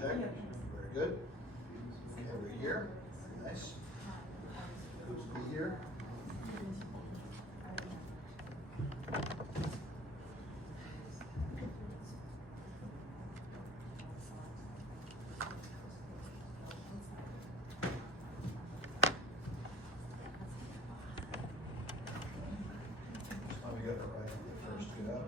Check. Very good. Okay, we're here. Nice. Good to be here. So we got it right on the first go.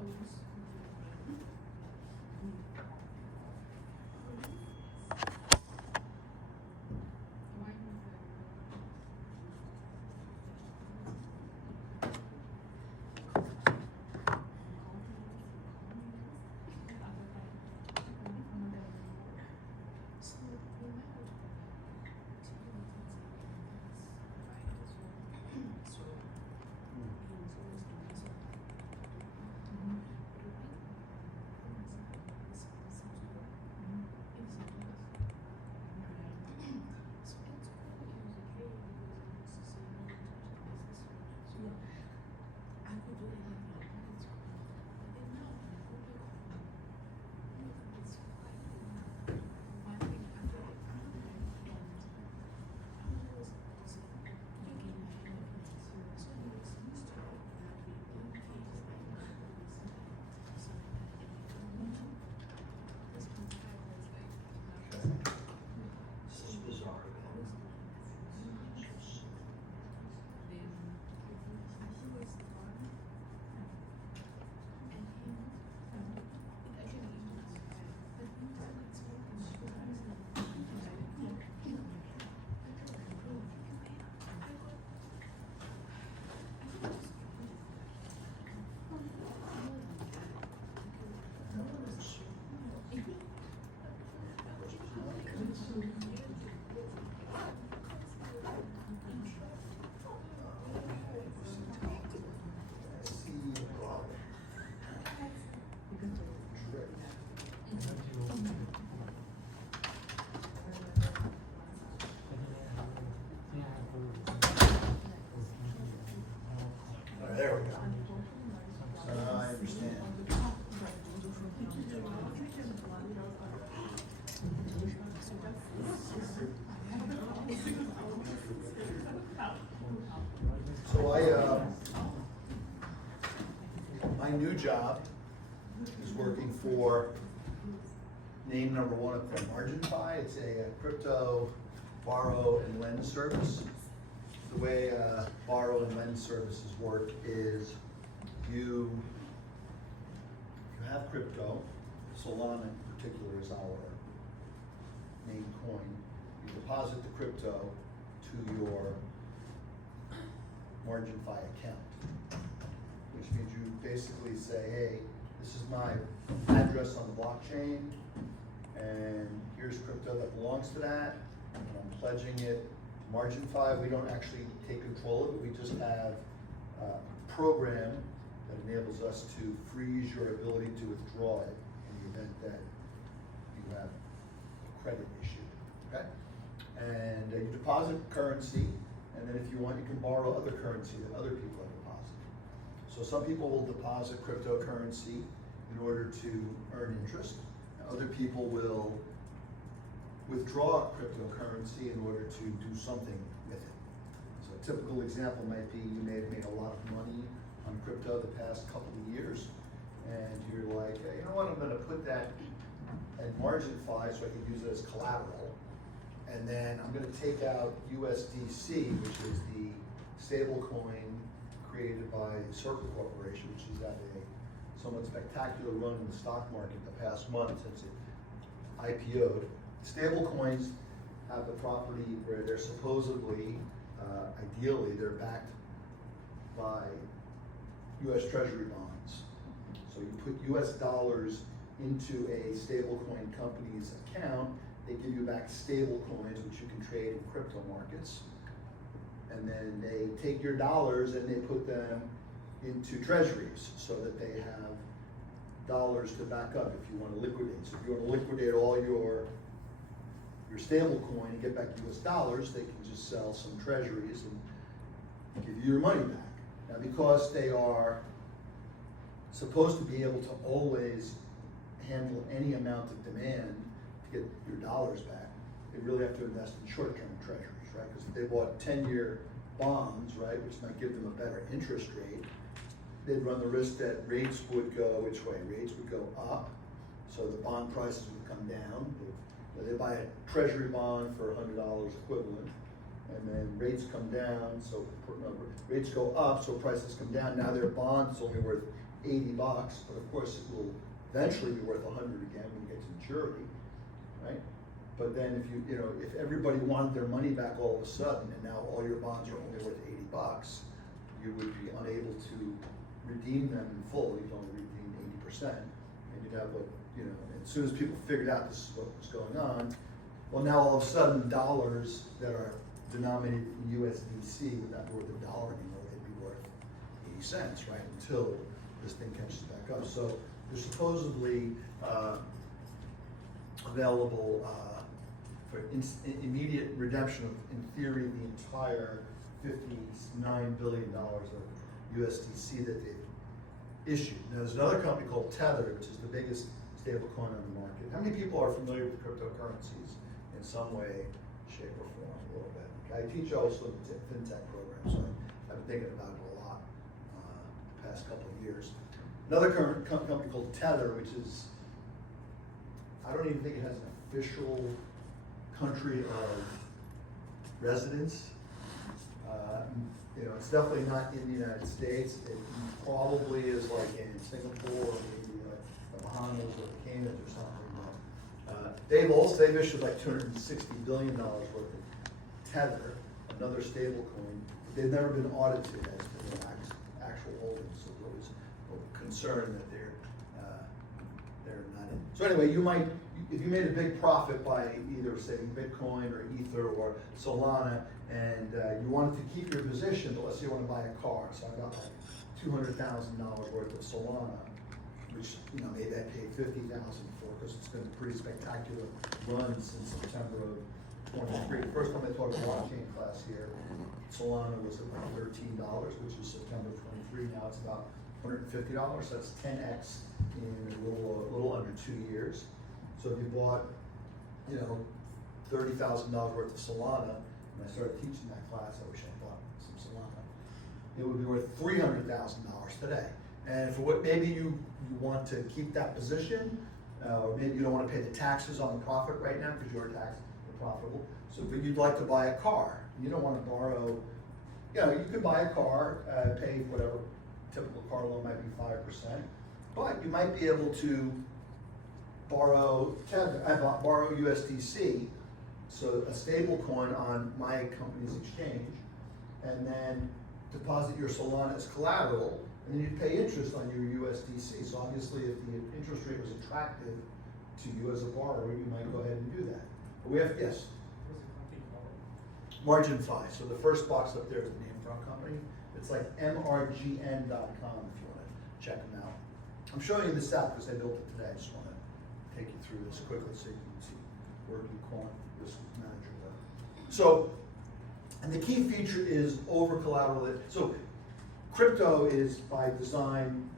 This is bizarre. There we go. So now I understand. So my new job is working for name number one up there, MarginFi. It's a crypto borrow and lend service. The way borrow and lend services work is you have crypto. Solana in particular is our main coin. You deposit the crypto to your MarginFi account, which means you basically say, hey, this is my address on the blockchain, and here's crypto that belongs to that, and I'm pledging it to MarginFi. We don't actually take control of it. We just have a program that enables us to freeze your ability to withdraw it in the event that you have a credit issue, okay? And you deposit currency, and then if you want, you can borrow other currency that other people have deposited. So some people will deposit cryptocurrency in order to earn interest. Other people will withdraw cryptocurrency in order to do something with it. So a typical example might be you may have made a lot of money on crypto the past couple of years, and you're like, hey, you know what, I'm gonna put that at MarginFi so I can use it as collateral, and then I'm gonna take out USDC, which is the stable coin created by Circle Corporation, which has had a somewhat spectacular run in the stock market the past month since it IPO'd. Stable coins have the property where they're supposedly, ideally, they're backed by US Treasury bonds. So you put US dollars into a stablecoin company's account, they give you back stable coins, which you can trade in crypto markets. And then they take your dollars and they put them into treasuries so that they have dollars to back up if you want to liquidate. So if you want to liquidate all your stable coin and get back US dollars, they can just sell some treasuries and give you your money back. Now, because they are supposed to be able to always handle any amount of demand to get your dollars back, they really have to invest in short-term treasuries, right? Because if they bought 10-year bonds, right, which might give them a better interest rate, they'd run the risk that rates would go which way? Rates would go up, so the bond prices would come down. They buy a treasury bond for $100 equivalent, and then rates come down, so rates go up, so prices come down. Now their bond is only worth $80, but of course it will eventually be worth 100 again when you get to maturity, right? But then if everybody wanted their money back all of a sudden, and now all your bonds are only worth $80, you would be unable to redeem them in full. You'd only redeem 80%, and you'd have as soon as people figured out this is what was going on, well, now all of a sudden dollars that are denominated in USDC would not be worth $1 anymore. They'd be worth 80 cents, right? Until this thing catches back up. So they're supposedly available for immediate redemption of, in theory, the entire $59 billion of USDC that they've issued. Now, there's another company called Tether, which is the biggest stablecoin on the market. How many people are familiar with cryptocurrencies in some way, shape, or form? A little bit. Okay? I teach also the fintech program, so I've been thinking about it a lot the past couple of years. Another company called Tether, which is, I don't even think it has an official country of residence. It's definitely not in the United States. It probably is like in Singapore or maybe like the Bahamas or the Caymans or something. They've issued like $260 billion worth of Tether, another stable coin. They've never been audited as to their actual holdings, so there was a concern that they're not in. So anyway, if you made a big profit by either say Bitcoin or Ether or Solana, and you wanted to keep your position, but let's say you want to buy a car. So I got like $200,000 worth of Solana, which maybe I paid $50,000 for because it's been a pretty spectacular run since September of 23. The first time I taught a blockchain class here, Solana was about $13, which is September 23. Now it's about $150. So that's 10x in a little under 2 years. So if you bought, $30,000 worth of Solana, and I started teaching that class, I wish I bought some Solana, it would be worth $300,000 today. And for what maybe you want to keep that position, or maybe you don't want to pay the taxes on the profit right now because you're profitable. So, but you'd like to buy a car. You don't want to borrow. You could buy a car, pay whatever typical car loan might be 5%, but you might be able to borrow USDC, so a stable coin on my company's exchange, and then deposit your Solana as collateral, and then you'd pay interest on your USDC. So obviously if the interest rate was attractive to you as a borrower, you might go ahead and do that. But we have, yes? Margin Fi. So the first box up there is the name for our company. It's like mrgn.com if you want to check them out. I'm showing you this app because I built it today. I just want to take you through this quickly so you can see where you quant risk manager does. So, and the key feature is over collateral. So crypto is by design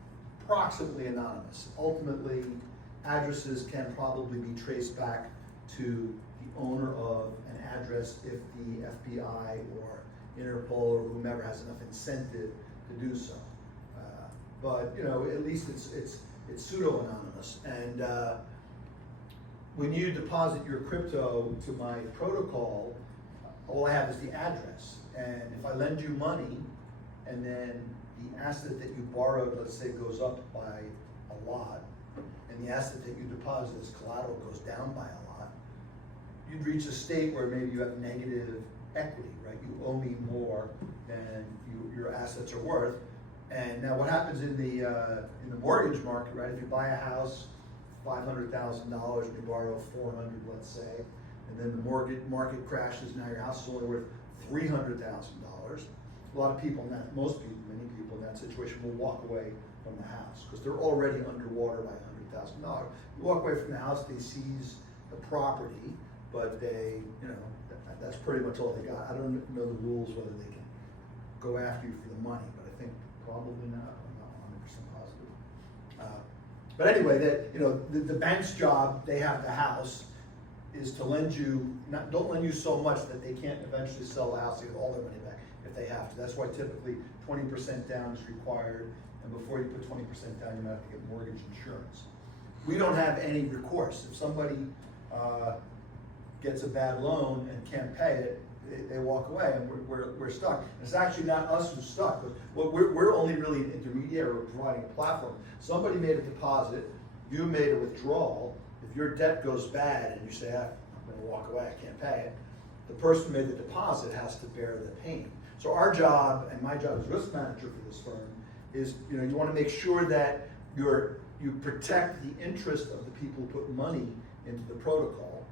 approximately anonymous. Ultimately, addresses can probably be traced back to the owner of an address if the FBI or Interpol or whomever has enough incentive to do so. But at least it's pseudo-anonymous. And when you deposit your crypto to my protocol, all I have is the address. And if I lend you money, and then the asset that you borrowed, let's say, goes up by a lot, and the asset that you deposit as collateral goes down by a lot, you'd reach a state where maybe you have negative equity, right? You owe me more than your assets are worth. And now what happens in the mortgage market, right? If you buy a house, $500,000, and you borrow $400,000, let's say, and then the mortgage market crashes, now your house is only worth $300,000. A lot of people, most people, many people in that situation will walk away from the house because they're already underwater by $100,000. You walk away from the house, they seize the property, but they, that's pretty much all they got. I don't know the rules whether they can go after you for the money, but I think probably not. I'm not 100% positive. But anyway, the bank's job, they have the house, is to lend you, don't lend you so much that they can't eventually sell the house to get all their money back if they have to. That's why typically 20% down is required, and before you put 20% down, you might have to get mortgage insurance. We don't have any recourse. If somebody gets a bad loan and can't pay it, they walk away, and we're stuck. It's actually not us who's stuck. We're only really an intermediary. We're providing a platform. Somebody made a deposit, you made a withdrawal. If your debt goes bad and you say, I'm going to walk away, I can't pay it, the person who made the deposit has to bear the pain. So our job, and my job as risk manager for this firm, is you want to make sure that you protect the interest of the people who put money into the protocol,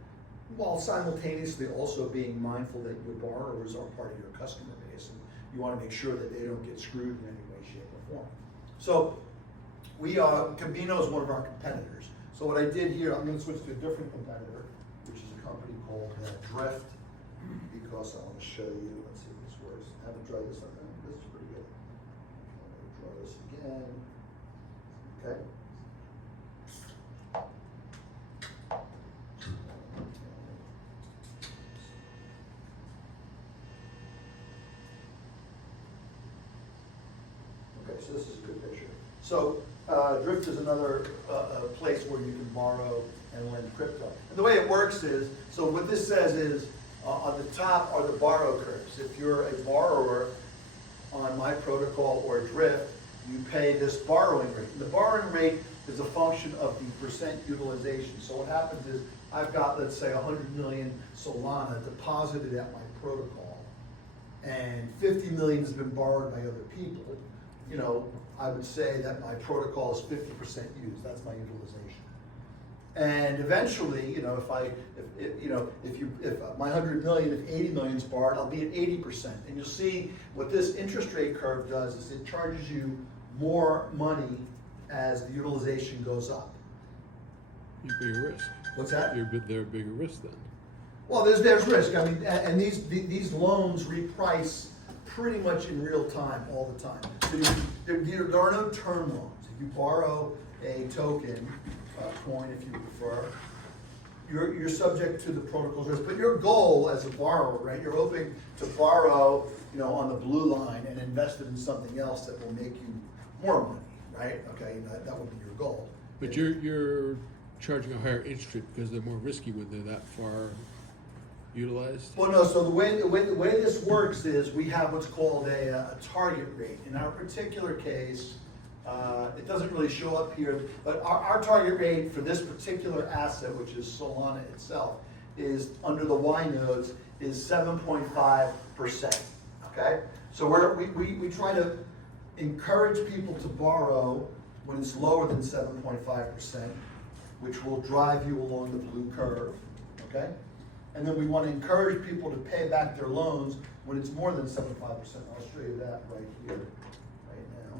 while simultaneously also being mindful that your borrowers are part of your customer base, and you want to make sure that they don't get screwed in any way, shape, or form. So Cambino is one of our competitors. So what I did here, I'm going to switch to a different competitor, which is a company called Drift, because I want to show you. Let's see if this works. I haven't tried this on them. This is pretty good. I'm going to try this again. Okay. Okay, so this is a good picture. So Drift is another place where you can borrow and lend crypto. And the way it works is, so what this says is, on the top are the borrow curves. If you're a borrower on my protocol or Drift, you pay this borrowing rate. And the borrowing rate is a function of the percent utilization. So what happens is, I've got, let's say, 100 million Solana deposited at my protocol, and 50 million has been borrowed by other people. I would say that my protocol is 50% used. That's my utilization. And eventually, if my 100 million, if 80 million is borrowed, I'll be at 80%. And you'll see what this interest rate curve does is it charges you more money as the utilization goes up. Bigger risk. What's that? They're a bigger risk then. Well, there's risk. I mean, and these loans reprice pretty much in real time all the time. So there are no term loans. If you borrow a token, coin if you prefer, you're subject to the protocol's risk. But your goal as a borrower, right? You're hoping to borrow, on the blue line and invest it in something else that will make you more money, right? Okay, that would be your goal. But you're charging a higher interest rate because they're more risky when they're that far utilized? Well, no, so the way this works is we have what's called a target rate. In our particular case, it doesn't really show up here, but our target rate for this particular asset, which is Solana itself, is under the Y nodes is 7.5%. Okay, so we try to encourage people to borrow when it's lower than 7.5%, which will drive you along the blue curve. Okay. And then we want to encourage people to pay back their loans when it's more than 75%. I'll show you that right here, right now.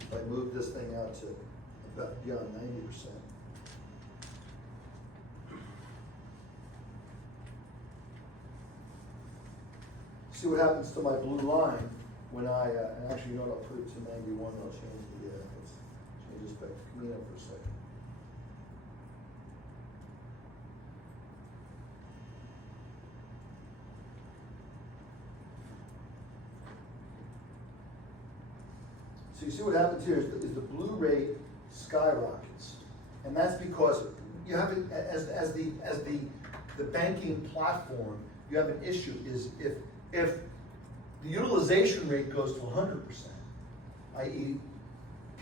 If I move this thing out to about beyond 90%. See what happens to my blue line when I, and actually, you know what, I'll put it to 91, I'll change the, let's change this back to Camino for a second. So you see what happens here is the blue rate skyrockets, and that's because you have it as the banking platform. You have an issue is if the utilization rate goes to 100%, i.e.,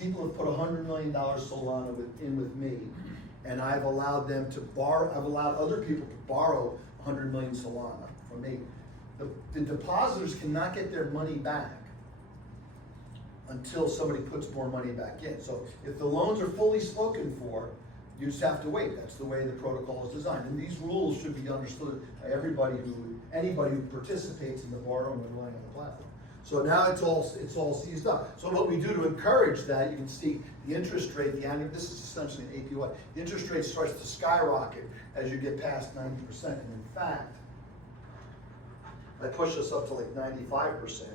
people have put $100 million Solana in with me, and I've allowed them to borrow. I've allowed other people to borrow 100 million Solana from me. The depositors cannot get their money back until somebody puts more money back in. So if the loans are fully spoken for, you just have to wait. That's the way the protocol is designed. And these rules should be understood by anybody who participates in the borrowing and relying on the platform. So now it's all seized up. So what we do to encourage that, you can see the interest rate, this is essentially an APY. The interest rate starts to skyrocket as you get past 90%. And in fact, I push this up to like 95%.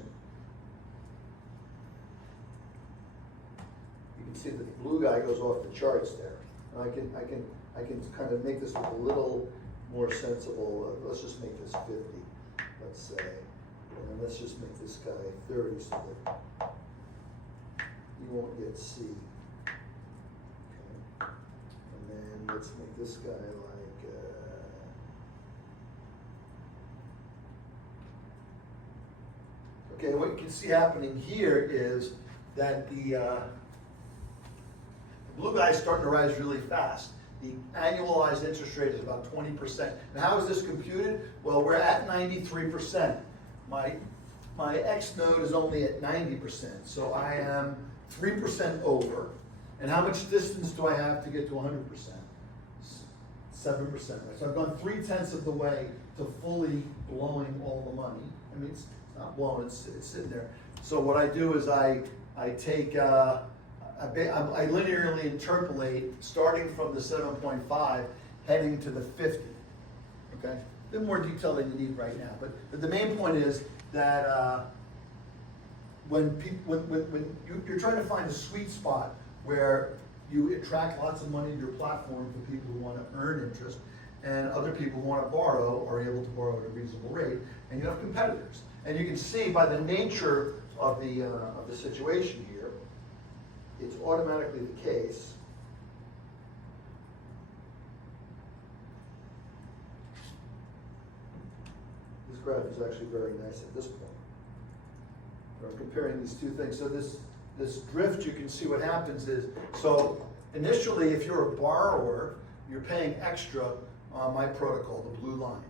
You can see that the blue guy goes off the charts there, And I can kind of make this a little more sensible. Let's just make this 50, let's say. And then let's just make this guy 30 so that you won't get C. Okay. And then let's make this guy like, okay, what you can see happening here is that the blue guy is starting to rise really fast. The annualized interest rate is about 20%. And how is this computed? Well, we're at 93%. My X node is only at 90%, so I am 3% over. And how much distance do I have to get to 100%? 7%. Right? So I've gone 3/10 of the way to fully blowing all the money. I mean, it's not blown, it's sitting there. So what I do is I take, I linearly interpolate, starting from the 7.5, heading to the 50, okay? A bit more detail than you need right now, but the main point is that when you're trying to find a sweet spot where you attract lots of money to your platform for people who want to earn interest, and other people who want to borrow are able to borrow at a reasonable rate, and you have competitors. And you can see by the nature of the situation here, it's automatically the case this graph is actually very nice at this point. We're comparing these two things. So this drift, you can see what happens is, so initially if you're a borrower, you're paying extra on my protocol, the blue line.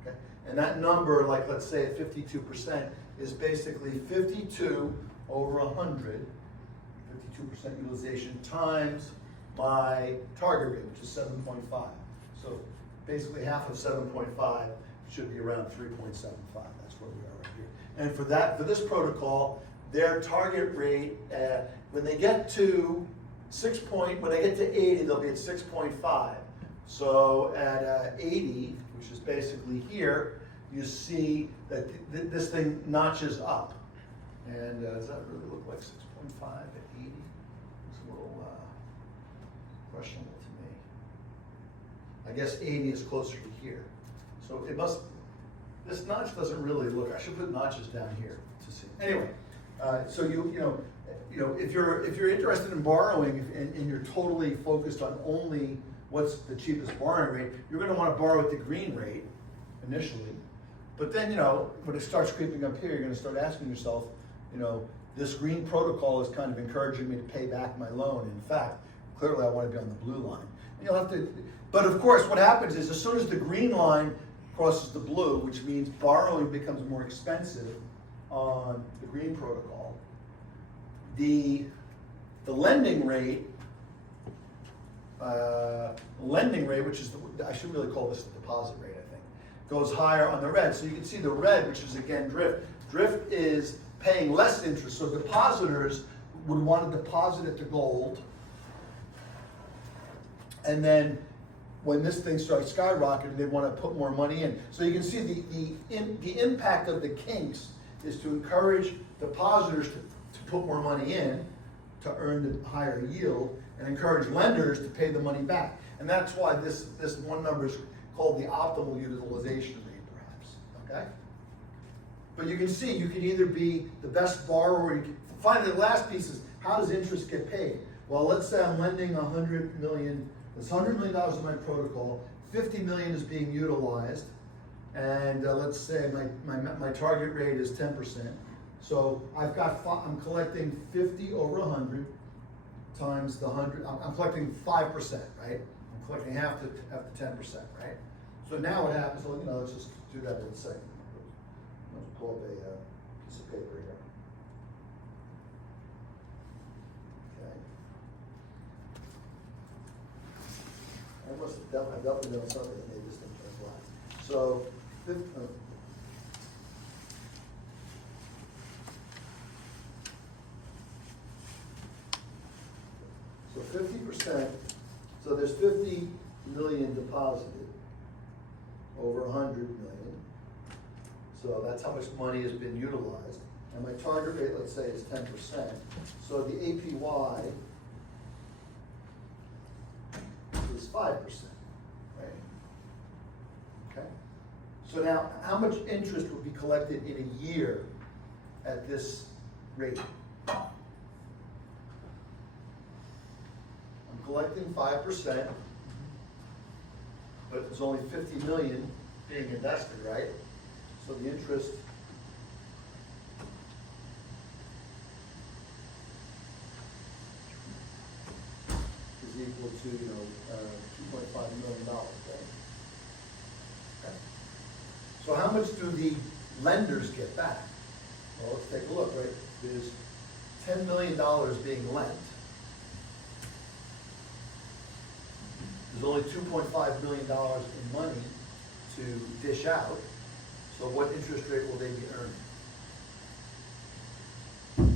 Okay? And that number, like let's say at 52%, is basically 52 over 100, 52% utilization times my target rate, which is 7.5. So basically half of 7.5 should be around 3.75. That's where we are right here. And for this protocol, their target rate, when they get to 80, they'll be at 6.5. So at 80, which is basically here, you see that this thing notches up. And does that really look like 6.5 at 80? It's a little questionable to me. I guess 80 is closer to here. So it must, this notch doesn't really look, I should put notches down here to see. Anyway, so you know, if you're interested in borrowing and you're totally focused on only what's the cheapest borrowing rate, you're going to want to borrow at the green rate initially. But then, you know, when it starts creeping up here, you're going to start asking yourself, you know, this green protocol is kind of encouraging me to pay back my loan. In fact, clearly I want to be on the blue line. And you'll have to, but of course, what happens is as soon as the green line crosses the blue, which means borrowing becomes more expensive on the green protocol, the lending rate, which is I should really call this the deposit rate, I think, goes higher on the red. So you can see the red, which is again drift. Drift is paying less interest. So depositors would want to deposit it to gold, and then when this thing starts skyrocketing, they want to put more money in. So you can see the impact of the kinks is to encourage depositors to put more money in to earn the higher yield, and encourage lenders to pay the money back. And that's why this one number is called the optimal utilization rate, perhaps, okay? But you can see, you can either be the best borrower, finally the last piece is, how does interest get paid? Well, let's say I'm lending $100 million, it's $100 million in my protocol, 50 million is being utilized, and let's say my target rate is 10%. So I'm collecting 50 over 100 times the 100, I'm collecting 5%, right? I'm collecting half the 10%, right? So now what happens, well, you know, let's just do that in a second. Let's pull up a piece of paper here. Okay. I've definitely done something that made this thing turn black. So, so 50%, so there's 50 million deposited over 100 million. So that's how much money has been utilized. And my target rate, let's say, is 10%. So the APY is 5%, right? Okay? So now, how much interest would be collected in a year at this rate? I'm collecting 5%, but there's only 50 million being invested, right? So the interest is equal to, $2.5 million, right? Okay. So how much do the lenders get back? Well, let's take a look, right? There's $10 million being lent. There's only $2.5 million in money to dish out. So what interest rate will they be earning?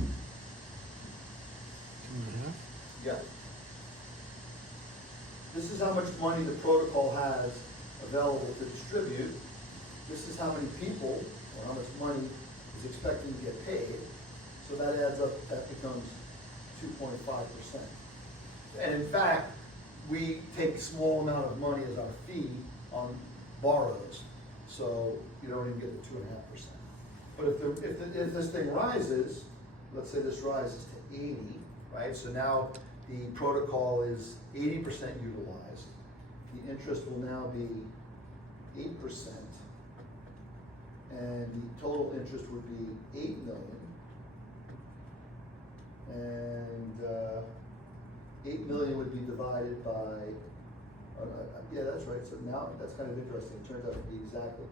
2.5. Yeah. This is how much money the protocol has available to distribute. This is how many people, or how much money is expecting to get paid. So that adds up, that becomes 2.5%. And in fact, we take a small amount of money as our fee on borrows, so you don't even get the 2.5%. But if this thing rises, let's say this rises to 80, right? So now the protocol is 80% utilized. The interest will now be 8%, and the total interest would be 8 million. And 8 million would be divided by, yeah, that's right, so now, that's kind of interesting, it turns out to be exactly.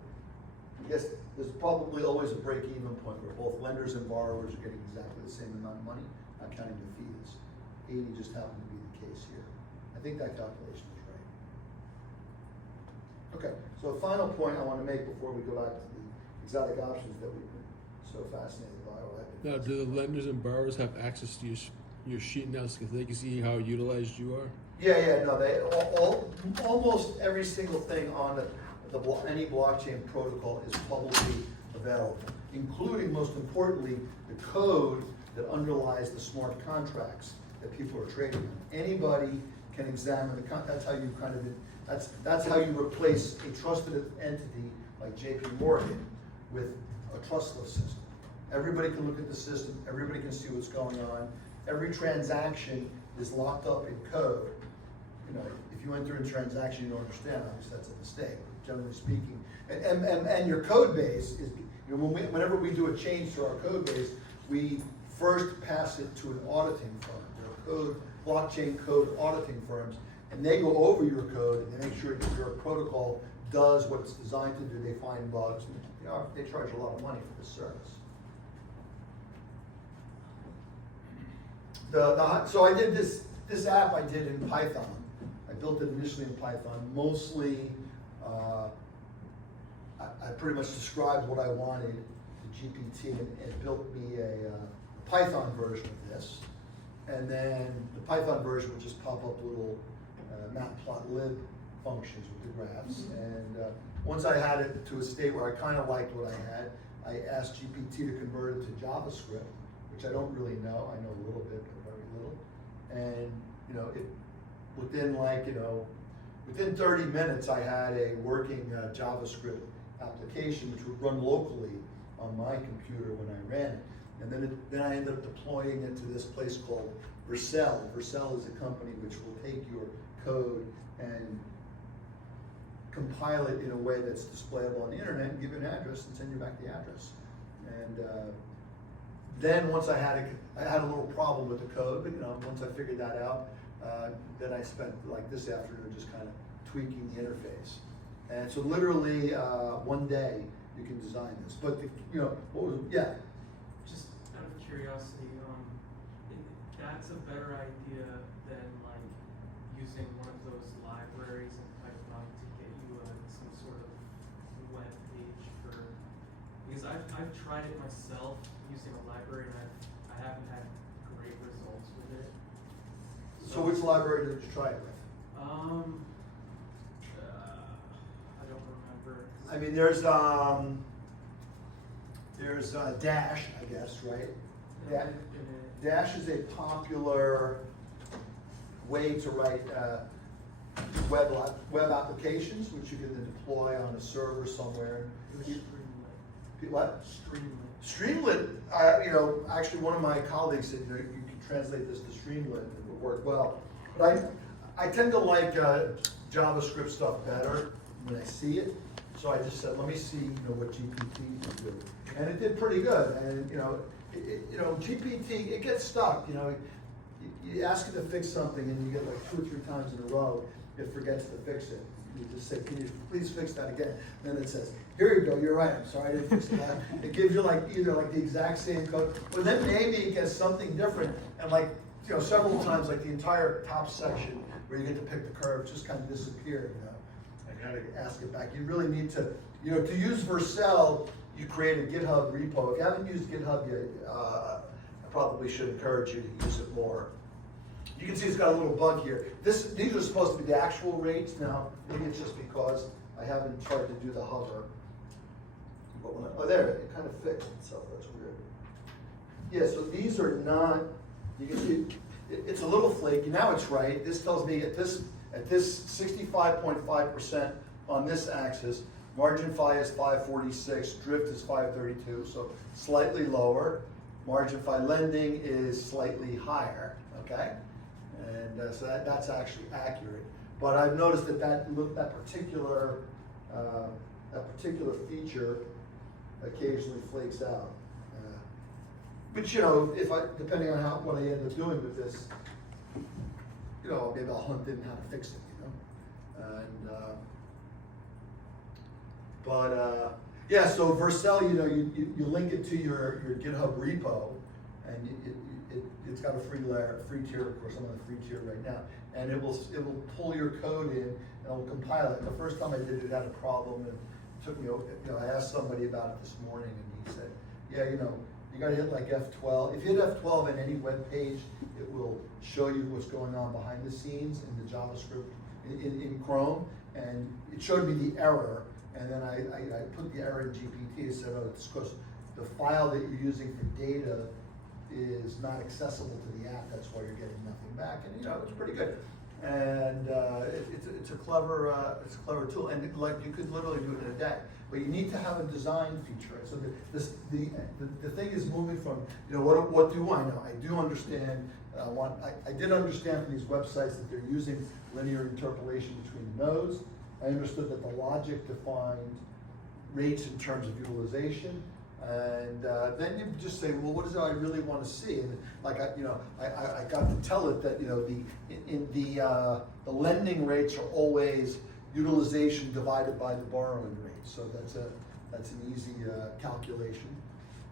I guess there's probably always a break-even point where both lenders and borrowers are getting exactly the same amount of money, not counting the fees. 80 just happened to be the case here. I think that calculation is right. Okay, so a final point I want to make before we go back to the exotic options that we've been so fascinated by. Now, do the lenders and borrowers have access to your sheet now so they can see how utilized you are? Yeah, no, they, almost every single thing on any blockchain protocol is publicly available, including, most importantly, the code that underlies the smart contracts that people are trading on. Anybody can examine that's how you that's how you replace a trusted entity like JP Morgan with a trustless system. Everybody can look at the system, everybody can see what's going on. Every transaction is locked up in code. If you enter a transaction you don't understand, obviously that's a mistake, generally speaking. And your code base is, whenever we do a change to our code base, we first pass it to an auditing firm. There are blockchain code auditing firms, and they go over your code and they make sure that your protocol does what it's designed to do. They find bugs. They charge a lot of money for this service. So I did this app I did in Python. I built it initially in Python. Mostly, I pretty much described what I wanted to GPT and built me a Python version of this. And then the Python version would just pop up little matplotlib functions with the graphs. And once I had it to a state where I kind of liked what I had, I asked GPT to convert it to JavaScript, which I don't really know. I know a little bit, but very little. And within 30 minutes, I had a working JavaScript application which would run locally on my computer when I ran it. And then I ended up deploying it to this place called Vercel. Vercel is a company which will take your code and compile it in a way that's displayable on the internet and give you an address and send you back the address. And then once I had a little problem with the code, but once I figured that out, then I spent like this afternoon just kind of tweaking the interface. And so literally one day you can design this. But Just out of curiosity, that's a better idea than like using one of those libraries in Python to get you some sort of web page because I've tried it myself using a library and I haven't had great results with it. So which library did you try it with? I don't remember. I mean, there's Dash, I guess, right? Dash is a popular way to write web applications, which you can then deploy on a server somewhere. What? Streamlit, actually one of my colleagues said, you can translate this to Streamlit and it would work well. But I tend to like JavaScript stuff better when I see it. So I just said, let me see, what GPT can do. And it did pretty good. And, GPT, it gets stuck, you ask it to fix something and you get like 2 or 3 times in a row, it forgets to fix it. You just say, can you please fix that again? And then it says, here you go, you're right, I'm sorry I didn't fix that. It gives you either the exact same code, but then maybe it gets something different, and several times, the entire top section where you get to pick the curve just kind of disappeared, I gotta ask it back. You really need to, to use Vercel, you create a GitHub repo. If you haven't used GitHub yet, I probably should encourage you to use it more. You can see it's got a little bug here. These are supposed to be the actual rates. Now, maybe it's just because I haven't tried to do the hover. But there, it kind of fixed itself. That's weird. Yeah, so these are not, you can see, it's a little flaky. Now it's right. This tells me at this 65.5% on this axis, margin phi is 546, drift is 532, so slightly lower. Margin phi lending is slightly higher, okay? And so that's actually accurate. But I've noticed that particular feature occasionally flakes out. But depending on what I end up doing with this, maybe I'll hunt in how to fix it, And yeah, so Vercel, you link it to your GitHub repo, and it's got a free tier. Of course, I'm on the free tier right now, and it will pull your code in and it will compile it. The first time I did it, it had a problem, and it took me. I asked somebody about it this morning, and he said, yeah, you got to hit F12. If you hit F12 in any web page, it will show you what's going on behind the scenes in the JavaScript in Chrome, and it showed me the error. And then I put the error in GPT and said, oh, it's because the file that you're using for data is not accessible to the app. That's why you're getting nothing back. And it's pretty good. And it's a clever tool. And you could literally do it in a day. But you need to have a design feature. Right? So the thing is moving from what do I know? I do understand. I did understand from these websites that they're using linear interpolation between the nodes. I understood that the logic defined rates in terms of utilization, and then you just say, well, what is it I really want to see? And I got to tell it that the lending rates are always utilization divided by the borrowing rate. So that's an easy calculation,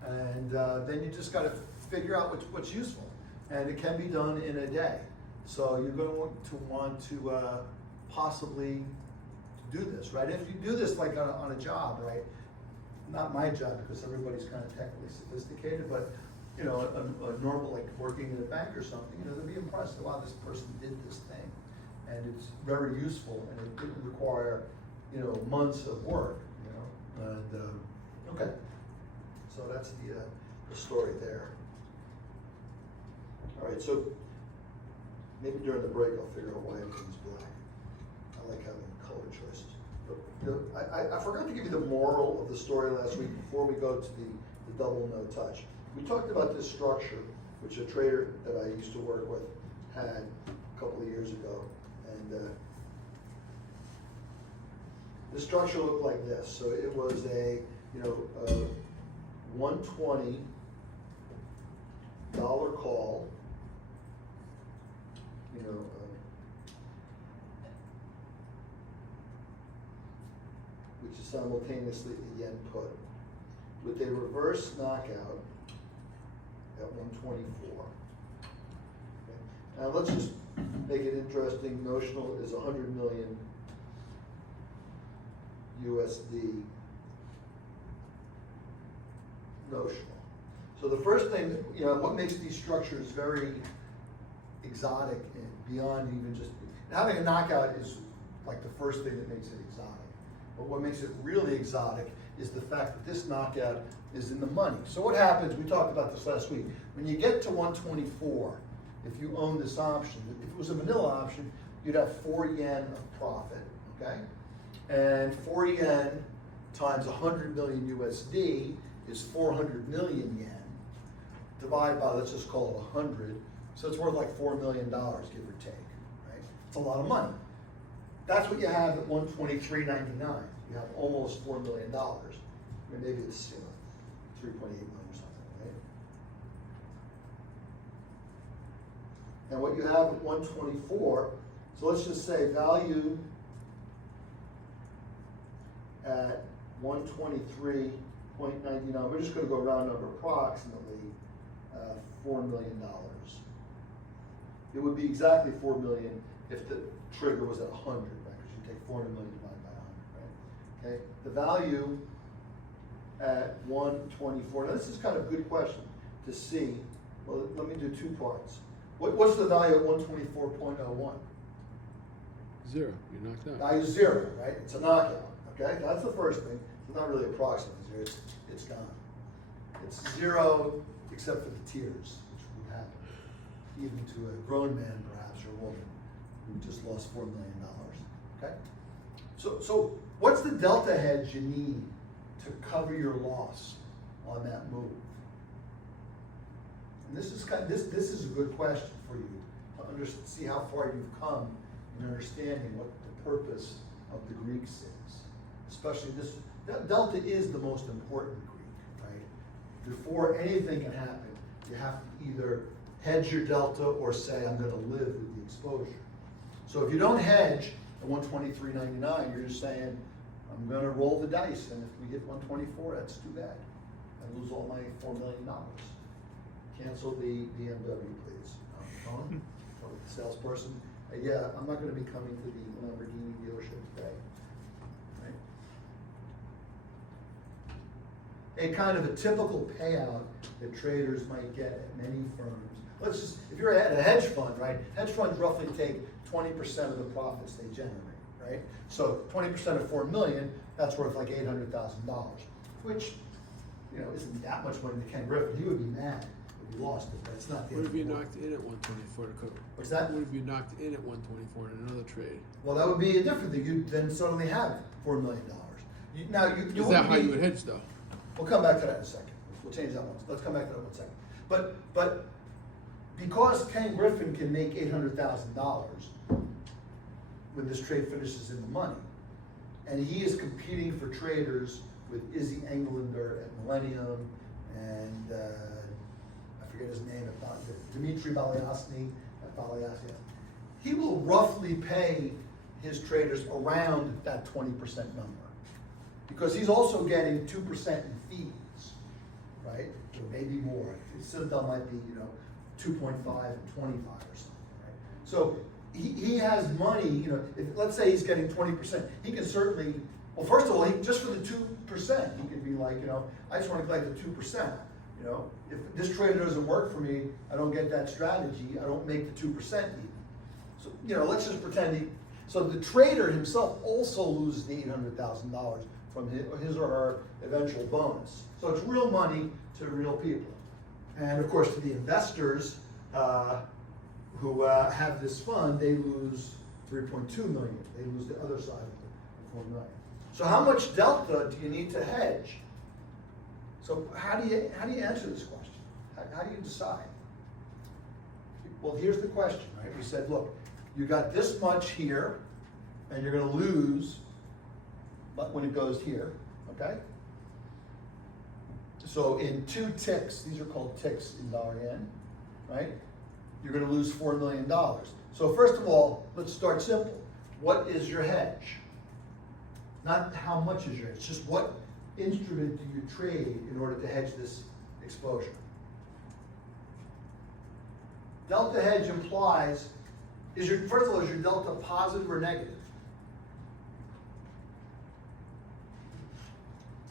and then you just got to figure out what's useful, and it can be done in a day. So you're going to want to possibly do this, right? If you do this on a job, right? Not my job because everybody's kind of technically sophisticated, but a normal working in a bank or something, they'll be impressed. Wow, this person did this thing, and it's very useful, and it didn't require months of work, And okay, so that's the story there. All right, so maybe during the break I'll figure out why everything's black. I like having color choices. But, I forgot to give you the moral of the story last week before we go to the double no touch. We talked about this structure, which a trader that I used to work with had a couple of years ago. And the structure looked like this. So it was a, $120 call, which is simultaneously a yen put, with a reverse knockout at 124. Okay. Now let's just make it interesting. Notional is 100 million USD notional. So the first thing, what makes these structures very exotic and beyond even just, having a knockout is like the first thing that makes it exotic. But what makes it really exotic is the fact that this knockout is in the money. So what happens, we talked about this last week, when you get to 124, if you own this option, if it was a vanilla option, you'd have 4 yen of profit, okay? And 4 yen times 100 million USD is 400 million yen. Divided by, let's just call it 100, so it's worth like $4 million, give or take, right? It's a lot of money. That's what you have at 123.99. You have almost $4 million. I mean, maybe it's 3.8 million or something, right? And what you have at 124, so let's just say value at 123.99. We're just going to go round number, approximately $4 million. It would be exactly 4 million if the trigger was at 100, right? Because you take 400 million divided by 100, right? Okay. The value at 124. Now this is kind of a good question to see. Well, let me do 2 parts. What's the value at 124.01? 0, you're knocked out. Value 0, right? It's a knockout. Okay, that's the first thing. It's not really approximately 0. It's gone. It's 0 except for the tears, which would happen even to a grown man, perhaps, or a woman who just lost $4 million. Okay. So what's the delta hedge you need to cover your loss on that move? And this is this is a good question for you to see how far you've come in understanding what the purpose of the Greeks is. Especially this, delta is the most important Greek, right? Before anything can happen, you have to either hedge your delta or say, I'm going to live with the exposure. So if you don't hedge at 123.99, you're just saying, I'm going to roll the dice, and if we hit 124, that's too bad. I lose all my $4 million. Cancel the BMW, please. Phone, or the salesperson. Yeah, I'm not going to be coming to the Lamborghini dealership today. A kind of a typical payout that traders might get at many firms. Let's just, if you're at a hedge fund, right? Hedge funds roughly take 20% of the profits they generate, right? So 20% of 4 million, that's worth like $800,000, which, you know, isn't that much money to Ken Griffin. He would be mad if he lost it, but it's not the What end if of you the world. knocked in at 124 to cover? What's that? What if you knocked in at 124 in another trade? Well, that would be a different thing. You'd then suddenly have $4 million. Now, you Is that wouldn't how be- you would hedge though? We'll come back to that in a second. We'll change that one. Let's come back to that one second. But because Ken Griffin can make $800,000 when this trade finishes in the money, and he is competing for traders with Izzy Englander at Millennium and I forget his name, Dmitry Balyasny at Balyasny, he will roughly pay his traders around that 20% number. Because he's also getting 2% in fees, right? Or maybe more. Citadel might be, 2.5 and 25 or something, right? So he has money, if, let's say he's getting 20%, he can certainly, well, first of all, just for the 2%, he can be like, I just want to collect the 2%. If this trader doesn't work for me, I don't get that strategy, I don't make the 2% even. So, let's just pretend so the trader himself also loses the $800,000 from his or her eventual bonus. So it's real money to real people. And of course, to the investors who have this fund, they lose 3.2 million. They lose the other side of the 4 million. So how much delta do you need to hedge? So how do you answer this question? How do you decide? Well, here's the question, right? We said, look, you got this much here, and you're going to lose when it goes here, okay? So in 2 ticks, these are called ticks in dollar yen, right? You're going to lose $4 million. So first of all, let's start simple. What is your hedge? Not how much is your hedge, just what instrument do you trade in order to hedge this exposure? Delta hedge implies, first of all, is your delta positive or negative?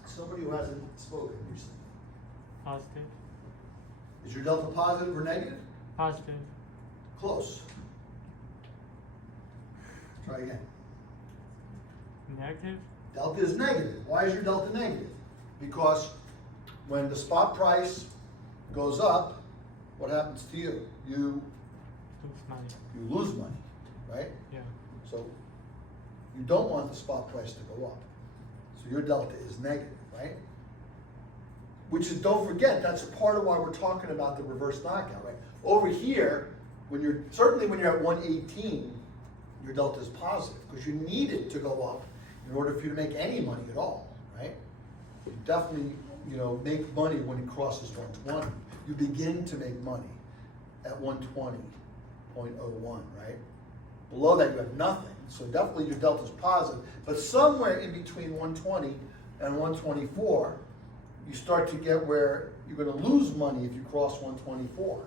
Somebody who hasn't spoken recently. Positive. Is your delta positive or negative? Positive. Close. Try again. Negative. Delta is negative. Why is your delta negative? Because when the spot price goes up, what happens to you? You Lose money. lose money. right? Yeah. So you don't want the spot price to go up. So your delta is negative, right? Which is, don't forget, that's a part of why we're talking about the reverse knockout, right? Over here, certainly when you're at 118, your delta is positive, because you need it to go up in order for you to make any money at all, right? You definitely, make money when it crosses 120. You begin to make money at 120.01, right? Below that, you have nothing, so definitely your delta is positive, but somewhere in between 120 and 124, you start to get where you're gonna lose money if you cross 124.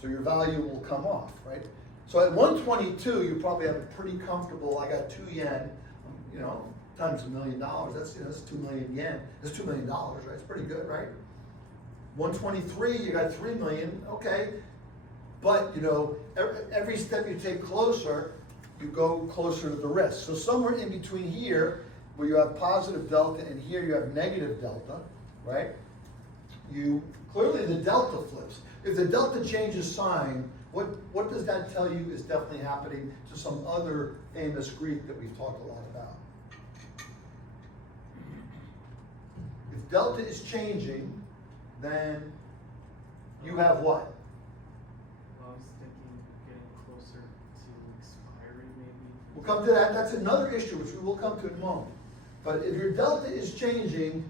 So your value will come off, right? So at 122, you probably have a pretty comfortable, I got 2 yen, times $1 million, that's 2 million yen. That's $2 million, right? It's pretty good, right? 123, you got 3 million, okay. But, every step you take closer, you go closer to the risk. So somewhere in between here, where you have positive delta and here you have negative delta, right? Clearly the delta flips. If the delta changes sign, what does that tell you is definitely happening to some other famous Greek that we've talked a lot about? If delta is changing, then you have what? Well, I was thinking getting closer to expiry, maybe. We'll come to that. That's another issue, which we will come to in a moment. But if your delta is changing,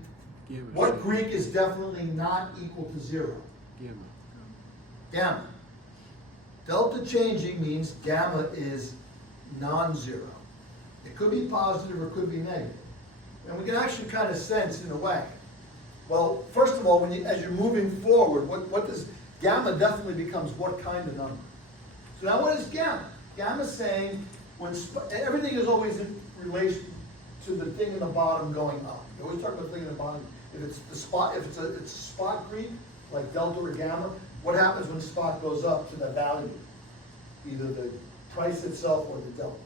Gamma. what Greek is definitely not equal to 0? Gamma. Gamma. Delta changing means gamma is non-zero. It could be positive or it could be negative. And we can actually kind of sense in a way. Well, first of all, as you're moving forward, what does gamma definitely becomes what kind of number? So now what is gamma? Gamma is saying everything is always in relation to the thing in the bottom going up. You always talk about the thing in the bottom. If it's the spot, if it's a spot Greek, like delta or gamma, what happens when spot goes up to the value? Either the price itself or the delta.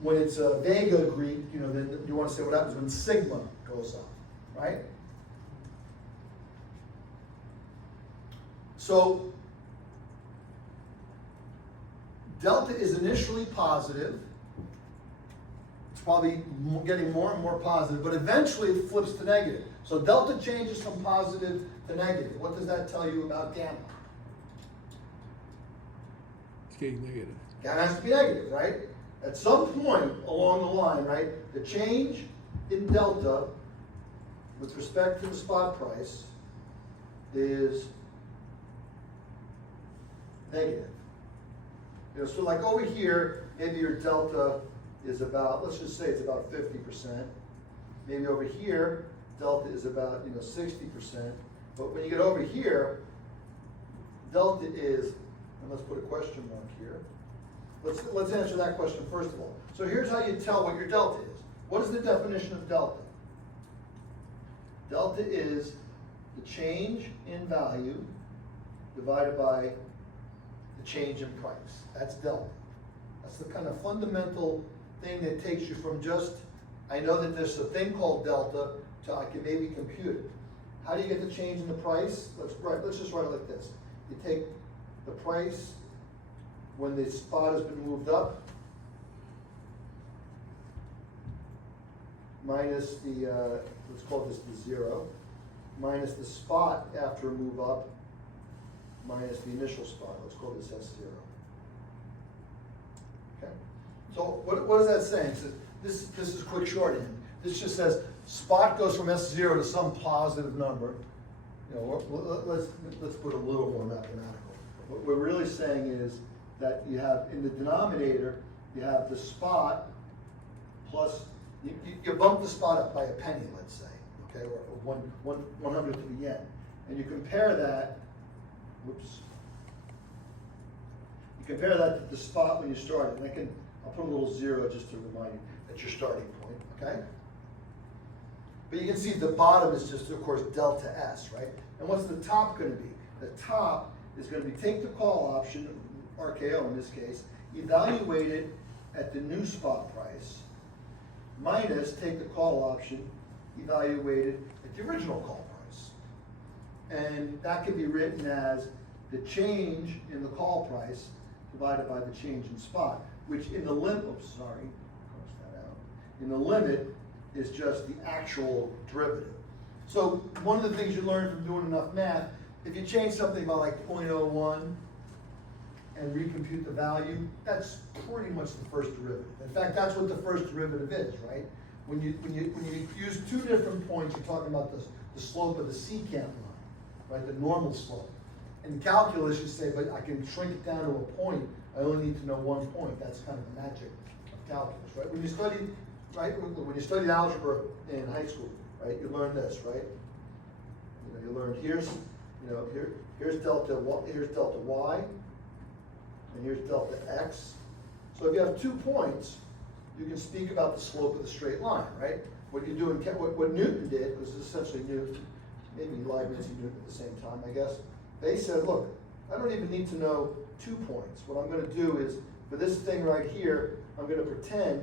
When it's a Vega Greek, then you want to say what happens when sigma goes up, right? So delta is initially positive. It's probably getting more and more positive, but eventually it flips to negative. So delta changes from positive to negative. What does that tell you about gamma? It's getting negative. Gamma has to be negative, right? At some point along the line, right, the change in delta with respect to the spot price is negative. So like over here, maybe your delta is about, let's just say it's about 50%. Maybe over here, delta is about 60%. But when you get over here, delta is, and let's put a question mark here. Let's answer that question first of all. So here's how you tell what your delta is. What is the definition of delta? Delta is the change in value divided by the change in price. That's delta. That's the kind of fundamental thing that takes you from just, I know that there's a thing called delta, to I can maybe compute it. How do you get the change in the price? Let's just write it like this. You take the price when the spot has been moved up, minus the, let's call this the 0, minus the spot after a move up, minus the initial spot. Let's call this S0. Okay. So what is that saying? So this is quick shorthand. This just says spot goes from S0 to some positive number. Let's put a little more mathematical. What we're really saying is that you have in the denominator, you have the spot plus, you bump the spot up by a penny, let's say, okay, or 1/100th of a yen. And you compare that, whoops, you compare that to the spot when you started. And I'll put a little 0 just to remind you that's your starting point, okay? But you can see the bottom is just, of course, delta S, right? And what's the top going to be? The top is going to be take the call option, RKO in this case, evaluate it at the new spot price, minus take the call option, evaluate it at the original call price. And that can be written as the change in the call price divided by the change in spot, which in the limit, oops, sorry, cross that out. In the limit is just the actual derivative. So one of the things you learn from doing enough math, if you change something by like 0.01 and recompute the value, that's pretty much the first derivative. In fact, that's what the first derivative is, right? When you use two different points, you're talking about the slope of the secant line, right? The normal slope. In calculus, you say, but I can shrink it down to a point. I only need to know 1 point. That's kind of the magic of calculus, right? When you studied, right? When you studied algebra in high school, right? You learned this, right? You learned here's delta y, and here's delta x. So if you have 2 points, you can speak about the slope of the straight line, right? What you do in what Newton did, was essentially Newton, maybe Leibniz and Newton at the same time, I guess. They said, look, I don't even need to know 2 points. What I'm going to do is, for this thing right here, I'm going to pretend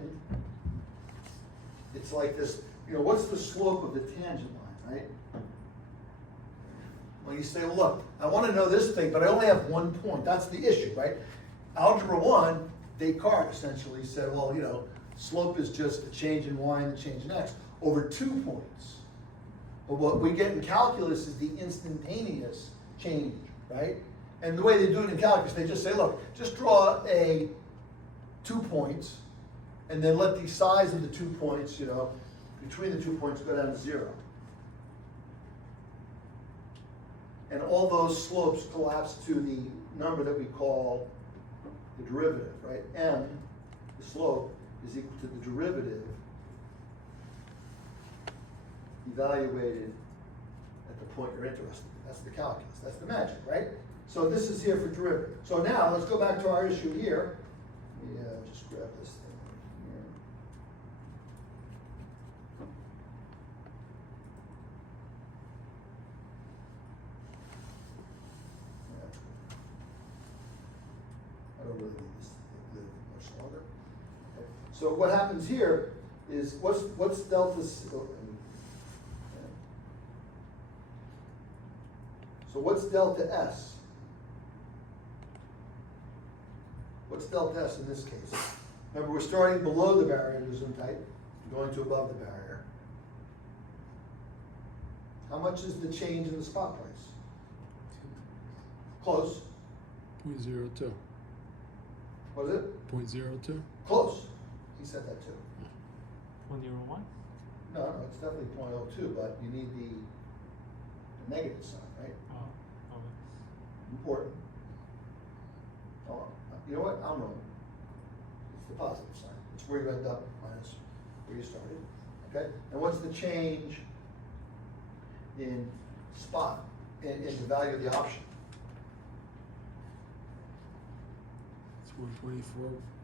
it's like this. What's the slope of the tangent line, right? Well, you say, well, look, I want to know this thing, but I only have 1 point. That's the issue, right? Algebra 1, Descartes essentially said, well, slope is just the change in y and the change in x over 2 points. But what we get in calculus is the instantaneous change, right? And the way they do it in calculus, they just say, look, just draw 2 points, and then let the size of the 2 points, between the 2 points go down to 0. And all those slopes collapse to the number that we call the derivative, right? M, the slope, is equal to the derivative evaluated at the point you're interested in. That's the calculus. That's the magic, right? So this is here for derivative. So now let's go back to our issue here. Let me just grab this thing here. I don't really need this to live much longer. Okay. So what happens here is what's delta? So what's delta S? What's delta S in this case? Remember, we're starting below the barrier to Gesundheit, going to above the barrier. How much is the change in the spot price? Close. 0.02. What is it? 0.02. Close. He said that too. 0.01? No, it's definitely 0.02, but you need the negative sign, right? Oh, okay. Important. Oh, you know what? I'm wrong. It's the positive sign. It's where you end up minus where you started. Okay? And what's the change in spot, in the value of the option? It's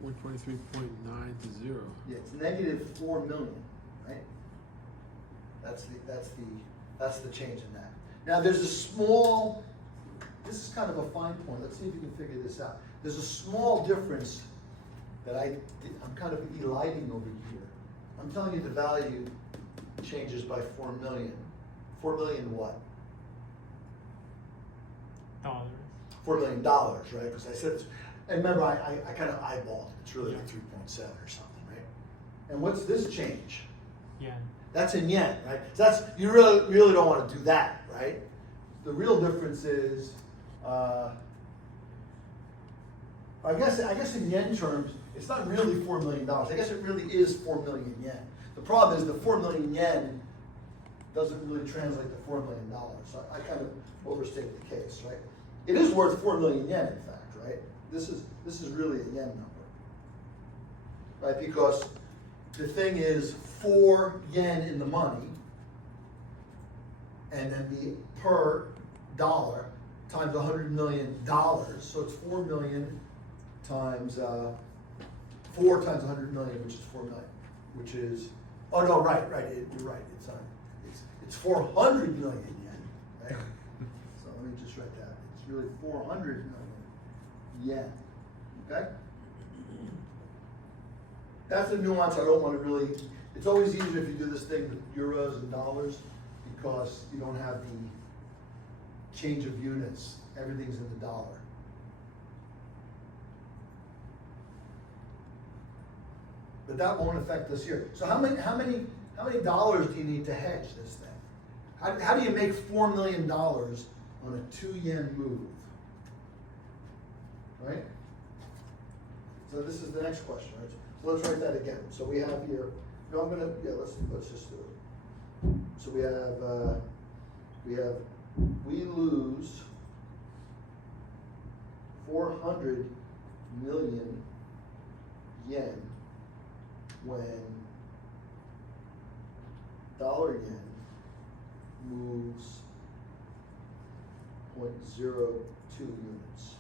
123.9 to 0. Yeah, it's negative 4 million, right? That's the change in that. Now there's a small, this is kind of a fine point. Let's see if you can figure this out. There's a small difference that I'm kind of eliding over here. I'm telling you the value changes by 4 million. 4 million what? $. $4 million, right? Because I said, and remember, I kind of eyeballed it. It's really like 3.7 or something, right? And what's this change? Yen. That's in yen, right? So that's, you really don't want to do that, right? The real difference is, I guess in yen terms, it's not really $4 million. I guess it really is 4 million yen. The problem is the 4 million yen doesn't really translate to $4 million. So I kind of overstated the case, right? It is worth 4 million yen, in fact, right? This is really a yen number, right? Because the thing is 4 yen in the money, and then the per dollar times $100 million. So it's 4 million times 4 times 100 million, which is 4 million, which is, oh no, right, you're right. It's 400 million yen, right? So let me just write that. It's really 400 million yen, okay? That's a nuance I don't want to really, it's always easier if you do this thing with euros and dollars because you don't have the change of units. Everything's in the dollar. but that won't affect us here. So how many dollars do you need to hedge this thing? How do you make $4 million on a 2 yen move? Right? So this is the next question, right? So let's write that again. So we have here, no, I'm gonna, yeah, let's just do it. So we lose 400 million yen when dollar yen moves 0.02 units.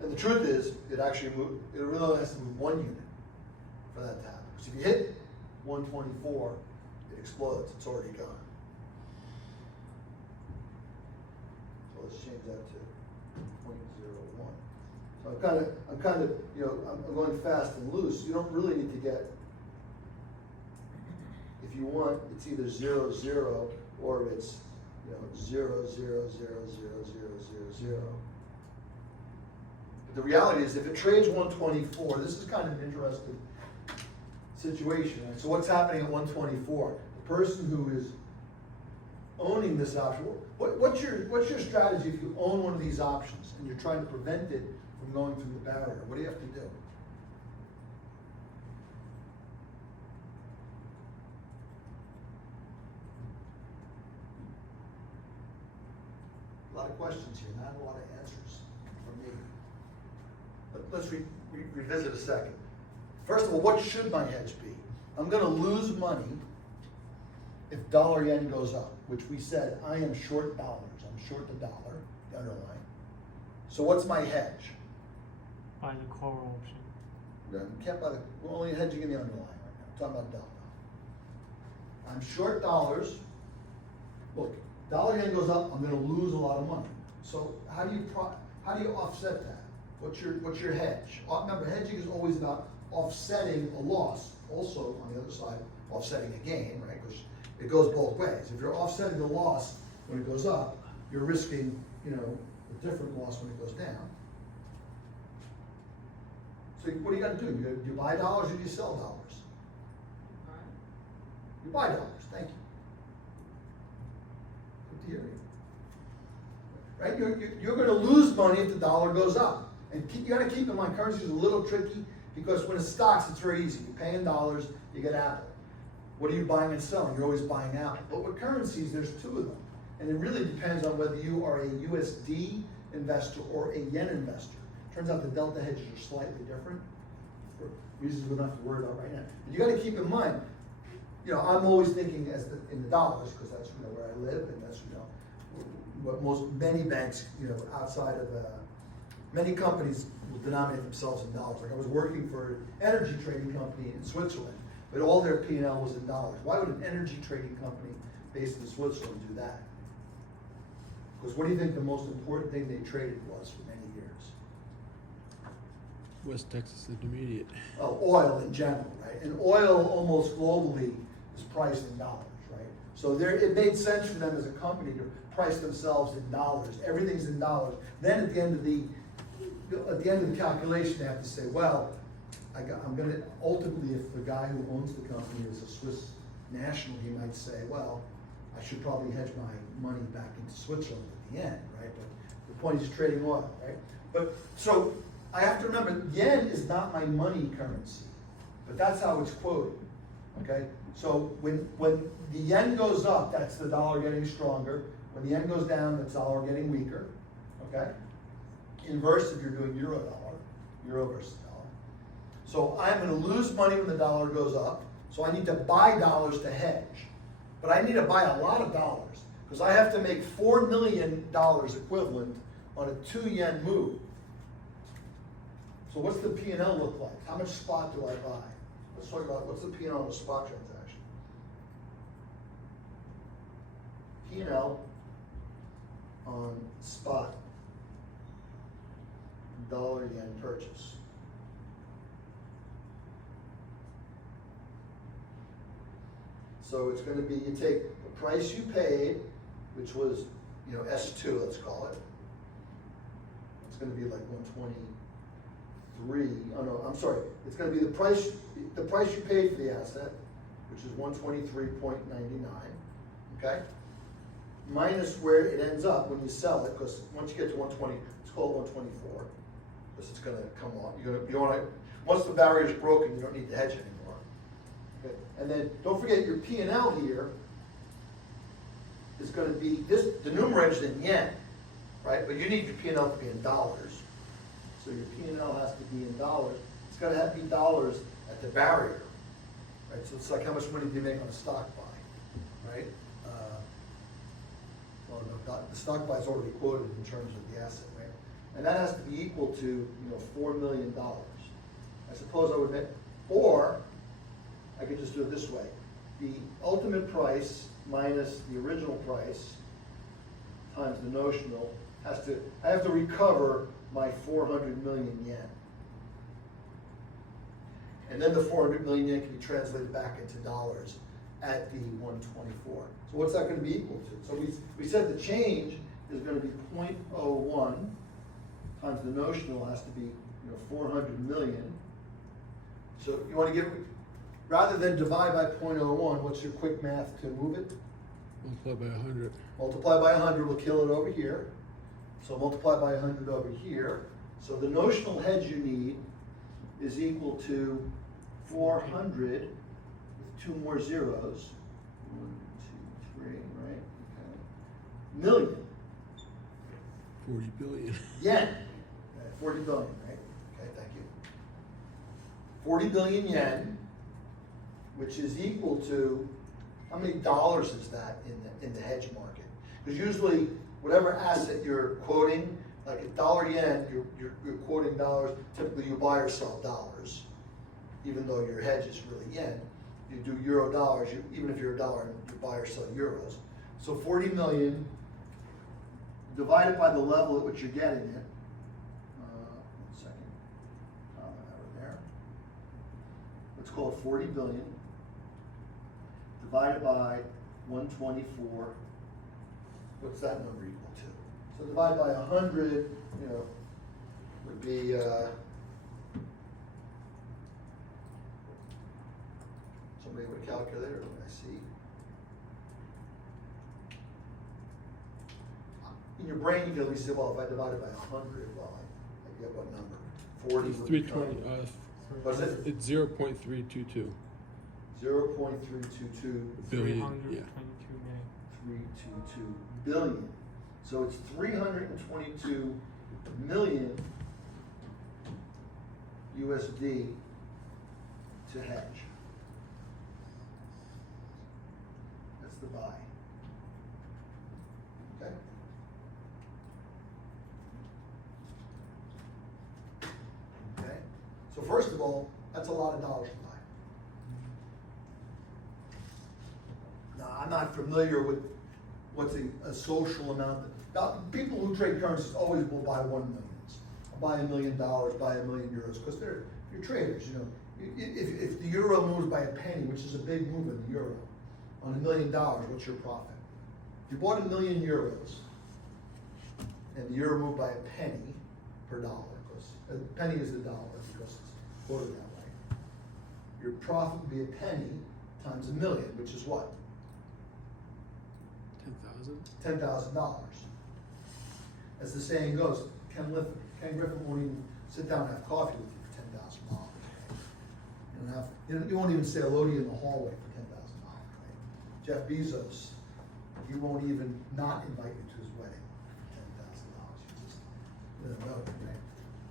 And the truth is, it really only has to move 1 unit for that to happen. So if you hit 124, it explodes, it's already gone. So let's change that to 0.01. So I'm kind of, I'm going fast and loose. You don't really need to get, if you want, it's either 0, 0, or it's, 0, 0, 0, 0, 0, 0, 0. But the reality is, if it trades 124, this is kind of an interesting situation. Right? So what's happening at 124? The person who is owning this option, what's your strategy if you own one of these options and you're trying to prevent it from going through the barrier? What do you have to do? A lot of questions here, not a lot of answers from me. But let's revisit a second. First of all, what should my hedge be? I'm going to lose money if dollar yen goes up, which we said I am short dollars. I'm short the dollar, the underlying. So what's my hedge? Buy the call option. We're only hedging in the underlying right now. I'm talking about delta. I'm short dollars. Look, dollar yen goes up, I'm going to lose a lot of money. So how do you offset that? What's your hedge? Remember, hedging is always about offsetting a loss. Also, on the other side, offsetting a gain, right? Because it goes both ways. If you're offsetting the loss when it goes up, you're risking, a different loss when it goes down. So what do you got to do? Do you buy dollars or do you sell dollars? You buy dollars. Thank you. Good to hear you. Right? You're going to lose money if the dollar goes up. And you got to keep in mind, currency is a little tricky because when it's stocks, it's very easy. You pay in dollars, you get Apple. What are you buying and selling? You're always buying Apple. But with currencies, there's 2 of them. And it really depends on whether you are a USD investor or a yen investor. Turns out the delta hedges are slightly different for reasons we don't have to worry about right now. But you got to keep in mind, I'm always thinking in the dollars because that's where I live and that's what many banks outside of many companies will denominate themselves in dollars. Like I was working for an energy trading company in Switzerland, but all their P&L was in dollars. Why would an energy trading company based in Switzerland do that? Because what do you think the most important thing they traded was for many years? West Texas Intermediate. Oh, oil in general, right? And oil almost globally is priced in dollars, right? So it made sense for them as a company to price themselves in dollars. Everything's in dollars. Then at the end of the calculation, they have to say, well, I'm going to ultimately, if the guy who owns the company is a Swiss national, he might say, well, I should probably hedge my money back into Switzerland at the end, right? But the point is trading oil, right? But so I have to remember, yen is not my money currency, but that's how it's quoted, okay? So when the yen goes up, that's the dollar getting stronger. When the yen goes down, that's dollar getting weaker, okay? Inverse if you're doing euro versus dollar. So I'm going to lose money when the dollar goes up, so I need to buy dollars to hedge. But I need to buy a lot of dollars because I have to make $4 million equivalent on a 2 yen move. So what's the P&L look like? How much spot do I buy? Let's talk about what's the P&L of a spot transaction. P&L on spot dollar yen purchase. So it's going to be, you take the price you paid, which was, S2, let's call it. It's going to be like I'm sorry, it's gonna be the price you paid for the asset, which is 123.99, okay? Minus where it ends up when you sell it, because once you get to 120, it's called 124, because it's gonna come off. You don't wanna, once the barrier's broken, you don't need to hedge anymore. Okay? And then, don't forget your P&L here is gonna be, the numerator's in yen, right? But you need your P&L to be in dollars. So your P&L has to be in dollars. It's gotta have to be dollars at the barrier, right? So it's like how much money do you make on a stock buy, right? Well, no, the stock buy is already quoted in terms of the asset, right? And that has to be equal to, $4 million. I suppose I would make, or I could just do it this way. The ultimate price minus the original price times the notional I have to recover my 400 million yen. And then the 400 million yen can be translated back into dollars at the 124. So what's that going to be equal to? So we said the change is going to be 0.01 times the notional has to be 400 million. So you want to get, rather than divide by 0.01, what's your quick math to move it? Multiply by 100. Multiply by 100 will kill it over here. So multiply by 100 over here. So the notional hedge you need is equal to 400 with two more zeros. 1, 2, 3, right? Okay. Million. 40 billion. Yen. 40 billion, right? Okay, thank you. 40 billion yen, which is equal to, how many dollars is that in the hedge market? Because usually, whatever asset you're quoting, like $1 yen, you're quoting dollars. Typically, you buy or sell dollars, even though your hedge is really yen. You do euro dollars. Even if you're a dollar, you buy or sell euros. So 40 million divided by the level at which you're getting it. 1 second. Comma over there. Let's call it 40 billion divided by 124. What's that number equal to? So divide by 100, would be, somebody with a calculator, let me see. In your brain, you can at least say, well, if I divide it by 100, well, I get what number? 40 It's would 320. become, what is it? It's 0.322. 0.322 Billion. 322 Yeah. million. 322 billion. So it's 322 million USD to hedge. That's the buy. Okay? Okay? So first of all, that's a lot of dollars to buy. Now, I'm not familiar with what's a social amount. People who trade currencies always will buy 1 million. I'll buy $1 million, buy €1 million, because you're traders, If the euro moves by a penny, which is a big move in the euro, on $1 million, what's your profit? If you bought €1 million, and the euro moved by a penny per dollar, because a penny is the dollar, because it's quoted that way. Your profit would be a penny times $1 million, which is what? 10,000. $10,000. As the saying goes, Ken Griffin won't even sit down and have coffee with you for $10,000. You won't even say hello to you in the hallway for $10,000. Right? Jeff Bezos, he won't even not invite you to his wedding for $10,000. You just know, right?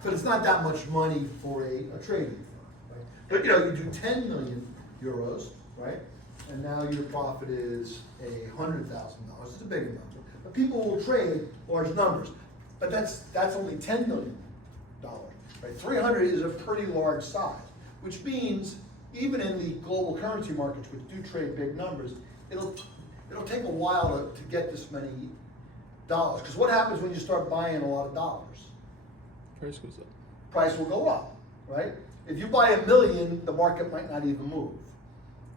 But it's not that much money for a trading firm, right? But you do 10 million euros, right? And now your profit is $100,000. It's a bigger number. But people will trade large numbers. But that's only $10 million. Right? 300 is a pretty large size, which means even in the global currency markets, which do trade big numbers, it'll take a while to get this many dollars. Because what happens when you start buying a lot of dollars? Price goes up. Price will go up, right? If you buy $1 million, the market might not even move.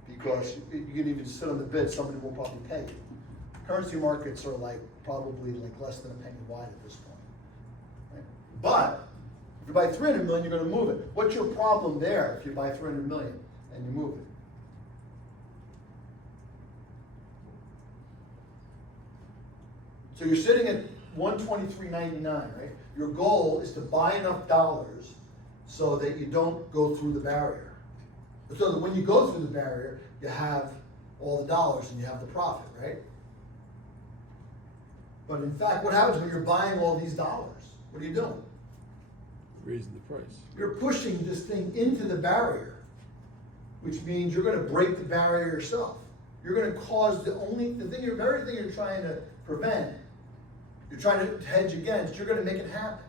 Because you can even sit on the bid, somebody will probably pay you. Currency markets are probably less than a penny wide at this point. Right? But you buy 300 million, you're gonna move it. What's your problem there if you buy 300 million and you move it? So you're sitting at 123.99, right? Your goal is to buy enough dollars so that you don't go through the barrier. So that when you go through the barrier, you have all the dollars and you have the profit, right? But in fact, what happens when you're buying all these dollars? What are you doing? Raising the price. You're pushing this thing into the barrier, which means you're gonna break the barrier yourself. You're gonna cause the very thing you're trying to prevent, you're trying to hedge against, you're gonna make it happen,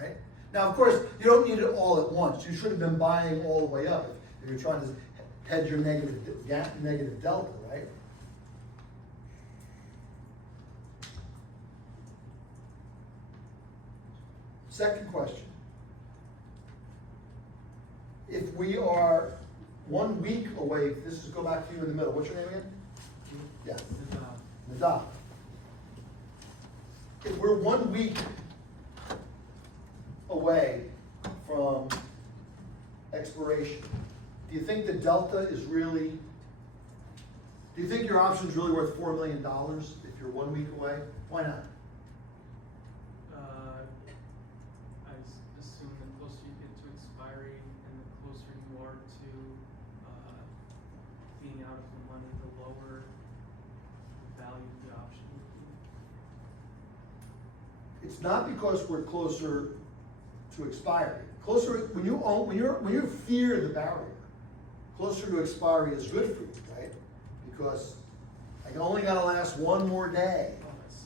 right? Now, of course, you don't need it all at once. You should have been buying all the way up if you're trying to hedge your negative delta, right? Second question. If we are 1 week away, go back to you in the middle. What's your name again? Yeah. Nadav. If we're 1 week away from expiration, do you think the delta is really, do you think your option is really worth $4 million if you're 1 week away? Why not? Assume the closer you get to expiry and the closer you are to being out of the money, the lower the value of the option would be. It's not because we're closer to expiry. Closer, when you fear the barrier, closer to expiry is good for you, right? Because I only gotta last one more day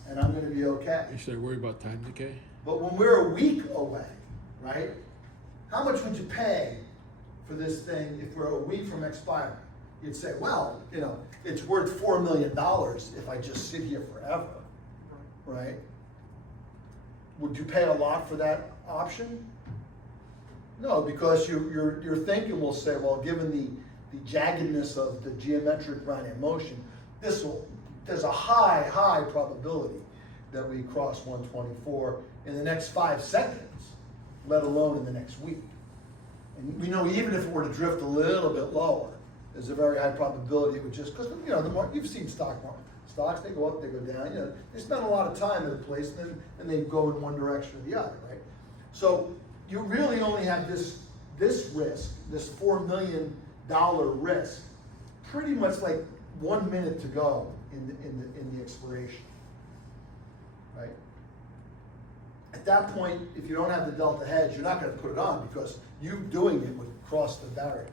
and I'm gonna be okay. You should worry about time decay. But when we're a week away, right? How much would you pay for this thing if we're a week from expiry? You'd say, well, it's worth $4 million if I just sit here forever, right? Would you pay a lot for that option? No, because your thinking will say, well, given the jaggedness of the geometric Brownian motion, there's a high probability that we cross 124 in the next 5 seconds, let alone in the next week. And we know even if it were to drift a little bit lower, there's a very high probability it would just, because you've seen stock market. Stocks, they go up, they go down, they spend a lot of time at a place and they go in one direction or the other, right? So you really only have this risk, this $4 million risk, pretty much like 1 minute to go in the expiration, right? At that point, if you don't have the delta hedge, you're not going to put it on because you doing it would cross the barrier.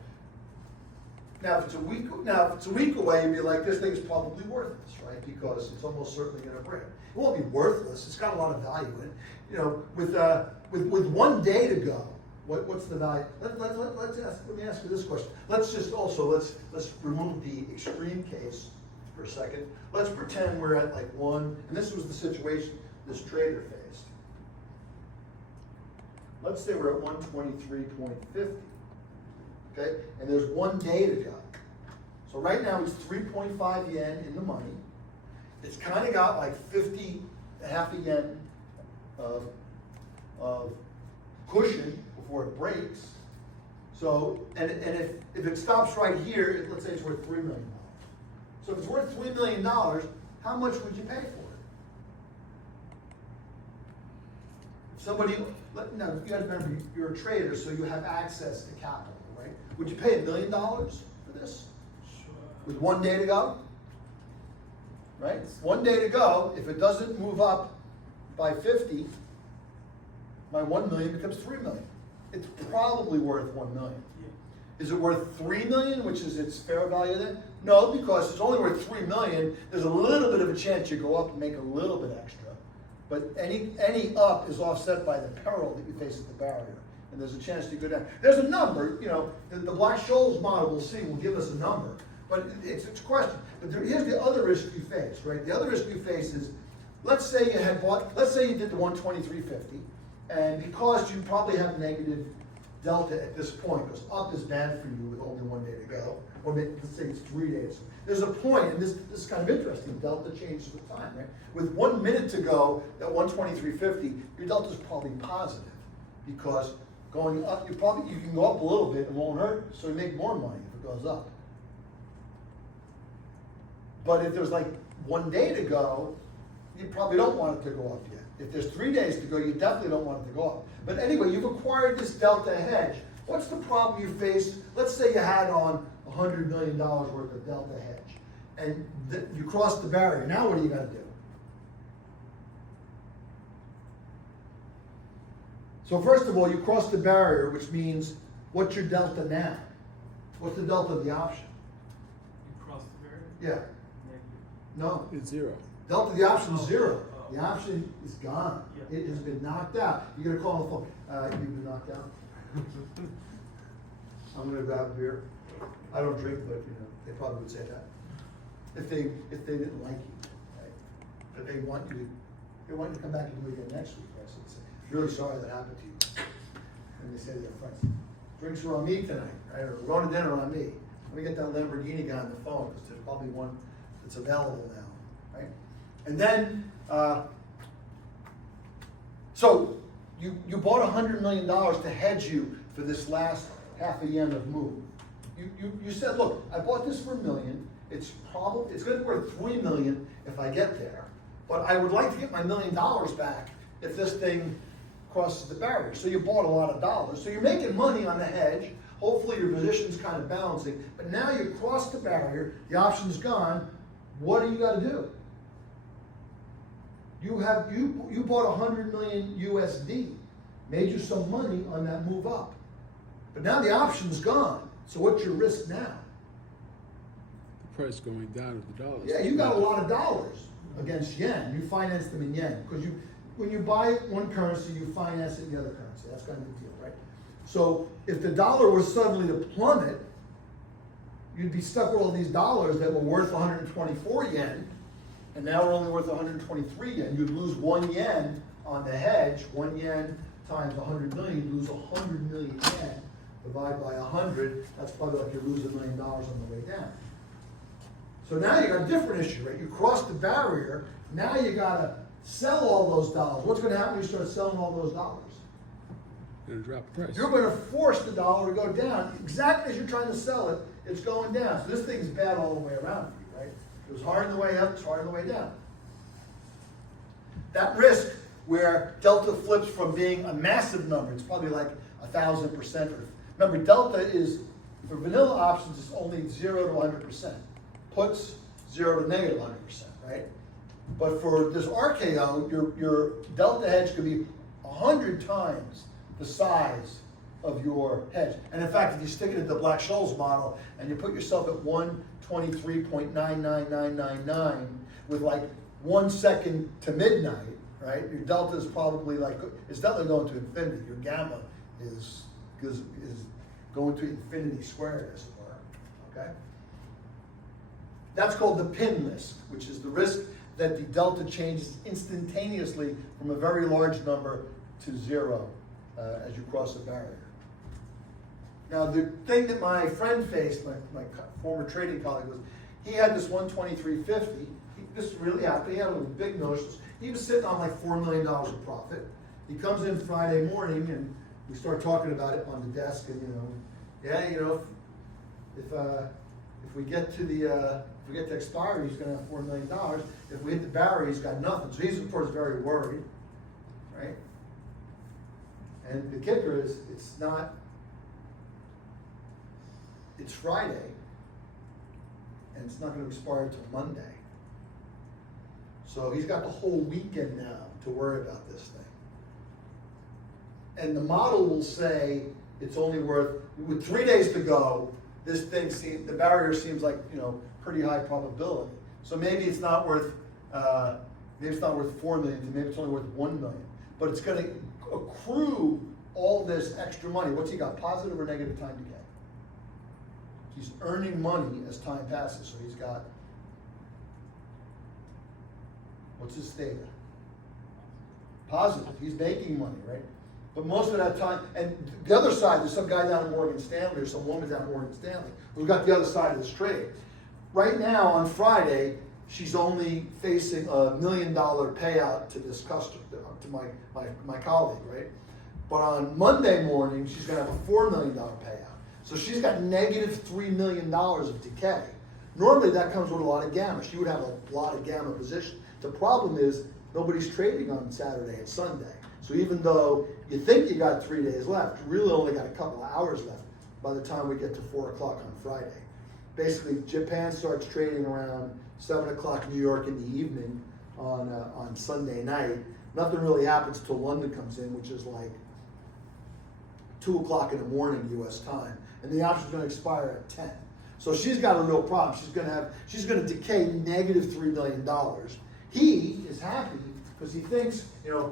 Now, if it's a week away, you'd be like, this thing's probably worthless, right? Because it's almost certainly going to break. It won't be worthless. It's got a lot of value in it. With 1 day to go, what's the value? Let me ask you this question. Let's remove the extreme case for a second. Let's pretend we're at like 1, and this was the situation this trader faced. Let's say we're at 123.50. Okay, and there's 1 day to go. So right now it's 3.5 yen in the money. It's kind of got like half a yen of cushion before it breaks. So, and if it stops right here, let's say it's worth $3 million. So if it's worth $3 million, how much would you pay for it? Now you guys remember, you're a trader, so you have access to capital. Right? Would you pay $1 million for this? Sure. With 1 day to go? Right? 1 day to go, if it doesn't move up by 50, my 1 million becomes 3 million. It's probably worth 1 million. Yeah. Is it worth 3 million, which is its fair value then? No, because it's only worth 3 million. There's a little bit of a chance you go up and make a little bit extra. But any up is offset by the peril that you face at the barrier. And there's a chance to go down. There's a number, the Black-Scholes model will give us a number, but it's a question. But here's the other risk you face, right? The other risk you face is, let's say you did the 123.50, and because you probably have negative delta at this point, because up is bad for you with only 1 day to go, or let's say it's 3 days. There's a point, and this is kind of interesting, delta changes with time, right? With 1 minute to go at 123.50, your delta is probably positive, because Going up, you can go up a little bit, it won't hurt, so you make more money if it goes up. But if there's like 1 day to go, you probably don't want it to go up yet. If there's 3 days to go, you definitely don't want it to go up. But anyway, you've acquired this delta hedge. What's the problem you face? Let's say you had on $100 million worth of delta hedge, and you crossed the barrier. Now what are you gonna do? So first of all, you cross the barrier, which means, what's your delta now? What's the delta of the option? You cross the barrier? Yeah, Negative. no. It's 0. Delta of the option is 0. Oh. The option is gone. Yeah. It has been knocked out. You're gonna call on the phone, you've been knocked out. I'm gonna grab a beer. I don't drink, but they probably would say that. If they didn't like you, right? But they want you to come back and do it again next week, right? So they say, really sorry that happened to you. And they say to their friends, drinks are on me tonight, right? Or we're going to dinner on me. Let me get that Lamborghini guy on the phone, because there's probably one that's available now, right? And then, so you bought $100 million to hedge you for this last half a yen of move. You said, look, I bought this for $1 million. It's gonna be worth $3 million if I get there. But I would like to get my $1 million back if this thing crosses the barrier. So you bought a lot of dollars. So you're making money on the hedge. Hopefully your position's kind of balancing. But now you cross the barrier, the option's gone. What do you gotta do? You bought 100 million USD, made you some money on that move up. But now the option's gone. So what's your risk now? The price going down of the dollars. Yeah, you got a lot of dollars against yen. You finance them in yen. Because when you buy one currency, you finance it in the other currency. That's kind of the deal, right? So if the dollar was suddenly to plummet, you'd be stuck with all these dollars that were worth 124 yen, and now we're only worth 123 yen. You'd lose 1 yen on the hedge. 1 yen times 100 million, you'd lose 100 million yen. Divide by 100, that's probably like you lose $1 million on the way down. So now you got a different issue, right? You crossed the barrier, now you gotta sell all those dollars. What's gonna happen when you start selling all those dollars? Gonna drop the price. You're gonna force the dollar to go down. Exactly as you're trying to sell it, it's going down. So this thing's bad all the way around for you, right? It was hard on the way up, it's hard on the way down. That risk where delta flips from being a massive number, it's probably like 1,000%. Remember, delta is, for vanilla options, it's only 0 to 100%. Puts, 0 to negative 100%, right? But for this RKO, your delta hedge could be 100 times the size of your hedge. And in fact, if you stick it in the Black-Scholes model and you put yourself at 123.99999 with like 1 second to midnight, right? Your delta is probably like, it's definitely going to infinity. Your gamma is going to infinity squared, as it were, okay? That's called the pin risk, which is the risk that the delta changes instantaneously from a very large number to 0 as you cross a barrier. Now, the thing that my friend faced, my former trading colleague, was he had this 123.50. This really happened. He had a little big notions. He was sitting on like $4 million of profit. He comes in Friday morning and we start talking about it on the desk, and if we get to expiry, he's going to have $4 million. If we hit the barrier, he's got nothing. So he's of course very worried, right? And the kicker is, it's Friday, and it's not going to expire until Monday. So he's got the whole weekend now to worry about this thing. And the model will say it's only worth, with 3 days to go, this thing the barrier seems like, pretty high probability. So maybe it's not worth, $4 million, maybe it's only worth $1 million. But it's going to accrue all this extra money. What's he got, positive or negative time decay? He's earning money as time passes, so he's got, what's his theta? Positive, he's making money, right? But most of that time, and the other side, there's some guy down at Morgan Stanley or some woman down at Morgan Stanley who's got the other side of this trade. Right now, on Friday, she's only facing a $1 million payout to this customer, to my colleague, right? But on Monday morning, she's gonna have a $4 million payout. So she's got negative $3 million of decay. Normally that comes with a lot of gamma. She would have a lot of gamma position. The problem is nobody's trading on Saturday and Sunday. So even though you think you got 3 days left, you really only got a couple of hours left by the time we get to 4 o'clock on Friday. Basically, Japan starts trading around 7 o'clock New York in the evening on Sunday night. Nothing really happens till London comes in, which is like 2 o'clock in the morning U.S. time, and the option's going to expire at 10. So she's got a real problem. She's going to decay negative $3 million. He is happy because he thinks,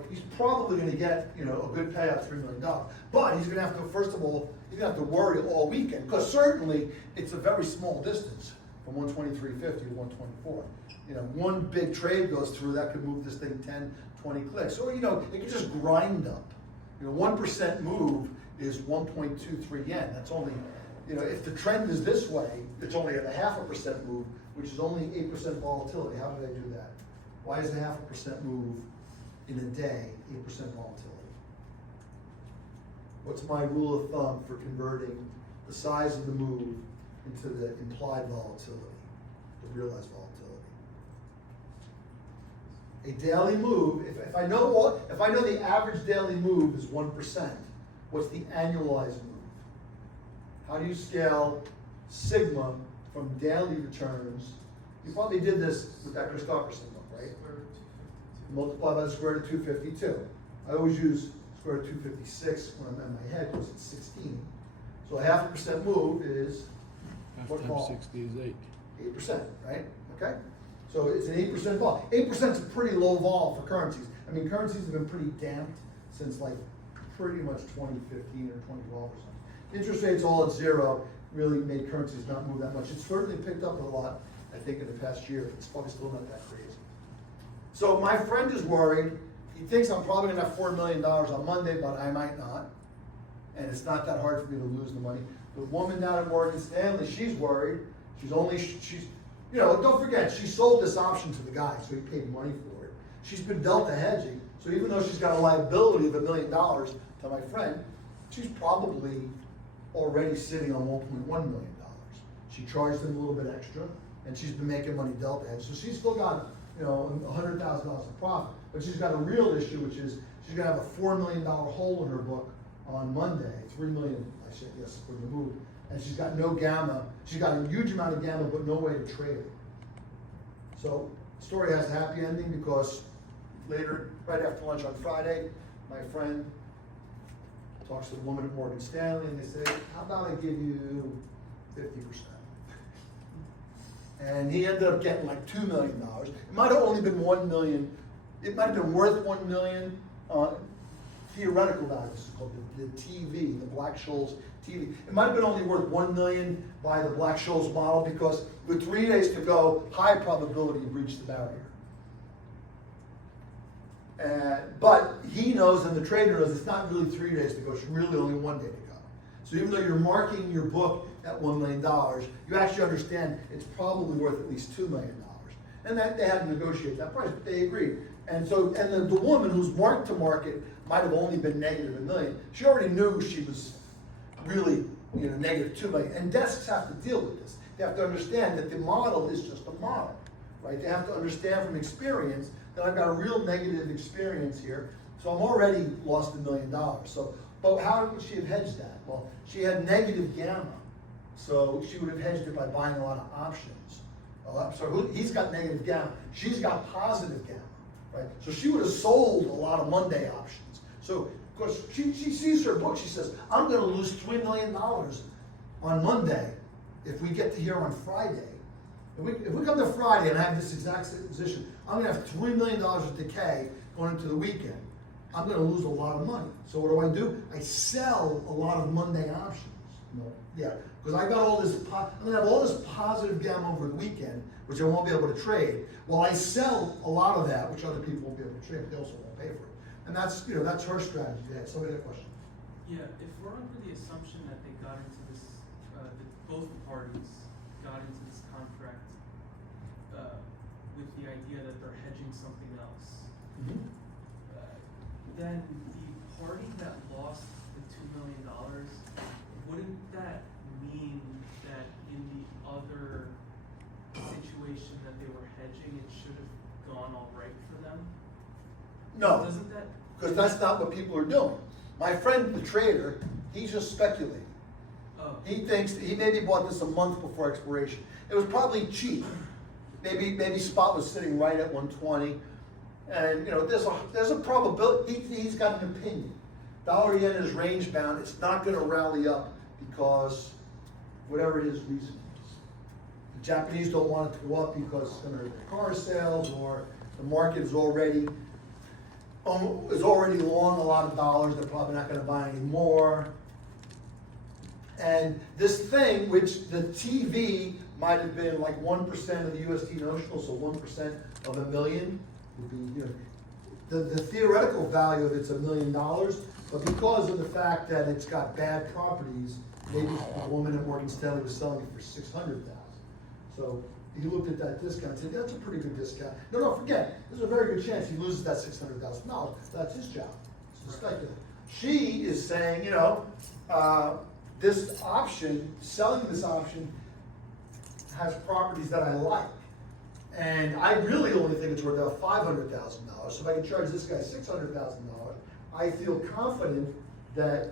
he's probably going to get, a good payout, $3 million. But he's going to have to, first of all, he's going to have to worry all weekend, because certainly it's a very small distance from 123.50 to 124. One big trade goes through, that could move this thing 10, 20 clicks. Or, it could just grind up. 1% move is 1.23 yen. That's only, if the trend is this way, it's only at a 0.5% move, which is only 8% volatility. How did I do that? Why is a 0.5% move in a day 8% volatility? What's my rule of thumb for converting the size of the move into the implied volatility, the realized volatility? A daily move, if I know the average daily move is 1%, what's the annualized move? How do you scale sigma from daily returns? You probably did this with that Christofferson book, right? Multiply by the square root of 252. I always use square root of 256 when I'm in my head because it's 16. So a 0.5% move is Half what times vol? 60 is 8. 8%, right? Okay? So it's an 8% vol. 8% is a pretty low vol for currencies. I mean, currencies have been pretty damped since like pretty much 2015 or 2012 or something. Interest rates all at zero really made currencies not move that much. It's certainly picked up a lot, I think, in the past year. It's probably still not that crazy. So my friend is worried. He thinks I'm probably gonna have $4 million on Monday, but I might not. And it's not that hard for me to lose the money. The woman down at Morgan Stanley, she's worried. Don't forget, she sold this option to the guy, so he paid money for it. She's been delta hedging, so even though she's got a liability of $1 million to my friend, she's probably already sitting on $1.1 million. She charged him a little bit extra, and she's been making money delta hedge. So she's still got, $100,000 of profit. But she's got a real issue, which is she's gonna have a $4 million hole in her book on Monday, 3 million, I said, yes, for the move. And she's got no gamma. She's got a huge amount of gamma, but no way to trade it. So the story has a happy ending because later, right after lunch on Friday, my friend talks to the woman at Morgan Stanley and they say, how about I give you 50%? And he ended up getting like $2 million. It might have only been 1 million. It might have been worth 1 million. Theoretical value, this is called the TV, the Black-Scholes TV. It might have been only worth 1 million by the Black-Scholes model because with 3 days to go, high probability you've reached the barrier. But he knows and the trader knows it's not really 3 days to go, it's really only 1 day to go. So even though you're marking your book at $1 million, you actually understand it's probably worth at least $2 million. And that they had to negotiate that price, but they agreed. And so, and the woman who's marked to market might have only been negative $1 million. She already knew she was really, negative $2 million. And desks have to deal with this. They have to understand that the model is just a model, right? They have to understand from experience that I've got a real negative experience here. So I'm already lost $1 million. So, but how would she have hedged that? Well, she had negative gamma. So she would have hedged it by buying a lot of options. So he's got negative gamma. She's got positive gamma. Right? So she would have sold a lot of Monday options. So, of course, she sees her book, she says, I'm going to lose $3 million on Monday if we get to here on Friday. If we come to Friday and I have this exact same position, I'm going to have $3 million of decay going into the weekend. I'm going to lose a lot of money. So what do? I sell a lot of Monday options. Because I got all this, I'm going to have all this positive gamma over the weekend, which I won't be able to trade, while I sell a lot of that, which other people won't be able to trade, but they also won't pay for it. And that's, that's her strategy. Yeah, somebody had a question. Yeah, if we're under the assumption that they got into this, that both parties got into this contract with the idea that they're hedging something else, then the party that lost the $2 million, wouldn't that mean that in the other situation that they were hedging, it should have gone all right for them? No, Doesn't that? because that's not what people are doing. My friend, the trader, he's just speculating. Oh. He thinks, he maybe bought this a month before expiration. It was probably cheap. Maybe spot was sitting right at 120. And, you know, there's a probability, he's got an opinion. Dollar yen is range bound, it's not gonna rally up because whatever his reason is. The Japanese don't want it to go up because it's gonna hurt their car sales, or the market is already long a lot of dollars, they're probably not gonna buy any more. And this thing, which the TV might have been like 1% of the USD notional, so 1% of $1 million would be, you know, the theoretical value of it's $1 million, but because of the fact that it's got bad properties, maybe the woman at Morgan Stanley was selling it for $600,000. So he looked at that discount and said, that's a pretty good discount. No, forget, there's a very good chance he loses that $600,000. That's his job, it's to speculate. She is saying, you know, this option, selling this option has properties that I like. And I really only think it's worth about $500,000. So if I can charge this guy $600,000, I feel confident that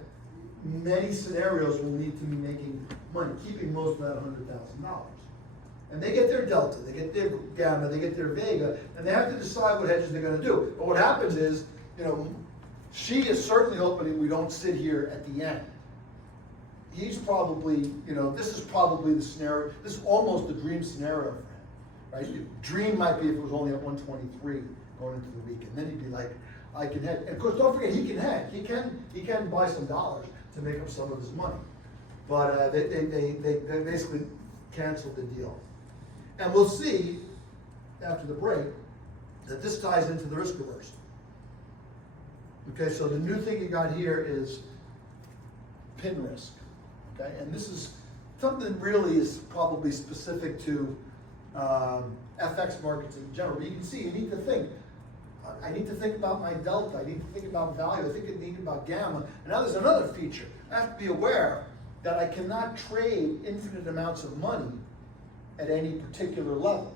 many scenarios will need to be making money, keeping most of that $100,000. And they get their delta, they get their gamma, they get their vega, and they have to decide what hedges they're gonna do. But what happens is, you know, she is certainly hoping we don't sit here at the end. He's probably, you know, this is probably the scenario, this is almost the dream scenario for him, right? Dream might be if it was only at 123 going into the weekend, then he'd be like, I can hedge. And of course, don't forget, he can hedge. He can buy some dollars to make up some of his money. But they basically canceled the deal. And we'll see after the break that this ties into the risk reversal. Okay, so the new thing you got here is pin risk. Okay, and this is something really is probably specific to FX markets in general. But you can see, you need to think. I need to think about my delta. I need to think about value. I think I need about gamma. And now there's another feature. I have to be aware that I cannot trade infinite amounts of money at any particular level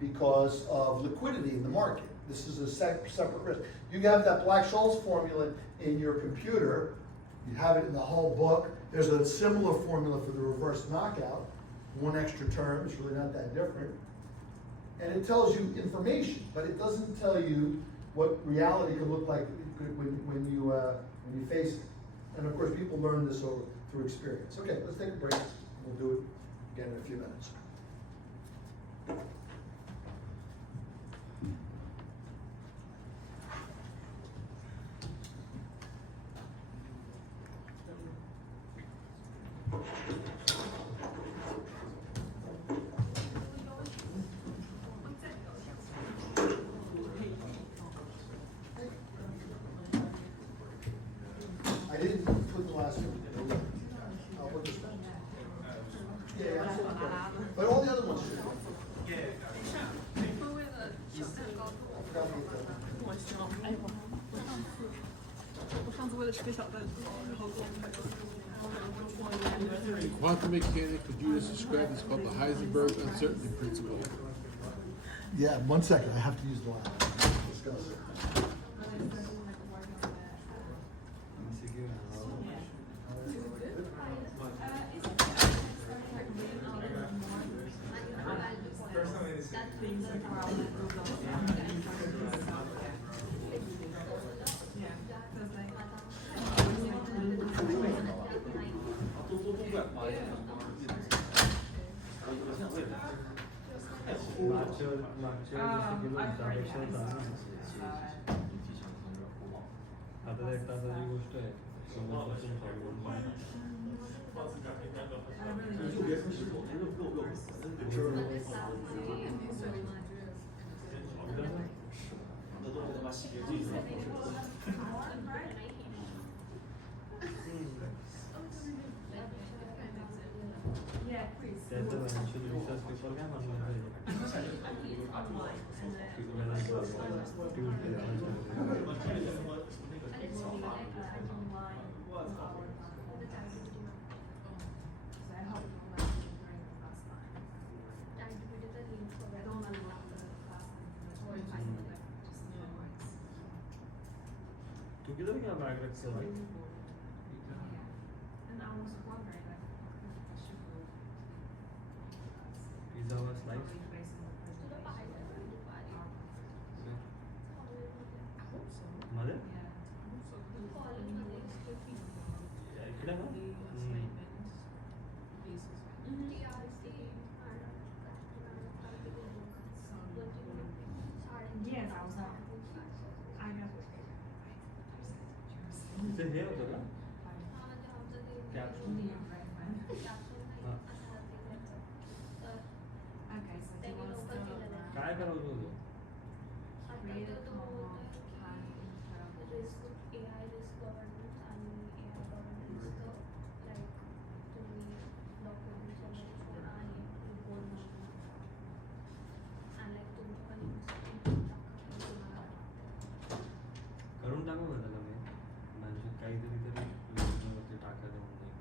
because of liquidity in the market. This is a separate risk. You have that Black-Scholes formula in your computer. You have it in the whole book. There's a similar formula for the reverse knockout. One extra term, it's really not that different. And it tells you information, but it doesn't tell you what reality could look like when you face it. And of course, people learn this through experience. Okay, let's take a break. We'll do it again in a few minutes. I didn't put the last one. I'll put this down. Yeah, absolutely. But all the other ones should. In quantum mechanics, could you just describe this called the Heisenberg uncertainty principle? Yeah, 1 second, I have to use the line. Discuss it. आता एक तासाची गोष्ट आहे समोरपासून solve Yeah, त्याचं actually research paper काय बनवलं पाहिजे? तू किधर गया बैग रख के भाई? Pizza or slice? मध्ये? इकडे का? Yes, I was out. I know. इथे हे होतं का? Capsule? हां. Okay, so do you want us to काय करायचं होतं? create a call, time, करून टाकू का त्याला मी? म्हणजे काहीतरी तरी LinkedIn टाकायला होऊन जाईल.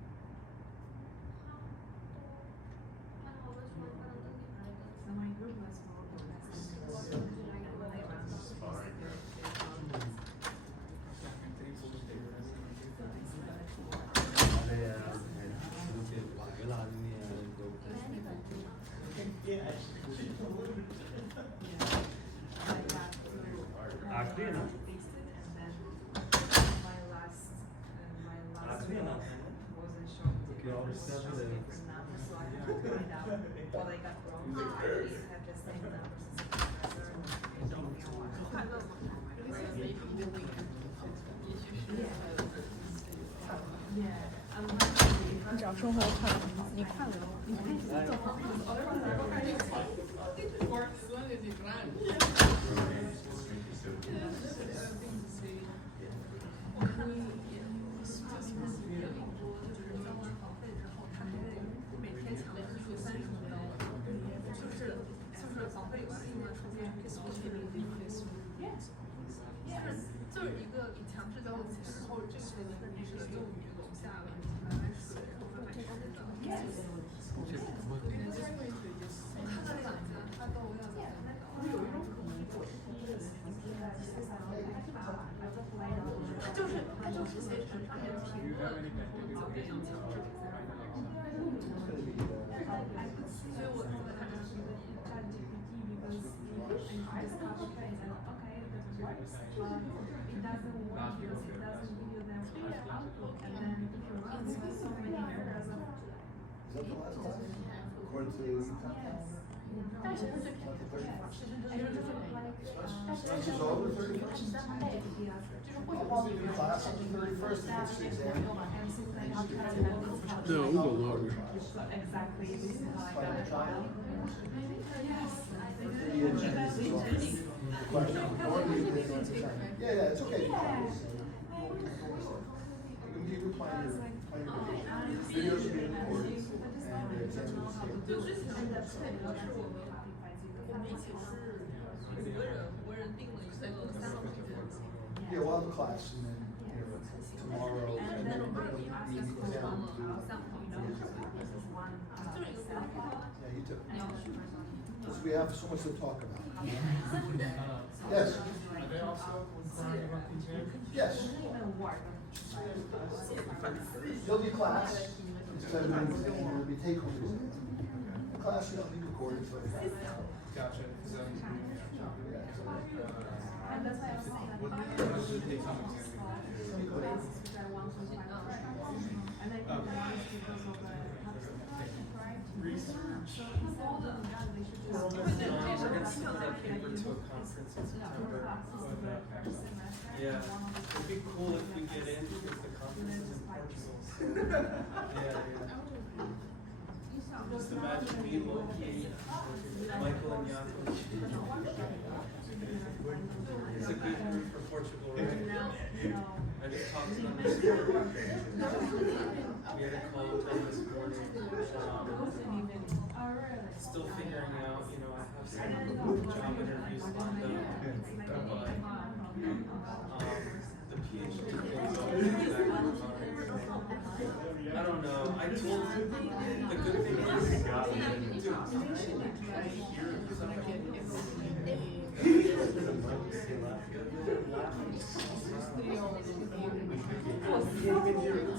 So my group was for अरे यार, ते पागल आदमी है यार, लोग. आखरी है ना? आखरी है ना? कि और इसका भी है.你只要生活快乐就好，你快乐你开心就好。 就是一个以强制交付钱，然后这个人你是用于楼下了，你慢慢水，然后慢慢吃的。我看到两家，他跟我要的，我有一种可能，他就是写成他的评论，然后变成强制。所以我在他这是一个It doesn't work because it doesn't give you that clear outlook, and then if you run into so many errors of Is that the last class? According to This is over 31st? How long do you class on the 31st if it's the exam? No, we'll go longer. Exactly, this is how I got it. Child? Yes. Yeah, it's okay. You can keep replying your videos are being recorded and the exams will be就之前我们是我们一起是5个人定了一个3个文件。 Yeah, we'll have a class and then, you know, tomorrow and then the exam. Yeah, you too. Because we have so much to talk about. Yes. Are they also inquiring about the exam? Yes. There'll be class. Instead of it'll be take home exam. Class, you don't need recordings like that. Gotcha. So, And that's why I was saying that what does the take home exam mean? and I think that is because of the Research. so instead of doing that, they should just We're gonna send that paper to a conference in September. Yeah, it'd be cool if we get in because the conference is in Portugal. So, yeah. Just imagine me, Loki, Michael, and Yato. It's a good group for Portugal, right? I just talked to them this morning. We had a call with them this morning. job interviews lined up, but the PhD thing is always in the back of my mind. I don't know. I told the good thing is, dude, I'm actually trying to hear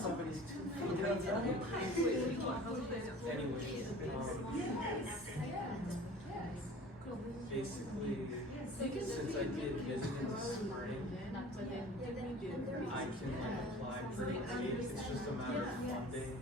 somebody's anyways, basically, since I did visit in the spring, I can like apply pretty quick. It's just a matter of funding.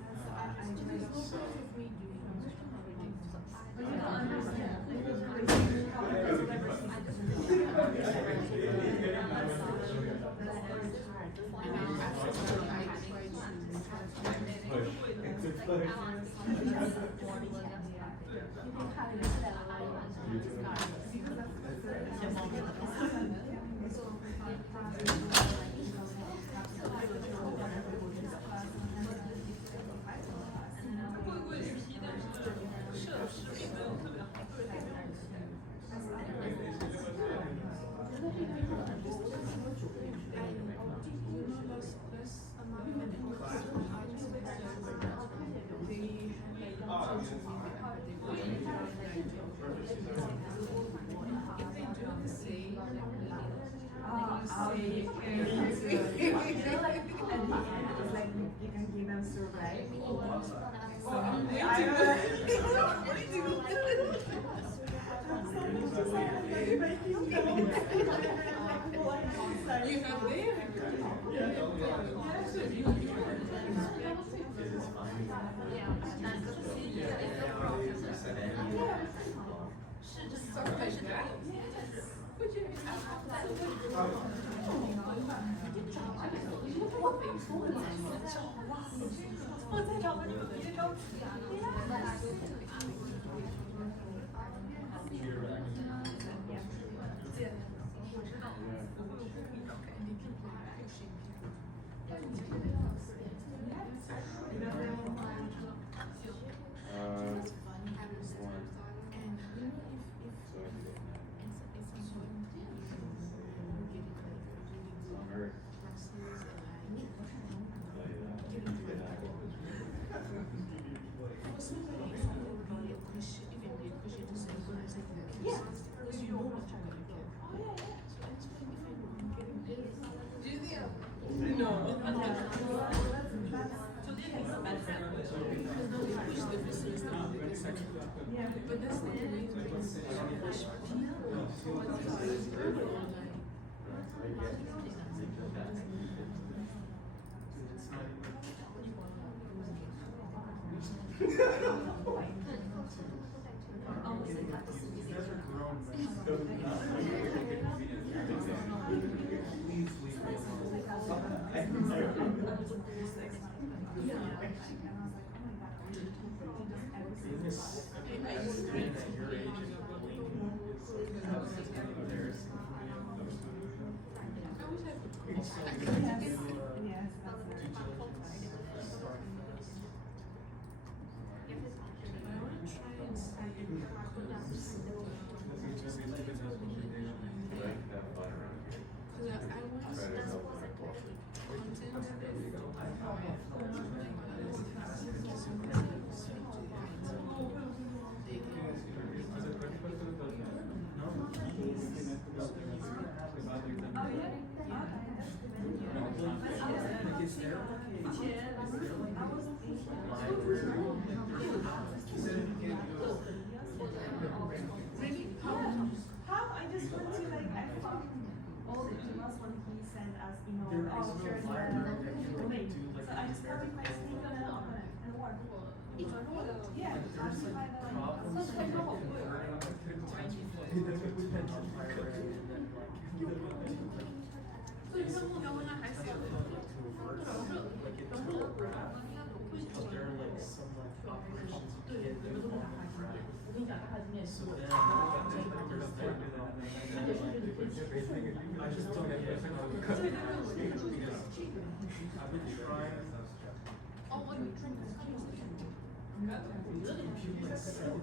So.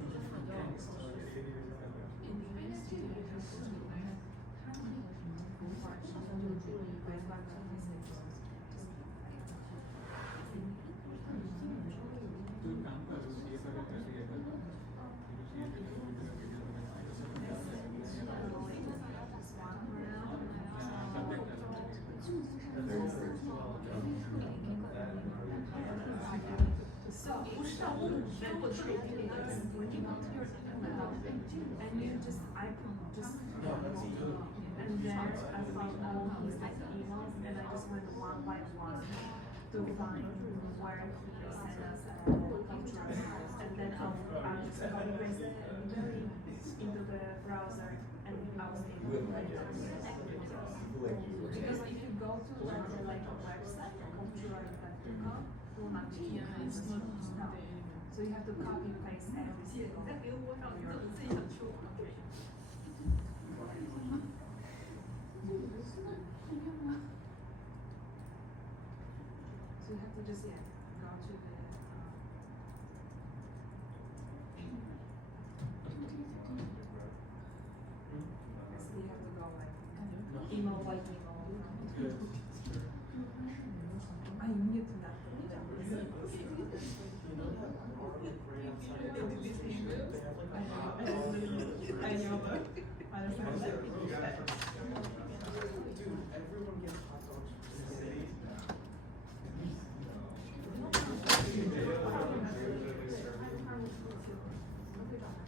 So, when you go to your email and you just, I just, and there I found all his emails and I just went one by one to find where he sent us pictures, and then I'll just copy paste it into the browser and I was able to write it. Because if you go to like a website, computer.com, it will not give you no. So you have to copy paste every single from your. So you have to just go to the. So you have to go like email by email. I need to not. I know, but I don't know. Dude, everyone gets hot dogs from the city.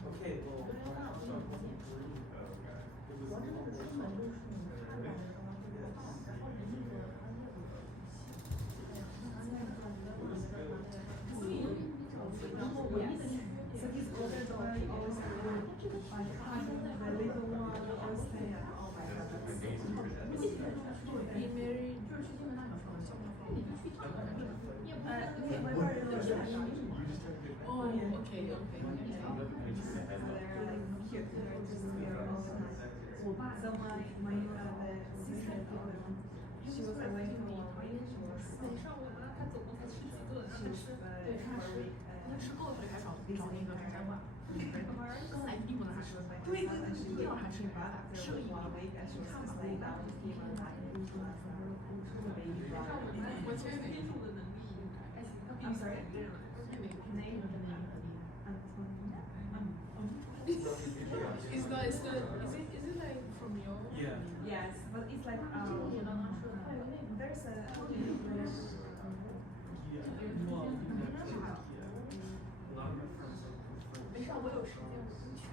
Okay, well. So his older daughter always my cousin, the little one, always saying, oh my god, that's so He married. my brother was Oh, okay. So they're like cute, they're just together all the time. So my the sister, she was away for a while. She was for a week. 吃够了还找一个还是刚来英国的还是对对对，第二还是适应。我其实接受的能力I'm sorry. Name. Is it like from your Yeah. Yes, but it's like there's a Yeah. Well, yeah. A lot of my friends are from没事，我有时间我就去。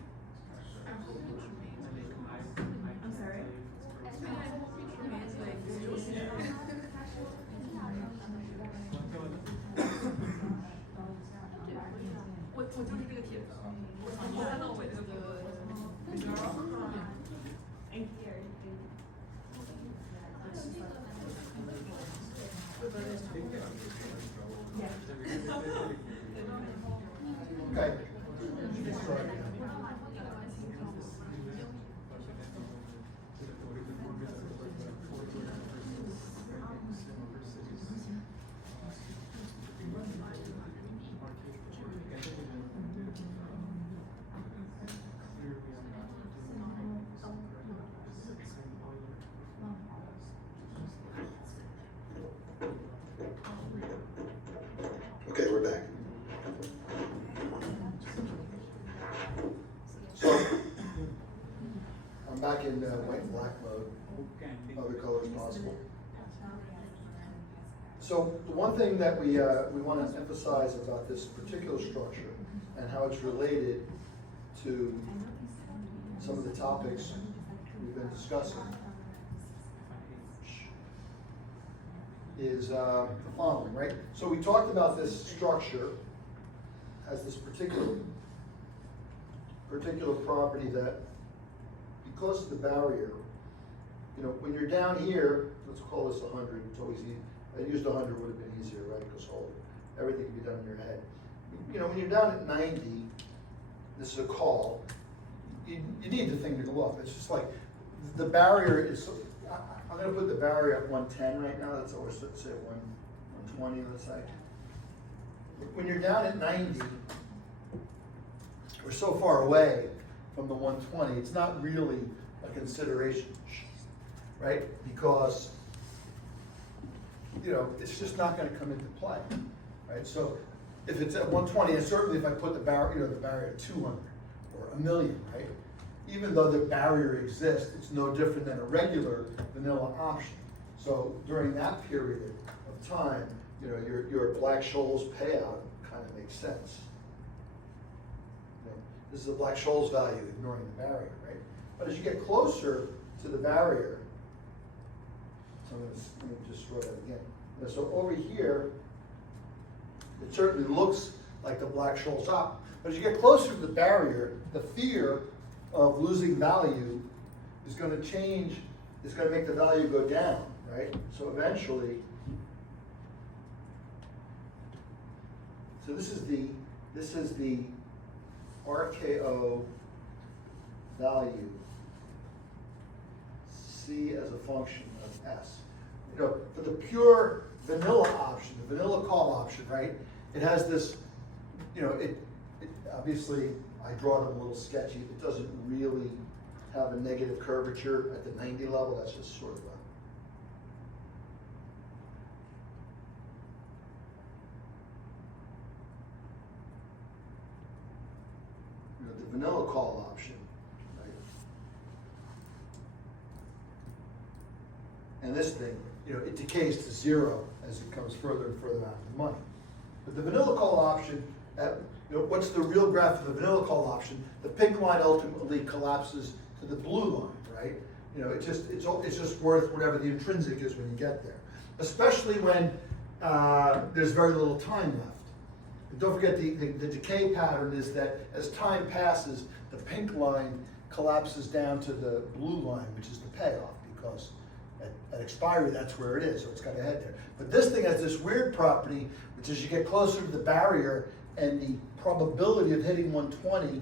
然后不知名 I'm sorry. I hope it remains like this. 我就是这个帖子，我从头看到尾这个。Okay. Let's start again. Okay, we're back. So, I'm back in white and black mode, other colors possible. So, the one thing that we want to emphasize about this particular structure and how it's related to some of the topics we've been discussing is the following, right? So we talked about this structure as this particular property that, because of the barrier, you know, when you're down here, let's call this 100, it's always easy. I used 100 would have been easier, right? Because everything can be done in your head. You know, when you're down at 90, this is a call, you need the thing to go up. It's just like, the barrier is, I'm gonna put the barrier at 110 right now, that's always, let's say 120, let's say. When you're down at 90, we're so far away from the 120, it's not really a consideration, right? Because, you know, it's just not gonna come into play, right? So if it's at 120, and certainly if I put the barrier, you know, the barrier at 200 or a million, right? Even though the barrier exists, it's no different than a regular vanilla option. So during that period of time, you know, your Black-Scholes payout kind of makes sense. Okay? This is the Black-Scholes value, ignoring the barrier, right? But as you get closer to the barrier, so let me just draw that again. You know, so over here, it certainly looks like the Black-Scholes op, but as you get closer to the barrier, the fear of losing value is going to change, it's going to make the value go down, right? So eventually, so this is the RKO value C as a function of S. You know, for the pure vanilla option, the vanilla call option, right? It has this, you know, it obviously, I draw it a little sketchy. It doesn't really have a negative curvature at the 90 level. That's just sort of a, you know, the vanilla call option, right? And this thing, you know, it decays to 0 as it comes further and further out of the money. But the vanilla call option, you know, what's the real graph of the vanilla call option? The pink line ultimately collapses to the blue line, right? You know, it's just worth whatever the intrinsic is when you get there. Especially when there's very little time left. And don't forget the decay pattern is that as time passes, the pink line collapses down to the blue line, which is the payoff, because at expiry, that's where it is, so it's got to head there. But this thing has this weird property, which as you get closer to the barrier and the probability of hitting 120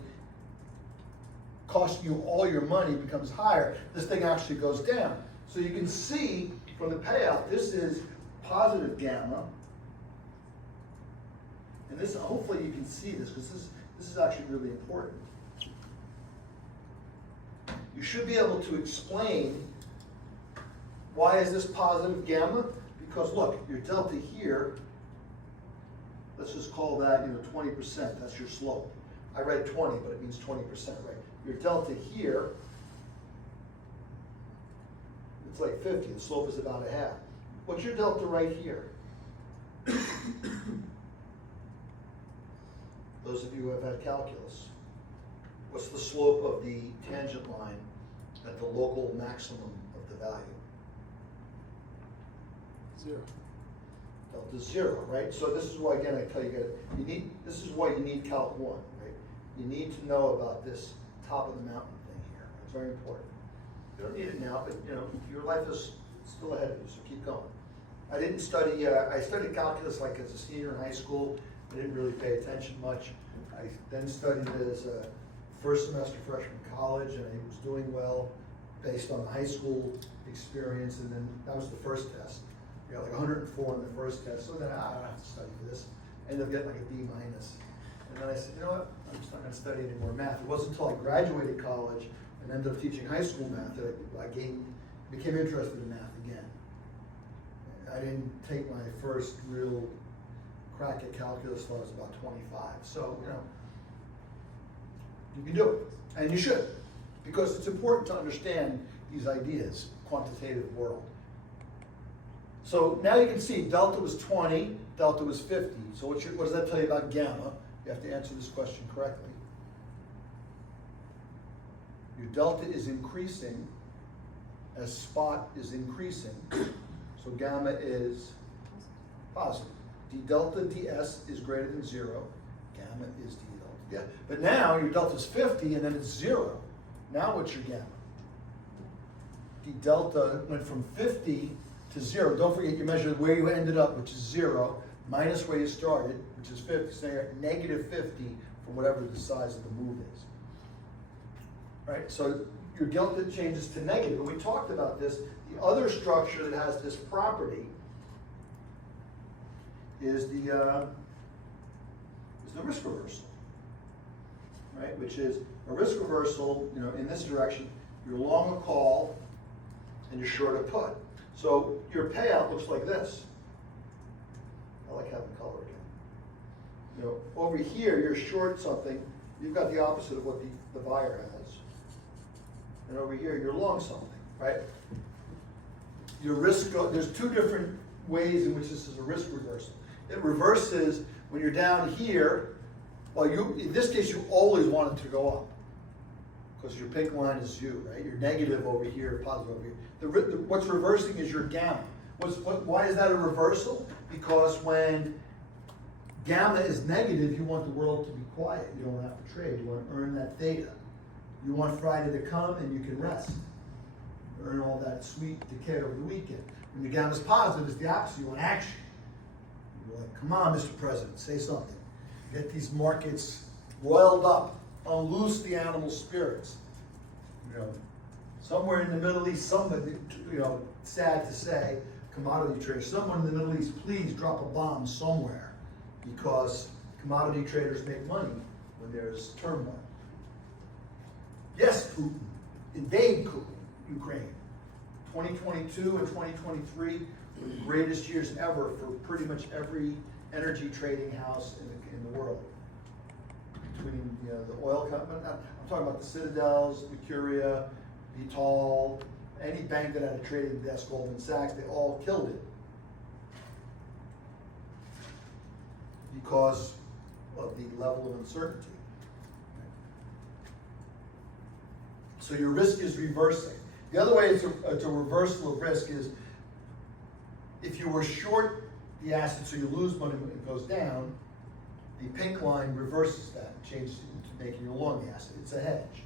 costing you all your money becomes higher, this thing actually goes down. So you can see from the payout, this is positive gamma. And this, hopefully you can see this, because this is actually really important. You should be able to explain why is this positive gamma? Because look, your delta here, let's just call that, you know, 20%, that's your slope. I read 20, but it means 20%, right? Your delta here, it's like 50, the slope is about a half. What's your delta right here? Those of you who have had calculus, what's the slope of the tangent line at the local maximum of the value? 0. Delta 0, right? So this is why, again, I tell you guys, this is why you need Calc 1, right? You need to know about this top of the mountain thing here. It's very important. You don't need it now, but you know, your life is still ahead of you, so keep going. I didn't study, I studied calculus like as a senior in high school. I didn't really pay attention much. I then studied it as a first semester freshman college, and I was doing well based on the high school experience, and then that was the first test. I got like 104 on the first test, so then I don't have to study for this. I ended up getting like a B-. And then I said, you know what, I'm just not gonna study any more math. It wasn't until I graduated college and ended up teaching high school math that I became interested in math again. I didn't take my first real crack at calculus until I was about 25. So, you know, you can do it, and you should, because it's important to understand these ideas, quantitative world. So now you can see delta was 20, delta was 50. So what does that tell you about gamma? You have to answer this question correctly. Your delta is increasing as spot is increasing. So gamma is positive. D delta ds is greater than 0. Gamma is d delta. Yeah. But now your delta is 50 and then it's 0. Now what's your gamma? D delta went from 50 to 0. Don't forget you measured where you ended up, which is 0, minus where you started, which is 50. So you're at negative 50 from whatever the size of the move is. Right? So your delta changes to negative. And we talked about this. The other structure that has this property is the risk reversal. Right? right? Which is a risk reversal, you know, in this direction, you're long a call and you're short a put. So your payout looks like this. I like having color again. You know, over here, you're short something, you've got the opposite of what the buyer has. And over here, you're long something, right? Your risk, there's two different ways in which this is a risk reversal. It reverses when you're down here, well, in this case, you always want it to go up. Because your pink line is you, right? You're negative over here, positive over here. What's reversing is your gamma. Why is that a reversal? Because when gamma is negative, you want the world to be quiet. You don't have to trade. You want to earn that theta. You want Friday to come and you can rest. Earn all that sweet decay over the weekend. When the gamma is positive, it's the opposite. You want action. You're like, come on, Mr. President, say something. Get these markets roiled up. Unloose the animal spirits. You know, somewhere in the Middle East, somebody, you know, sad to say, commodity traders, someone in the Middle East, please drop a bomb somewhere, because commodity traders make money when there's turmoil. Yes, Putin, invade Ukraine. 2022 and 2023 were the greatest years ever for pretty much every energy trading house in the world. Between, you know, the oil company, I'm talking about the Citadels, Mercuria, Vitol, any bank that had a trading desk, Goldman Sachs, they all killed it. Because of the level of uncertainty. So your risk is reversing. The other way it's a reversal of risk is if you were short the asset, so you lose money when it goes down, the pink line reverses that and changes it to making you long the asset. It's a hedge.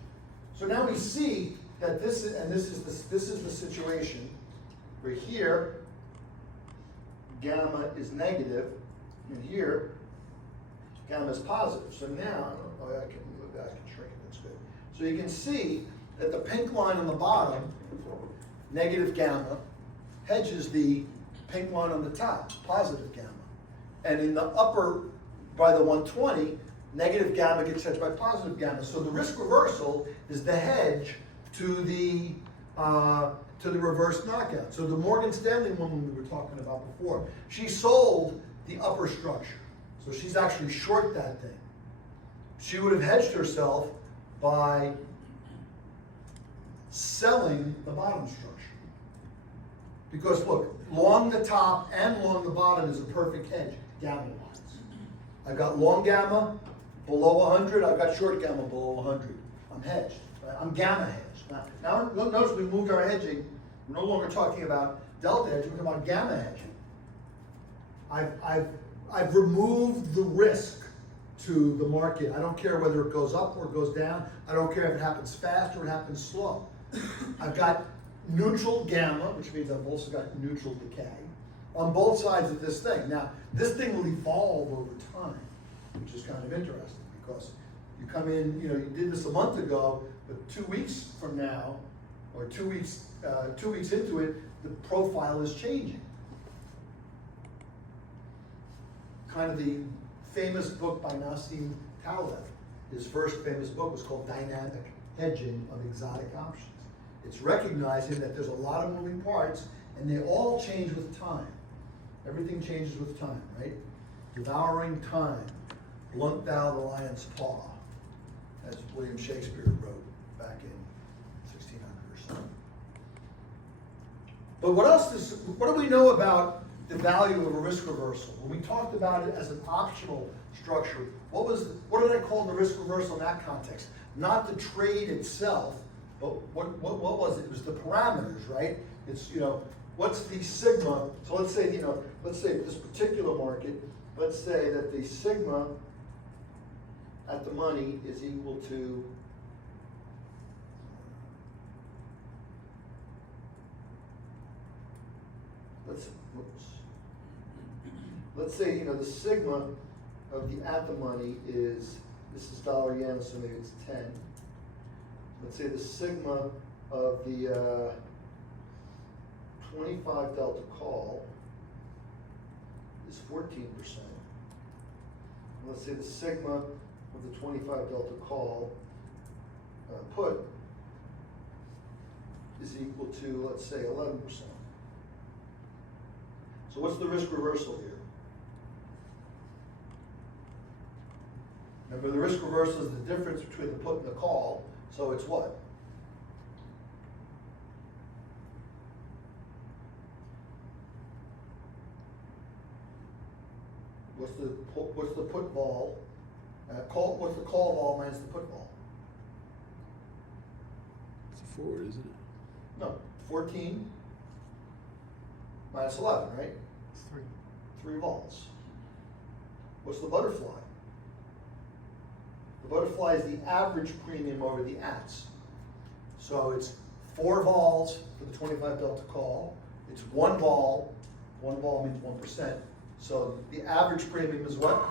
So now we see that this is the situation where here gamma is negative, and here gamma is positive. So now, I can move back and shrink. That's good. So you can see that the pink line on the bottom, negative gamma, hedges the pink line on the top, positive gamma. And in the upper, by the 120, negative gamma gets hedged by positive gamma. So the risk reversal is the hedge to the reverse knockout. So the Morgan Stanley woman we were talking about before, she sold the upper structure. So she's actually short that thing. She would have hedged herself by selling the bottom structure. Because look, long the top and long the bottom is a perfect hedge, gamma wise. I've got long gamma below 100, I've got short gamma below 100. I'm hedged, right? I'm gamma hedged. Now notice we moved our hedging. We're no longer talking about delta hedging, we're talking about gamma hedging. I've removed the risk to the market. I don't care whether it goes up or it goes down. I don't care if it happens fast or it happens slow. I've got neutral gamma, which means I've also got neutral decay on both sides of this thing. Now, this thing will evolve over time, which is kind of interesting because you come in, you know, you did this a month ago, but 2 weeks from now, or 2 weeks into it, the profile is changing. Kind of the famous book by Nassim Taleb, his first famous book was called Dynamic Hedging of Exotic Options. It's recognizing that there's a lot of moving parts and they all change with time. Everything changes with time, right? Devouring time, blunt thou the lion's paw, as William Shakespeare wrote back in 1600 or so. But what do we know about the value of a risk reversal? When we talked about it as an optional structure, what did I call the risk reversal in that context? Not the trade itself, but what was it? It was the parameters, right? It's, you know, what's the sigma? So let's say, you know, let's say this particular market, let's say that the sigma at the money is equal to let's say, you know, the sigma of the at the money is, this is dollar yen, so maybe it's 10. Let's say the sigma of the 25 delta call is 14%. Let's say the sigma of of the 25 delta call put is equal to, let's say, 11%. So what's the risk reversal here? Remember, the risk reversal is the difference between the put and the call, so it's what? What's the put vol? What's the call vol minus the put vol? It's a forward, isn't it? No, 14 minus 11, right? It's 3. 3 vols. What's the butterfly? The butterfly is the average premium over the ats. So it's 4 vols for the 25 delta call. It's 1 vol. 1 vol means 1%. So the average premium is what?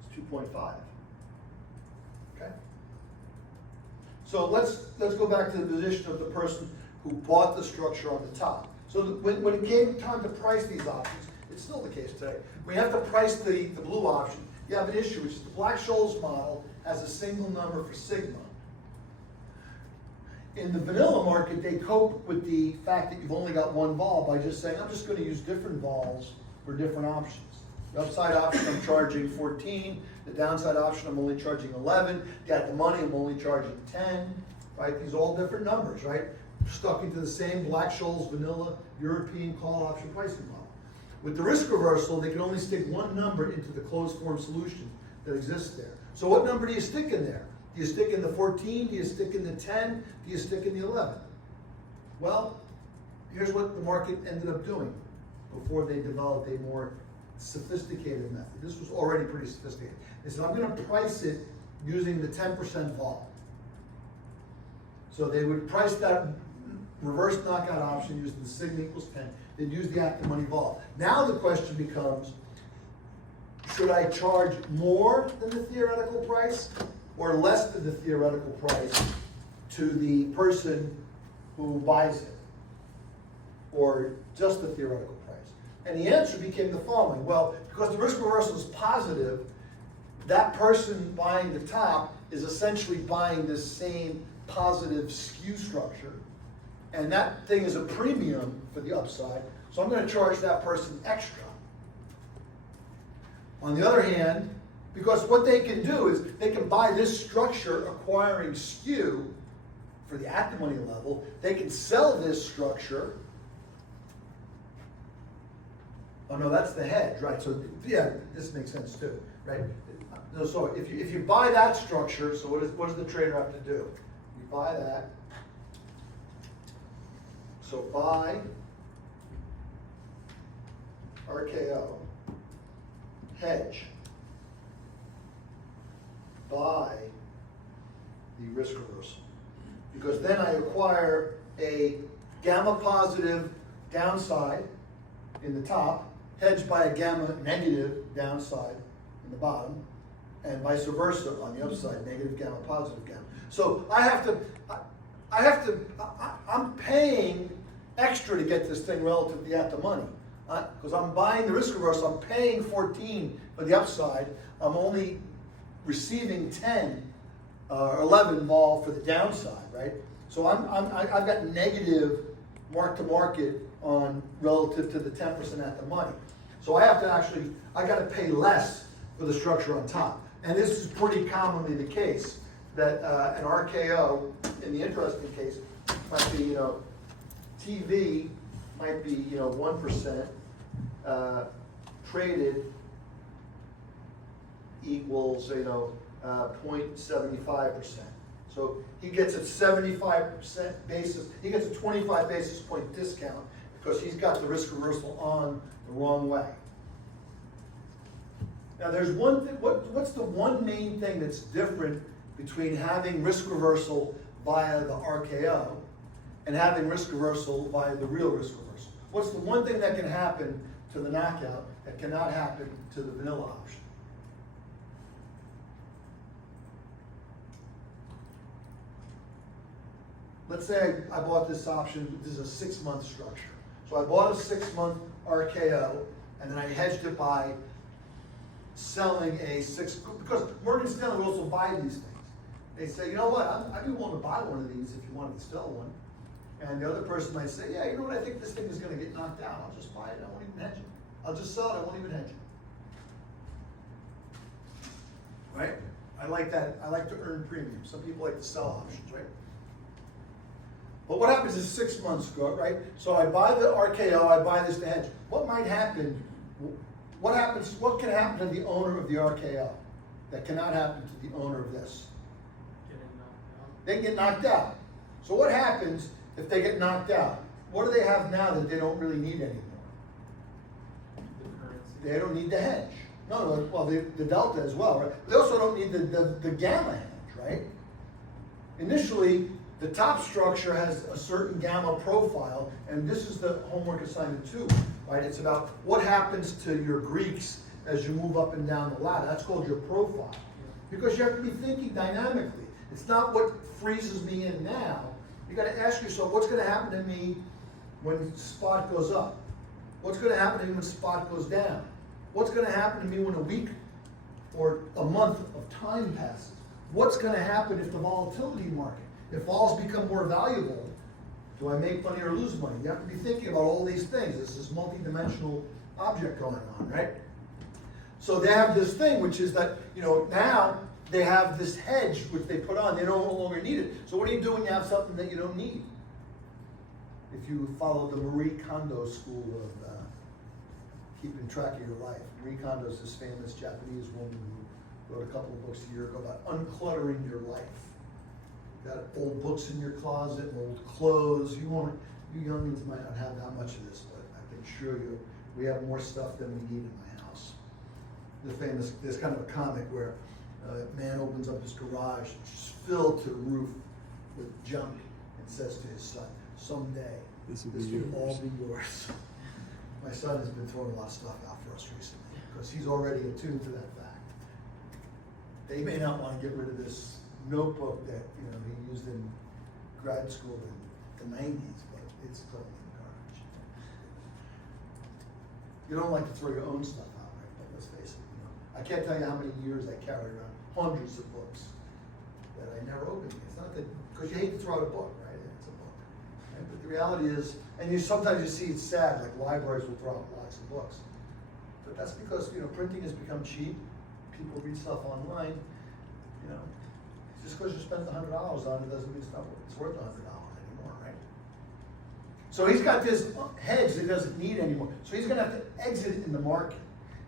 It's 2.5. Okay. So let's go back to the position of the person who bought the structure on the top. So when it came time to price these options, it's still the case today. We have to price the blue option. You have an issue, which is the Black-Scholes model has a single number for sigma. In the vanilla market, they cope with the fact that you've only got 1 vol by just saying, I'm just going to use different vols for different options. The upside option, I'm charging 14. The downside option, I'm only charging 11. The at the money, I'm only charging 10. Right? These are all different numbers, right? Stuck into the same Black-Scholes vanilla European call option pricing model. With the risk reversal, they can only stick 1 number into the closed form solution that exists there. So what number do you stick in there? Do you stick in the 14? Do you stick in the 10? Do you stick in the 11? Well, here's what the market ended up doing before they developed a more sophisticated method. This was already pretty sophisticated. They said, I'm going to price it using the 10% vol. So they would price that reverse knockout option using the sigma equals 10. They'd use the at the money vol. Now the question becomes, should I charge more than the theoretical price or less than the theoretical price to the person who buys it, or just the theoretical price? And the answer became the following. Well, because the risk reversal is positive, that person buying the top is essentially buying this same positive skew structure, and that thing is a premium for the upside, so I'm going to charge that person extra. On the other hand, because what they can do is they can buy this structure acquiring skew for the at the money level, they can sell this structure. Oh no, that's the hedge, right? So yeah, this makes sense too, right? So if you buy that structure, so what does the trader have to do? You buy that. So buy RKO, hedge, buy the risk reversal. Because then I acquire a gamma positive downside in the top, hedged by a gamma negative downside in the bottom, and vice versa on the upside, negative gamma, positive gamma. So I'm paying extra to get this thing relative to the at the money. Because I'm buying the risk reversal, I'm paying 14 for the upside, I'm only receiving 10 or 11 vol for the downside, right? So I've got negative mark to market on relative to the 10% at the money. So I have to I got to pay less for the structure on top. And this is pretty commonly the case, that an RKO, in the interesting case, might be, TV might be, 1%, traded equals, 0.75%. So he gets a 75% basis, he gets a 25 basis point discount because he's got the risk reversal on the wrong way. Now there's one thing, what's the one main thing that's different between having risk reversal via the RKO and having risk reversal via the real risk reversal? What's the one thing that can happen to the knockout that cannot happen to the vanilla option? Let's say I bought this option, this is a 6-month structure. So I bought a 6-month RKO, and then I hedged it by selling because Morgan Stanley will also buy these things. They say, you know what, I'd be willing to buy one of these if you wanted to sell one. And the other person might say, yeah, you know what, I think this thing is gonna get knocked out. I'll just buy it, I won't even hedge it. I'll just sell it, I won't even hedge it. Right? I like that, I like to earn premium. Some people like to sell options, right? But what happens is 6 months ago, right? So I buy the RKO, I buy this to hedge. What might happen, what can happen to the owner of the RKO that cannot happen to the owner of this? Getting knocked out. They get knocked out. So what happens if they get knocked out? What do they have now that they don't really need anymore? The currency. They don't need the hedge. No, well, the delta as well, right? They also don't need the gamma hedge, right? Initially, the top structure has a certain gamma profile, and this is the homework assignment 2, right? It's about what happens to your Greeks as you move up and down the ladder. That's called your profile. Because you have to be thinking dynamically. It's not what freezes me in now. You gotta ask yourself, what's gonna happen to me when spot goes up? What's gonna happen to me when spot goes down? What's gonna happen to me when a week or a month of time passes? What's gonna happen if the volatility market, if vols become more valuable, do I make money or lose money? You have to be thinking about all these things. This is multi-dimensional object going on, right? So they have this thing, which is that, now they have this hedge which they put on. They no longer need it. So what do you do when you have something that you don't need? If you follow the Marie Kondo school of keeping track of your life. Marie Kondo is this famous Japanese woman who wrote a couple of books a year ago about uncluttering your life. You got old books in your closet, old clothes. You youngins might not have that much of this, but I can assure you we have more stuff than we need in my house. There's kind of a comic where a man opens up his garage, just filled to the roof with junk, and says to his son, someday This will this be will all yours. be yours. My son has been throwing a lot of stuff out for us recently because he's already attuned to that fact. They may not want to get rid of this notebook that he used in grad school in the 90s, but it's totally in the garbage. You don't like to throw your own stuff out, right? But let's face it. I can't tell you how many years I carried around hundreds of books that I never opened. It's not that because you hate to throw out a book, right? It's a book. Right? But the reality is, and sometimes you see it's sad, like libraries will throw out lots of books. But that's because printing has become cheap. People read stuff online. Just because you spent $100 on it doesn't mean it's worth $100 anymore, right? So he's got this hedge that he doesn't need anymore. So he's going to have to exit it in the market.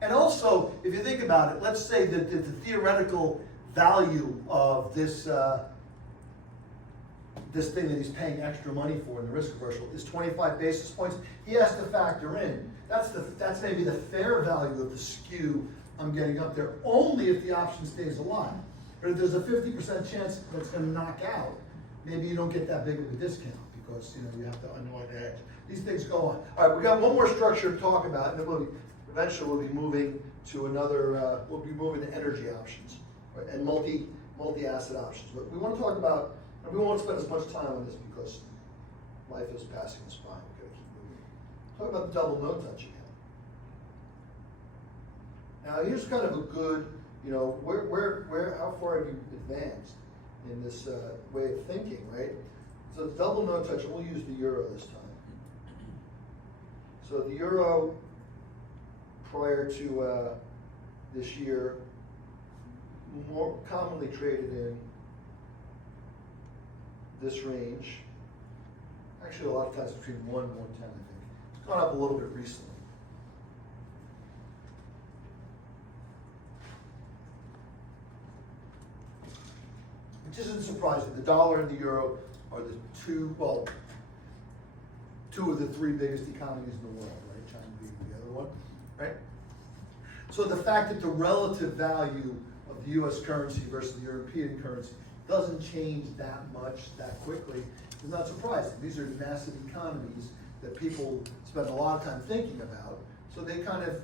And also, if you think about it, let's say that the theoretical value of this this thing that he's paying extra money for in the risk reversal is 25 basis points. He has to factor in. That's maybe the fair value of the skew I'm getting up there, only if the option stays alive. But if there's a 50% chance that's going to knock out, maybe you don't get that big of a discount because you have to unwind the hedge. These things go on. All right, we got one more structure to talk about, and then eventually we'll be moving to another. We'll be moving to energy options, right, and multi-asset options. But we want to talk about. And we won't spend as much time on this because life is passing us by. We're going to keep moving. Talk about the double no touch again. Now here's kind of a good, how far have you advanced in this way of thinking, right? So the double no touch, and we'll use the euro this time. So the euro prior to this year, more commonly traded in this range. Actually, a lot of times between 1 and 110, I think. It's gone up a little bit recently. Which isn't surprising. The dollar and the euro are the two of the 3 biggest economies in the world, right? China being the other one, right? So the fact that the relative value of the US currency versus the European currency doesn't change that much that quickly is not surprising. These are massive economies that people spend a lot of time thinking about. So they've kind of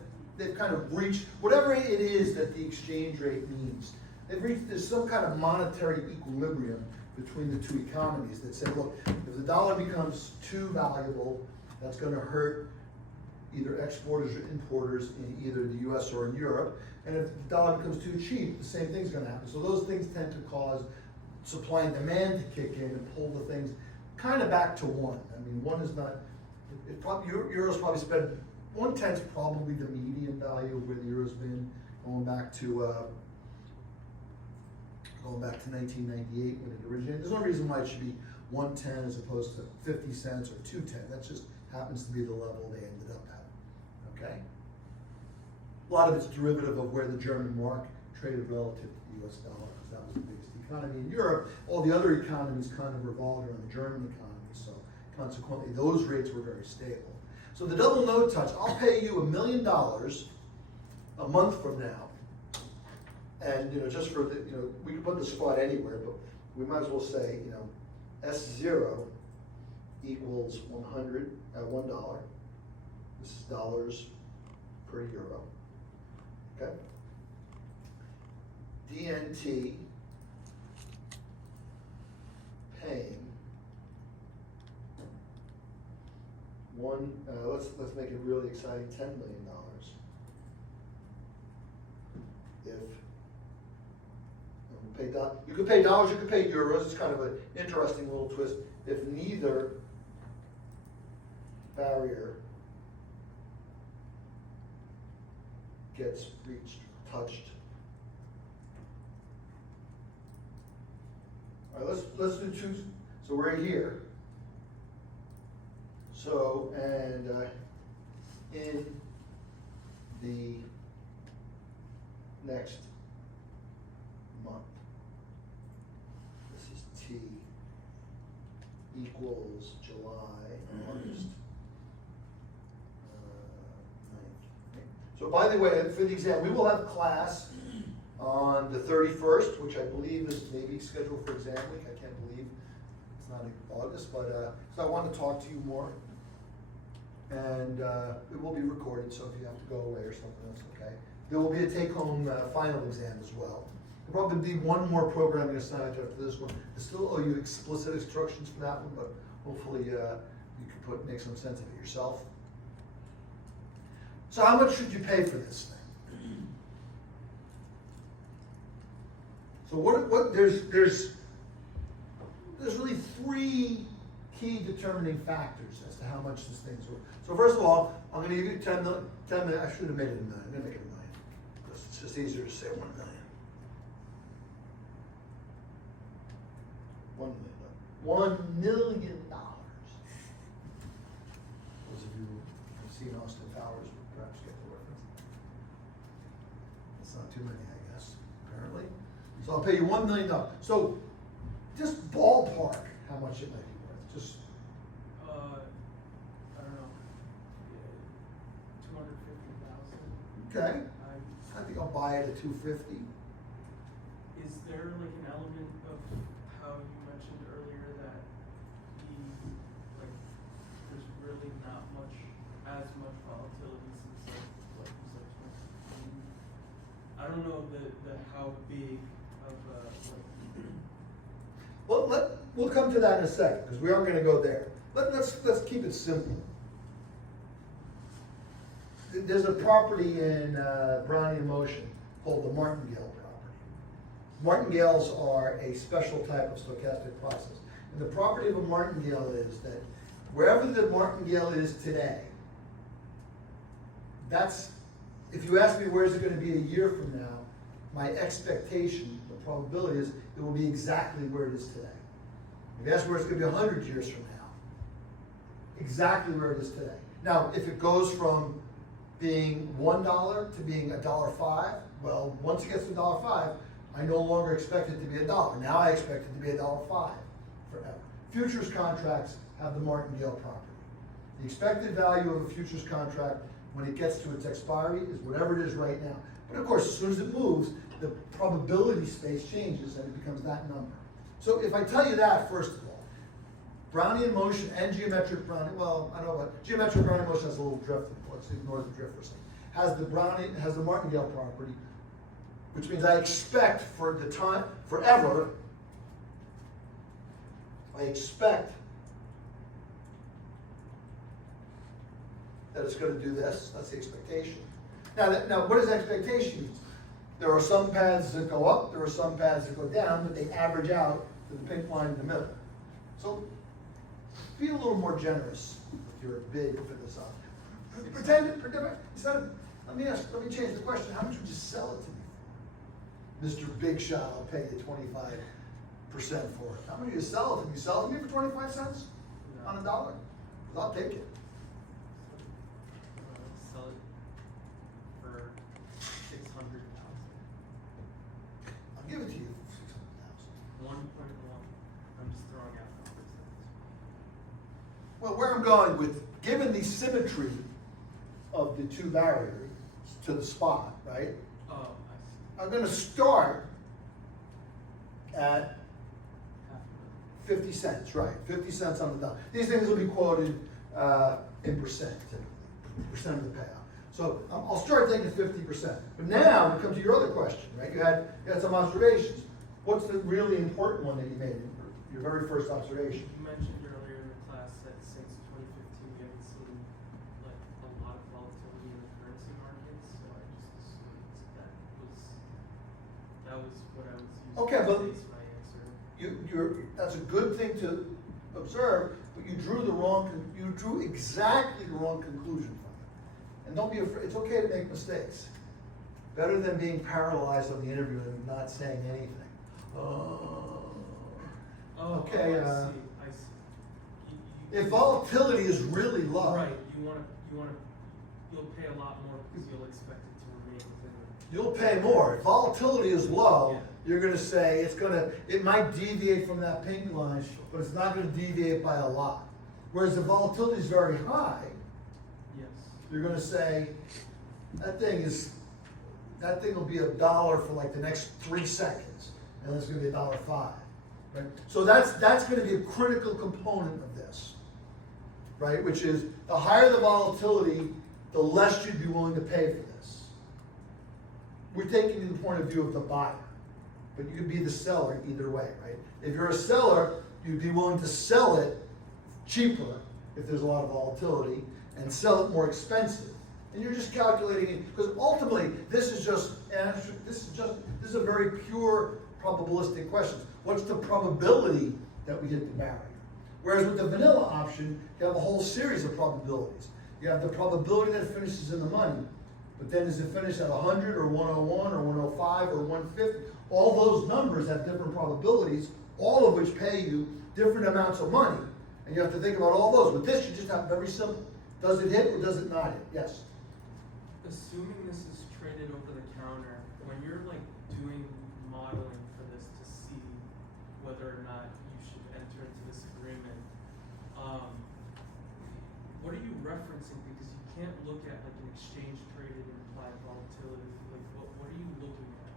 reached whatever it is that the exchange rate means. There's some kind of monetary equilibrium between the two economies that say, look, if the dollar becomes too valuable, that's going to hurt either exporters or importers in either the US or in Europe. And if the dollar becomes too cheap, the same thing's gonna happen. So those things tend to cause supply and demand to kick in and pull the things kind of back to one. I mean, one is not, it probably, Euro's probably spent, 110 is probably the median value of where the Euro's been, going back to 1998 when it originated. There's no reason why it should be 110 as opposed to 50 cents or 210. That just happens to be the level they ended up at, okay? A lot of it's derivative of where the German mark traded relative to the US dollar, because that was the biggest economy in Europe. All the other economies kind of revolved around the German economy, so consequently those rates were very stable. So the double no touch, I'll pay you $1 million a month from now. And, you know, just for the, you know, we can put the spot anywhere, but we might as well say, you know, S0 equals $100, $1. This is dollars per euro, okay? DNT paying let's make it really exciting, $10 million. If you could pay dollars, you could pay euros. It's kind of an interesting little twist. If neither barrier gets reached, touched. All right, let's do two. So we're here. So, and in the next month, this is T equals July, August 9th. Okay. So by the way, for the exam, we will have class on the 31st, which I believe is maybe scheduled for exam week. I can't believe it's not in August, but so I want to talk to you more. And it will be recorded, so if you have to go away or something, that's okay. There will be a take-home final exam as well. There'll probably be one more programming assignment after this one. I still owe you explicit instructions for that one, but hopefully you can make some sense of it yourself. So how much should you pay for this thing? So there's really three key determining factors as to how much this thing's worth. So first of all, I'm going to give you 10 minutes. I should have made it $1 million. I'm going to make it $1 million because it's just easier to say $1 million. $1 million. Those of you who've seen Austin Powers would perhaps get the reference. It's not too many, I guess, apparently. So I'll pay you $1 million. So just ballpark how much it might be worth. Just I don't know, 250,000. okay. I think I'll buy it at $250. Is there like an element of how you mentioned earlier that there's really not as much volatility since like you said 2015? I don't know the how big of Well, we'll come to that in a second because we aren't going to go there. Let's keep it simple. There's a property in Brownian motion called the martingale property. Martingales are a special type of stochastic process. And the property of a martingale is that wherever the martingale is today, if you ask me where is it going to be a year from now, my expectation, the probability is it will be exactly where it is today. If you ask me where it's going to be 100 years from now, exactly where it is today. Now, if it goes from being $1 to being $1.05, well, once it gets to $1.05, I no longer expect it to be $1. Now I expect it to be $1.05 forever. Futures contracts have the martingale property. The expected value of a futures contract when it gets to its expiry is whatever it is right now. But of course, as soon as it moves, the probability space changes and it becomes that number. So if I tell you that, first of all, Brownian motion and geometric Brownian, well, I don't know what, geometric Brownian motion has a little drift, let's ignore the drift for a second, has the martingale property, which means I expect for the time, forever, I expect that it's gonna do this, that's the expectation. Now, what is expectation? There are some paths that go up, there are some paths that go down, but they average out to the pink line in the middle. So, be a little more generous if you're big for this up. Pretend, instead of, let me change the question, how much would you sell it to me? Mr. Big Shot, I'll pay you 25% for it. How much do you sell it to me? You sell it to me for 25 cents on a dollar? 'Cause I'll take it. Sell it for 600,000. I'll give it to you for 600,000. 1.1. I'm just throwing out numbers. Well, where I'm going with, given the symmetry of the two barriers to the spot, right? Oh, I see. I'm gonna start at Half a 50 cents, right, 50 cents on the dollar. These things will be quoted in percent, typically, percent of the payout. So I'll start taking 50%. But now, we come to your other question, right? You had some observations. What's the really important one that you made, your very first observation? You mentioned earlier in the class that since 2015 we haven't seen like a lot of volatility in the currency markets, so I just assumed that was what I was using Okay, to but base my answer. That's a good thing to observe, but you drew exactly the wrong conclusion from it. And don't be afraid, it's okay to make mistakes. Better than being paralyzed on the interview and not saying anything. Okay, I see. if volatility is really low. Right, you'll pay a lot more because you'll expect it to remain within the. You'll pay more. If volatility is low, Yeah. you're gonna say it might deviate from that pink line, but it's not gonna deviate by a lot. Whereas if volatility is very high, Yes. you're gonna say, that thing will be $1 for like the next 3 seconds, and it's gonna be $1.05, right? So that's gonna be a critical component of this, right? Which is, the higher the volatility, the less you'd be willing to pay for this. We're taking the point of view of the buyer, but you could be the seller either way, right? If you're a seller, you'd be willing to sell it cheaper if there's a lot of volatility, and sell it more expensive. And you're just calculating it, because ultimately, this is a very pure probabilistic question. What's the probability that we hit the barrier? Whereas with the vanilla option, you have a whole series of probabilities. You have the probability that it finishes in the money, but then does it finish at 100 or 101 or 105 or 150? All those numbers have different probabilities, all of which pay you different amounts of money. And you have to think about all those. With this, you just have very simple. Does it hit or does it not hit? Yes. Assuming this is traded over the counter, when you're like doing modeling for this to see whether or not you should enter into this agreement, what are you referencing? Because you can't look at like an exchange traded implied volatility. Like what are you looking at?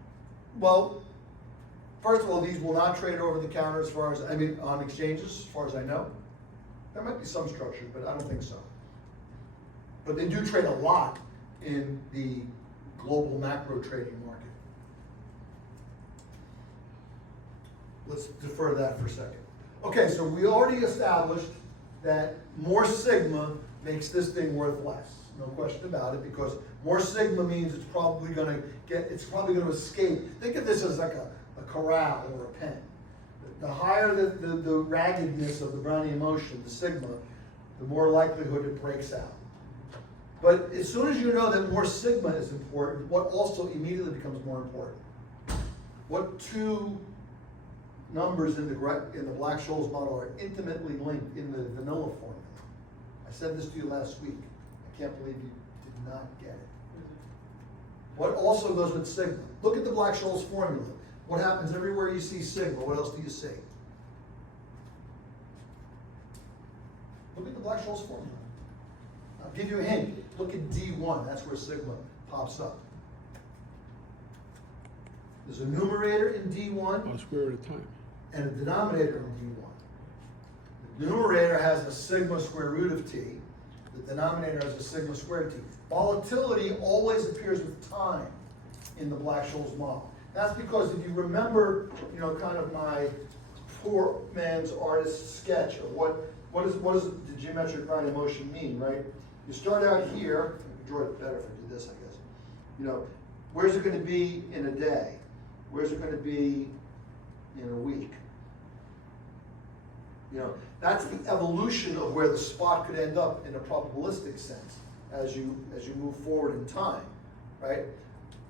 Well, first of all, these will not trade over the counter on exchanges, as far as I know. There might be some structure, but I don't think so. But they do trade a lot in the global macro trading market. Let's defer that for a second. Okay, so we already established that more sigma makes this thing worth less. No question about it, because more sigma means it's probably going to escape. Think of this as like a corral or a pen. The higher the raggedness of the Brownian motion, the sigma, the more likelihood it breaks out. But as soon as you know that more sigma is important, what also immediately becomes more important? What two numbers in the Black-Scholes model are intimately linked in the vanilla formula? I said this to you last week. I can't believe you did not get it. What also goes with sigma? Look at the Black-Scholes formula. What happens everywhere you see sigma? What else do you see? Look at the Black-Scholes formula. I'll give you a hint. Look at D1. That's where sigma pops up. There's a numerator in D1 A square root of time. and a denominator in D1. The numerator has a sigma square root of t. The denominator has a sigma squared t. Volatility always appears with time in the Black-Scholes model. That's because if you remember, kind of my poor man's artist sketch of what does the geometric Brownian motion mean, right? You start out here, I can draw it better if I do this, I guess. You know, where's it gonna be in a day? Where's it gonna be in a week? You know, that's the evolution of where the spot could end up in a probabilistic sense as you move forward in time, right?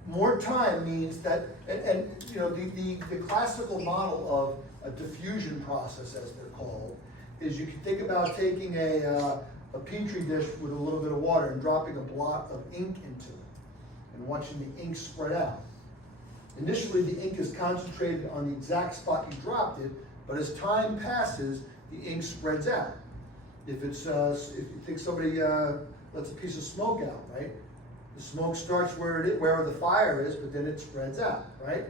More time means that, and you know, the classical model of a diffusion process, as they're called, is you can think about taking a petri dish with a little bit of water and dropping a blot of ink into it and watching the ink spread out. Initially, the ink is concentrated on the exact spot you dropped it, but as time passes, the ink spreads out. If it's, if you think somebody lets a piece of smoke out, right? The smoke starts where the fire is, but then it spreads out, right?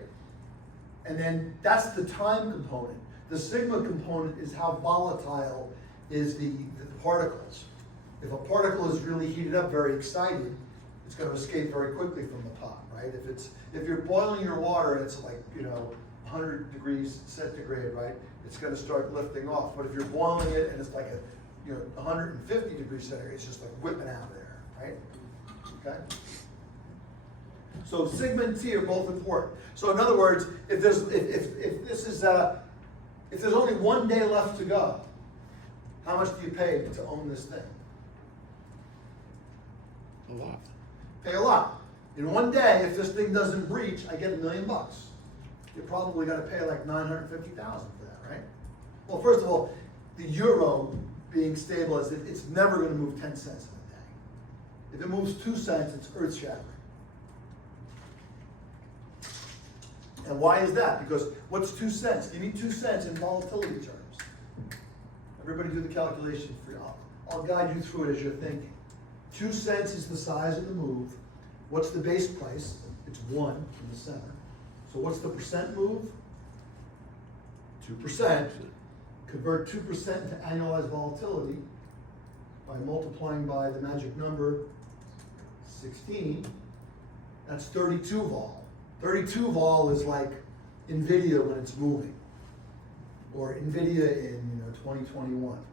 And then that's the time component. The sigma component is how volatile is the particles. If a particle is really heated up, very excited, it's going to escape very quickly from the pot, right? If you're boiling your water and it's like, you know, 100 degrees centigrade, right? It's going to start lifting off. But if you're boiling it and it's like 150 degrees centigrade, it's just like whipping out of there, right? Okay? So sigma and T are both important. So in other words, if there's only one day left to go, how much do you pay to own this thing? A lot. Pay a lot. In one day, if this thing doesn't breach, I get $1 million. You're probably going to pay like $950,000 for that, right? Well, first of all, the euro being stable is it's never going to move 10 cents in a day. If it moves 2 cents, it's earth-shattering. And why is that? Because what's 2 cents? Give me 2 cents in volatility terms. Everybody do the calculation for you. I'll guide you through it as you're thinking. 2 cents is the size of the move. What's the base price? It's 1 in the center. So what's the percent move? 2%. Convert 2% to annualized volatility by multiplying by the magic number 16. That's 32 vol. 32 vol is like NVIDIA when it's moving, or NVIDIA in 2021.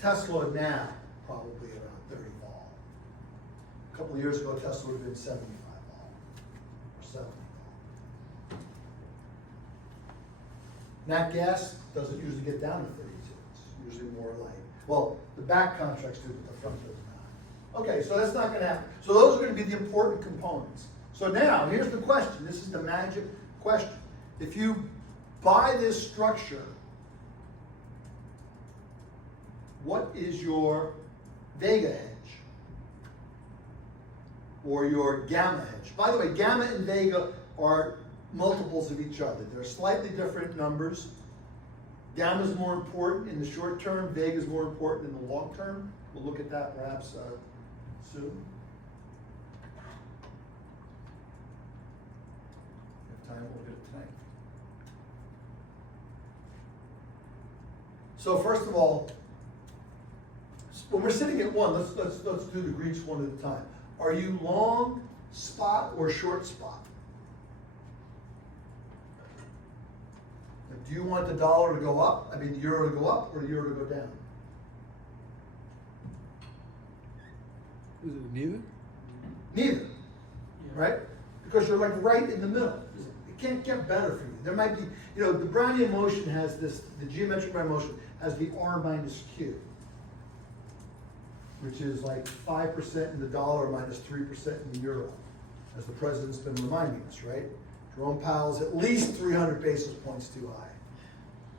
Tesla now probably around 30 vol. A couple of years ago, Tesla would have been 75 vol or 70 vol. Nat gas doesn't usually get down to 32. It's usually more like, well, the back contracts do, but the front does not. Okay, so that's not going to happen. So those are going to be the important components. So now, here's the question. This is the magic question. If you buy this structure, what is your Vega hedge? Or your gamma hedge? By the way, gamma and Vega are multiples of each other. They're slightly different numbers. Gamma is more important in the short term. Vega is more important in the long term. We'll look at that perhaps soon. Time we'll get it tonight. So first of all, when we're sitting at 1, let's do the Greeks one at a time. Are you long spot or short spot? Do you want the dollar to go up? I mean, the euro to go up or the euro to go down? Is it neither? Neither, right? Because you're like right in the middle. It can't get better for you. There might be, the Brownian motion has this, the geometric Brownian motion has the R minus Q, which is like 5% in the dollar minus 3% in the euro, as the president's been reminding us, right? Jerome Powell's at least 300 basis points too high.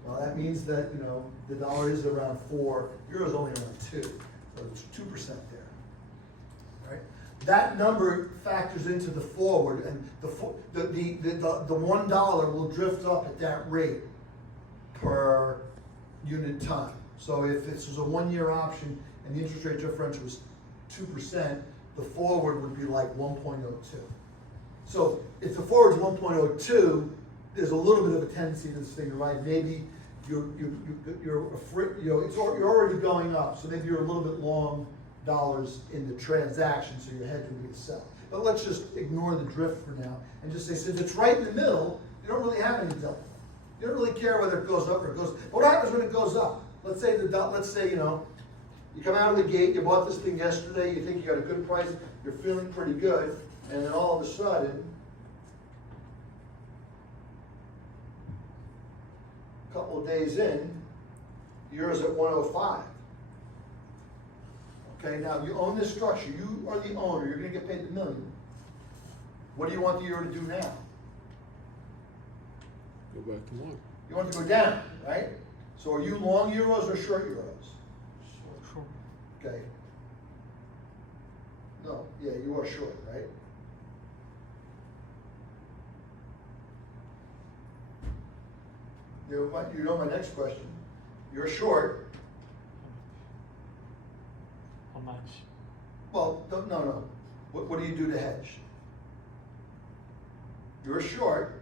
Well, that means that, the dollar is around 4, euro's only around 2, so it's 2% there, right? That number factors into the forward, and the $1 will drift up at that rate per unit time. So if this was a 1-year option and the interest rate differential was 2%, the forward would be like 1.02. So if the forward is 1.02, there's a little bit of a tendency to this thing to ride. Maybe you're afraid, you're already going up, so maybe you're a little bit long dollars in the transaction, so your hedge would be to sell. But let's just ignore the drift for now and just say, since it's right in the middle, you don't really have any delta. You don't really care whether it goes up or it goes. But what happens when it goes up? Let's say You come out of the gate, you bought this thing yesterday, you think you got a good price, you're feeling pretty good, and then all of a sudden, a couple of days in, the euro's at 105. Okay, now you own this structure, you are the owner, you're gonna get paid the million. What do you want the euro to do now? Go back to one. You want it to go down, right? So are you long euros or short euros? Sure. Okay. No, yeah, you are short, right? You know my next question. You're short. How much? Well, no. What do you do to hedge? You're short.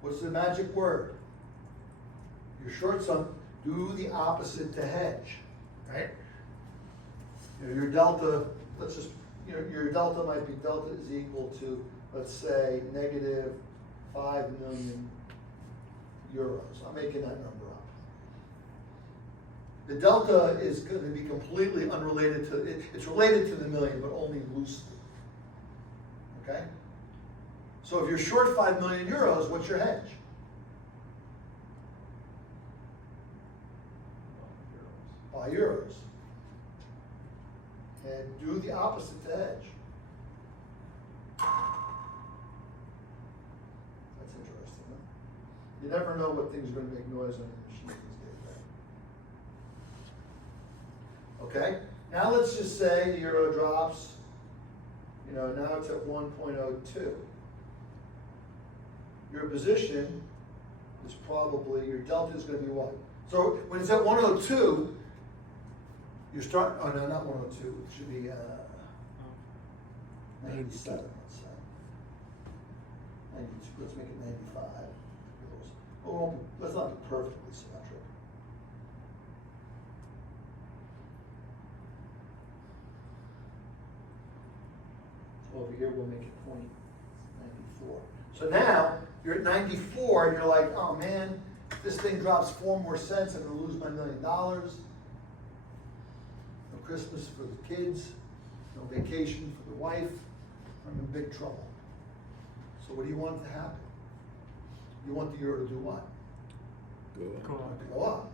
What's the magic word? You're short some, do the opposite to hedge, right? You know, your delta, let's just, your delta might be delta is equal to, let's say, negative 5 million euros. I'm making that number up. The delta is going to be completely unrelated to, it's related to the million, but only loosely. Okay? So if you're short 5 million euros, what's your hedge? Buy euros. And do the opposite to hedge. That's interesting, huh? You never know what things are going to make noise on your machine these days, right? Okay? Now let's just say the euro drops, now it's at 1.02. Your position is probably, your delta is going to be what? So when it's at 102, you're starting, oh no, not 102, it should be 97, let's say. 92, let's make it 95. Oh, let's not be perfectly symmetric. So over here we'll make it 0.94. So now you're at 94 and you're like, oh man, if this thing drops 4 more cents, I'm gonna lose my $1 million. No Christmas for the kids, no vacation for the wife. I'm in big trouble. So what do you want to happen? You want the euro to do what? Go up. Go up. To go up.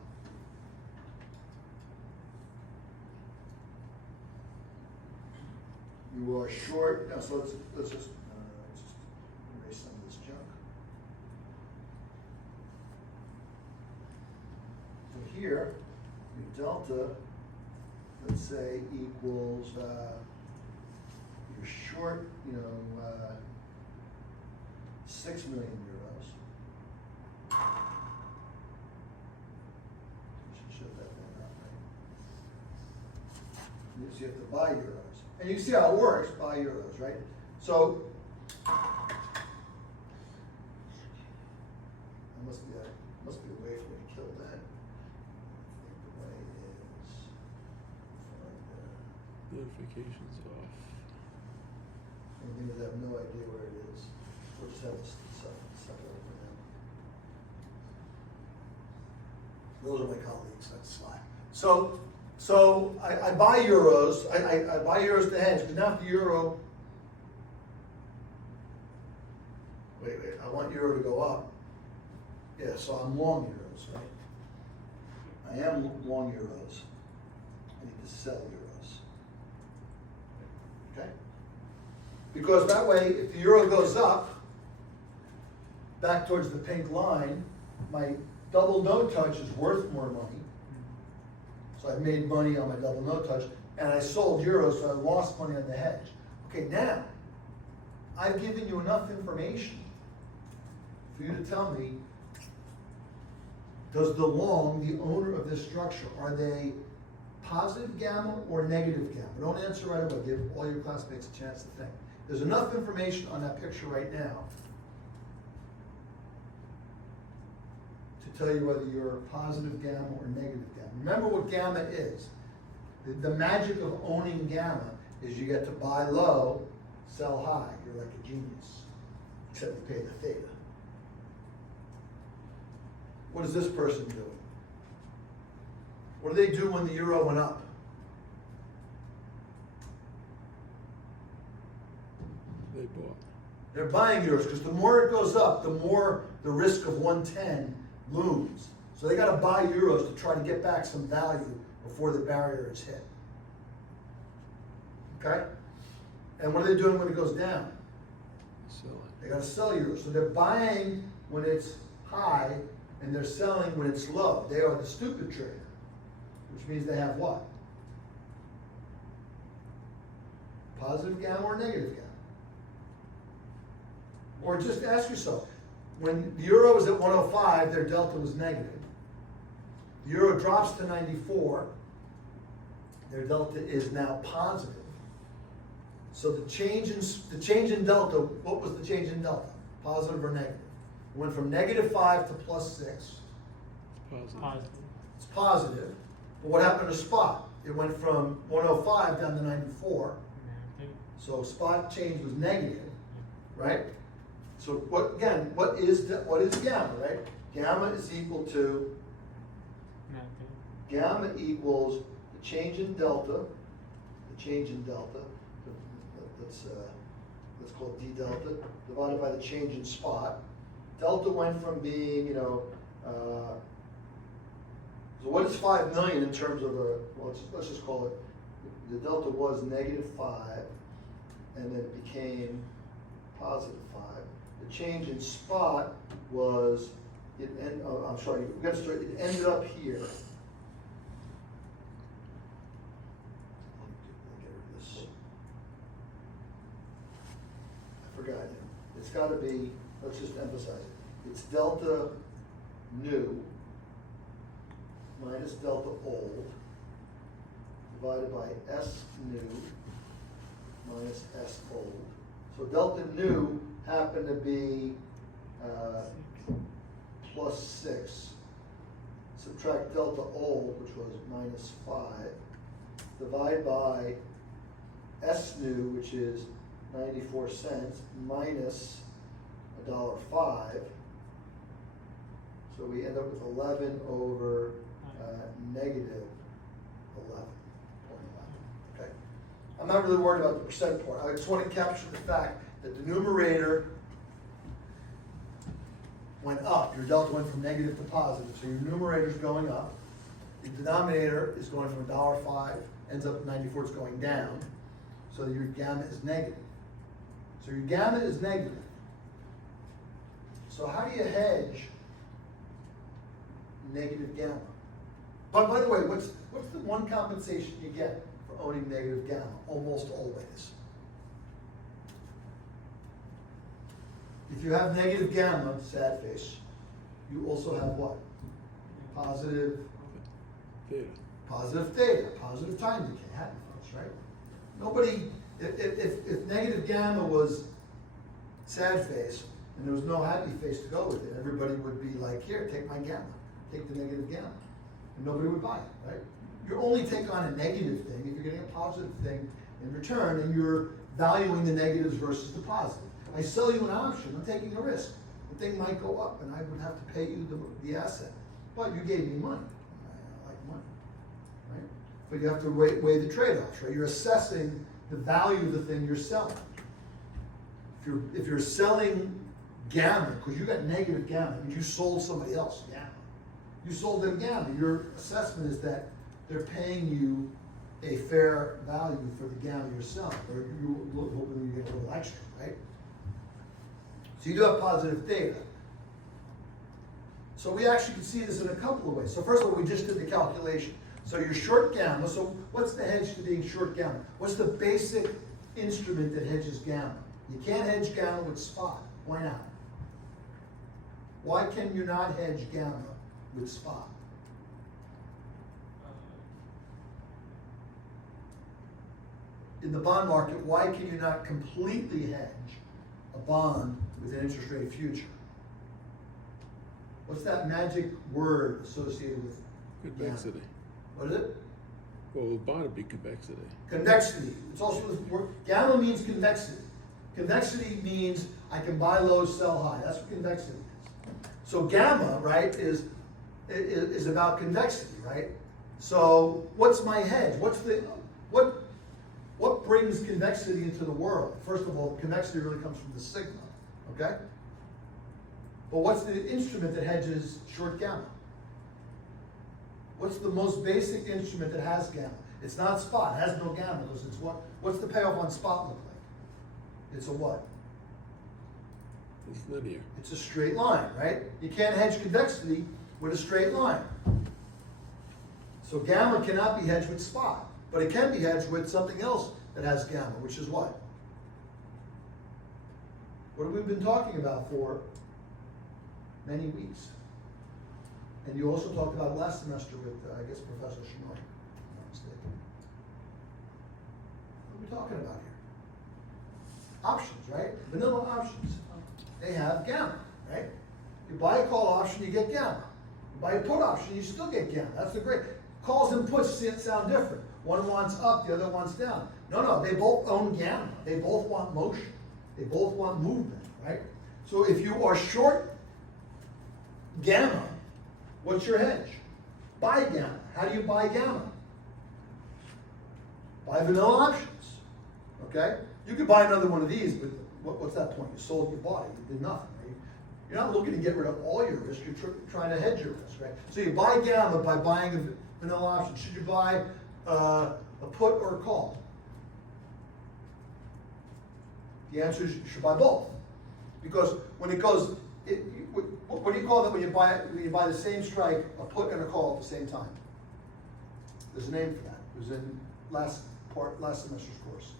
You are short. Now, so let's just erase some of this junk. So here, your delta, let's say, equals you're short, 6 million euros. Should shut that thing up, right? So you have to buy euros. And you see how it works, buy euros, right? So, there must be a way for me to kill that. I think the way is, Notifications off. anything that I have no idea where it is. We'll just have to suck it over now. Those are my colleagues, that's Slack. So I buy euros, I buy euros to hedge, because now if the euro, wait, I want euro to go up. Yeah, so I'm long euros, right? I am long euros. I need to sell euros. Okay? Because that way, if the euro goes up, back towards the pink line, my double no touch is worth more money. So I made money on my double no touch, and I sold euros, so I lost money on the hedge. Okay, now, I've given you enough information for you to tell me, does the long, the owner of this structure, are they positive gamma or negative gamma? Don't answer right away, give all your classmates a chance to think. There's enough information on that picture right now to tell you whether you're positive gamma or negative gamma. Remember what gamma is. The magic of owning gamma is you get to buy low, sell high. You're like a genius, except you pay the theta. What is this person doing? What did they do when the euro went up? They bought. They're buying euros, because the more it goes up, the more the risk of 110 looms. So they gotta buy euros to try to get back some value before the barrier is hit. Okay? And what are they doing when it goes down? Selling. They gotta sell euros. So they're buying when it's high, and they're selling when it's low. They are the stupid trader, which means they have what? Positive gamma or negative gamma? Or just ask yourself, when the euro was at 105, their delta was negative. The euro drops to 94, their delta is now positive. So the change in delta, what was the change in delta? Positive or negative? It went from -5 to +6. Positive. Positive. It's positive. But what happened to spot? It went from 105 down to 94. Negative. So spot change was negative, right? So what is gamma, right? Gamma is equal to, Negative. gamma equals the change in delta, let's call it d delta, divided by the change in spot. Delta went from being, so what is 5 million in terms of let's just call it, the delta was -5, and then it became +5. The change in spot was, it ended up here. Let me get rid of this. I forgot it. It's gotta be, let's just emphasize it. It's delta new minus delta old divided by S new minus S old. So delta new happened to be +6. Subtract delta old, which was -5. Divide by S new, which is 94 cents, minus $1.05. So we end up with 11 over negative 11.11. Okay. I'm not really worried about the percent part. I just want to capture the fact that the numerator went up. Your delta went from negative to positive. So your numerator is going up. The denominator is going from $1.05, ends up at 94, it's going down. So that your gamma is negative. So your gamma is negative. So how do you hedge negative gamma? But by the way, what's the one compensation you get for owning negative gamma? Almost always. If you have negative gamma, sad face, you also have what? Positive Theta. theta, positive time decay, happy face, right? Nobody, if negative gamma was sad face and there was no happy face to go with it, everybody would be like, here, take my gamma, take the negative gamma. And nobody would buy it, right? You only take on a negative thing if you're getting a positive thing in return and you're valuing the negatives versus the positive. I sell you an option, I'm taking a risk. The thing might go up and I would have to pay you the asset. But you gave me money. I like money, right? But you have to weigh the trade-offs, right? You're assessing the value of the thing you're selling. If you're selling gamma, because you got negative gamma, means you sold somebody else gamma. You sold them gamma. Your assessment is that they're paying you a fair value for the gamma you're selling, or you're hoping you get a little extra, right? So you do have positive theta. So we actually can see this in a couple of ways. So first of all, we just did the calculation. So you're short gamma. So what's the hedge to being short gamma? What's the basic instrument that hedges gamma? You can't hedge gamma with spot. Why not? Why can you not hedge gamma with spot? In the bond market, why can you not completely hedge a bond with an interest rate future? What's that magic word associated with Convexity. gamma? What is it? Well, the bond would be convexity. Convexity. It's also gamma means convexity. Convexity means I can buy low, sell high. That's what convexity is. So gamma, right, is about convexity, right? So what's my hedge? What brings convexity into the world? First of all, convexity really comes from the sigma, okay? But what's the instrument that hedges short gamma? What's the most basic instrument that has gamma? It's not spot, it has no gamma, because it's what's the payoff on spot look like? It's a what? It's linear. It's a straight line, right? You can't hedge convexity with a straight line. So gamma cannot be hedged with spot, but it can be hedged with something else that has gamma, which is what? What have we been talking about for many weeks? And you also talked about last semester with, I guess, Professor Chinoy, if I'm not mistaken. What are we talking about here? Options, right? Vanilla options. They have gamma, right? You buy a call option, you get gamma. You buy a put option, you still get gamma. That's the great. Calls and puts sound different. One wants up, the other wants down. No, they both own gamma. They both want motion. They both want movement, right? So if you are short gamma, what's your hedge? Buy gamma. How do you buy gamma? Buy vanilla options, okay? You could buy another one of these, but what's that point? You sold your body, you did nothing, right? You're not looking to get rid of all your risk, you're trying to hedge your risk, right? So you buy gamma by buying a vanilla option. Should you buy a put or a call? The answer is you should buy both. Because when it goes, what do you call that when you buy the same strike, a put and a call at the same time? There's a name for that. It was in last semester's course.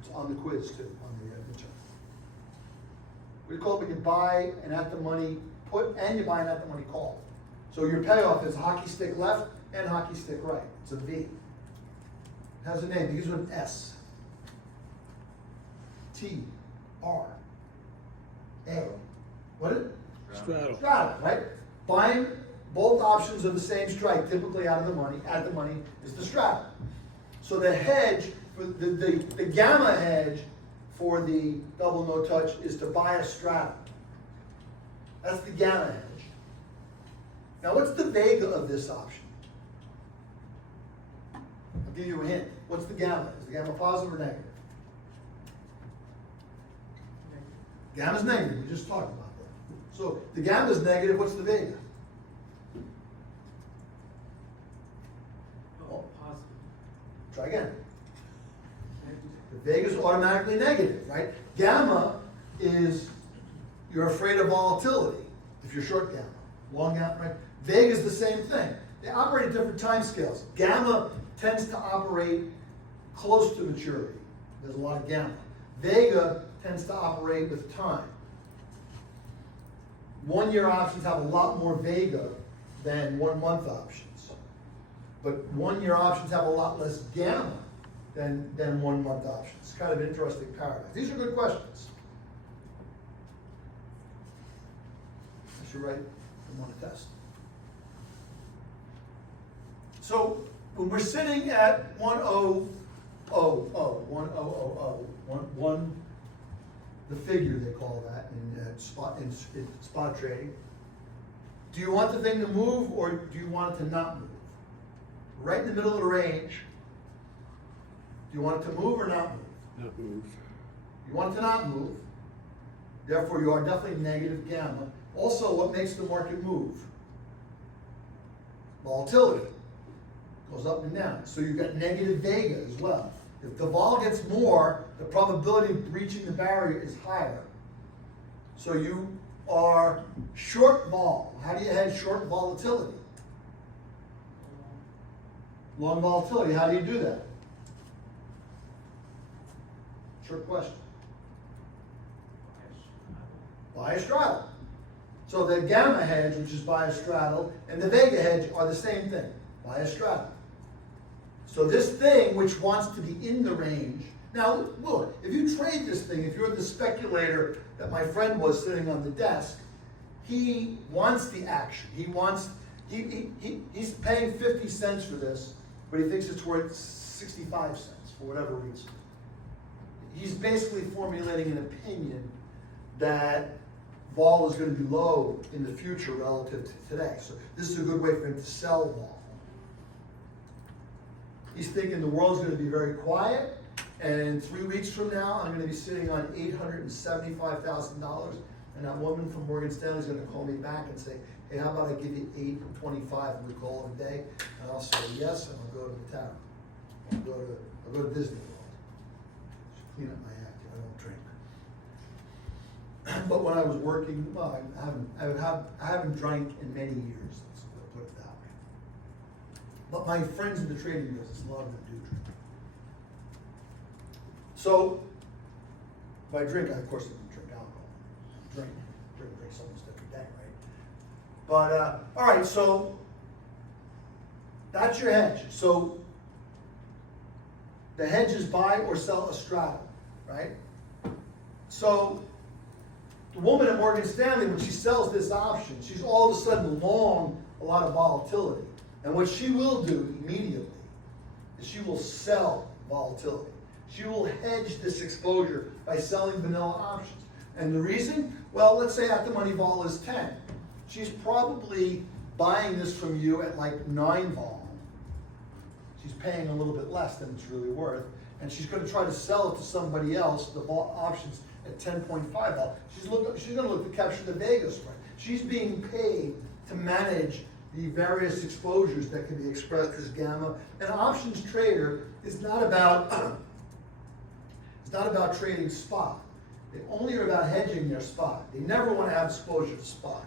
It's on the quiz too, on the midterm. What do you call it when you buy an at-the-money put and you buy an at-the-money call? So your payoff is hockey stick left and hockey stick right. It's a V. It has a name. It begins with an S. T, R, A. What is it? Straddle. Straddle, right? Buying both options of the same strike, typically out of the money, at the money, is the straddle. So the hedge, for the gamma hedge for the double no touch is to buy a straddle. That's the gamma hedge. Now what's the vega of this option? I'll give you a hint. What's the gamma? Is the gamma positive or negative? Gamma's negative, we just talked about that. So the gamma is negative, what's the vega? Oh, positive. Try again. The vega is automatically negative, right? Gamma is, you're afraid of volatility if you're short gamma. Long gamma, right? Vega is the same thing. They operate at different time scales. Gamma tends to operate close to maturity. There's a lot of gamma. Vega tends to operate with time. 1 year options have a lot more vega than 1 month options. But 1 year options have a lot less gamma than 1 month options. It's kind of an interesting paradox. These are good questions. I should write them on a test. So when we're sitting at 1,000, the figure they call that in spot trading. Do you want the thing to move or do you want it to not move? Right in the middle of the range. Do you want it to move or not move? Not move. You want it to not move. Therefore, you are definitely negative gamma. Also, what makes the market move? Volatility. Goes up and down. So you've got negative vega as well. If the vol gets more, the probability of breaching the barrier is higher. So you are short vol. How do you hedge short volatility? Long volatility, how do you do that? Short question. Buy a straddle. So the gamma hedge, which is buy a straddle, and the vega hedge are the same thing. Buy a straddle. So this thing which wants to be in the range. Now look, if you trade this thing, if you're the speculator that my friend was sitting on the desk, he wants the action. He's paying 50 cents for this, but he thinks it's worth 65 cents for whatever reason. He's basically formulating an opinion that vol is going to be low in the future relative to today. So this is a good way for him to sell vol. He's thinking the world's gonna be very quiet, and 3 weeks from now, I'm gonna be sitting on $875,000, and that woman from Morgan Stanley is gonna call me back and say, hey, how about I give you 825 and we call it a day? And I'll say yes, and I'll go to the town. I'll go to Disney World. Should clean up my act, I don't drink. But when I was working, well, I haven't drank in many years, let's put it that way. But my friends in the trading business, a lot of them do drink. So, by drink, I of course didn't drink alcohol. Drink almost every day, right? But, all right, so that's your hedge. So the hedge is buy or sell a straddle, right? So the woman at Morgan Stanley, when she sells this option, she's all of a sudden long a lot of volatility. And what she will do immediately is she will sell volatility. She will hedge this exposure by selling vanilla options. And the reason? Well, let's say at the money vol is 10. She's probably buying this from you at like 9 vol. She's paying a little bit less than it's really worth. And she's going to try to sell it to somebody else, the vol options at 10.5 vol. She's going to look to capture the Vegas spread. She's being paid to manage the various exposures that can be expressed as gamma. An options trader is not about trading spot. They only are about hedging their spot. They never want to have exposure to spot.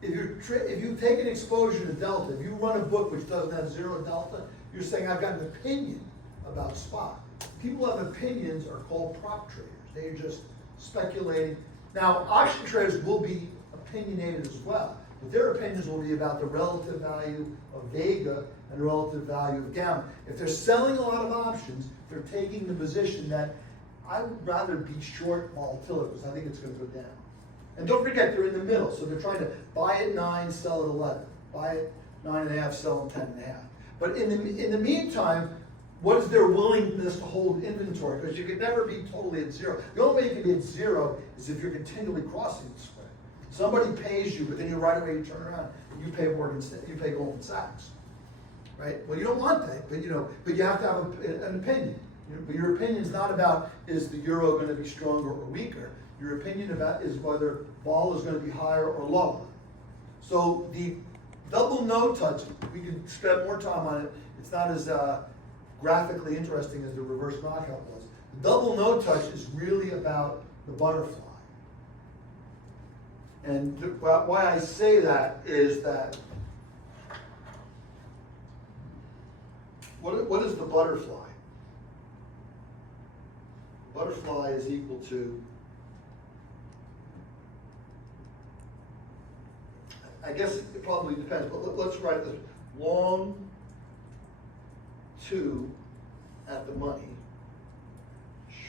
If you take an exposure to delta, if you run a book which doesn't have 0 delta, you're saying I've got an opinion about spot. People who have opinions are called prop traders. They're just speculating. Now, option traders will be opinionated as well, but their opinions will be about the relative value of Vega and the relative value of gamma. If they're selling a lot of options, they're taking the position that I would rather be short volatility because I think it's going to go down. And don't forget, they're in the middle, so they're trying to buy at 9, sell at 11. Buy at 9.5, sell at 10.5. But in the meantime, what is their willingness to hold inventory? Because you can never be totally at 0. The only way you can be at 0 is if you're continually crossing the spread. Somebody pays you, but then you right away you turn around and you pay Goldman Sachs, right? Well, you don't want that, but you have to have an opinion. But your opinion is not about is the euro going to be stronger or weaker. Your opinion about is whether vol is going to be higher or lower. So the double no touch, we could spend more time on it. It's not as graphically interesting as the reverse knockout was. The double no touch is really about the butterfly. And why I say that is that what is the butterfly? Butterfly is equal to, I guess it probably depends, but let's write this. Long 2 at the money,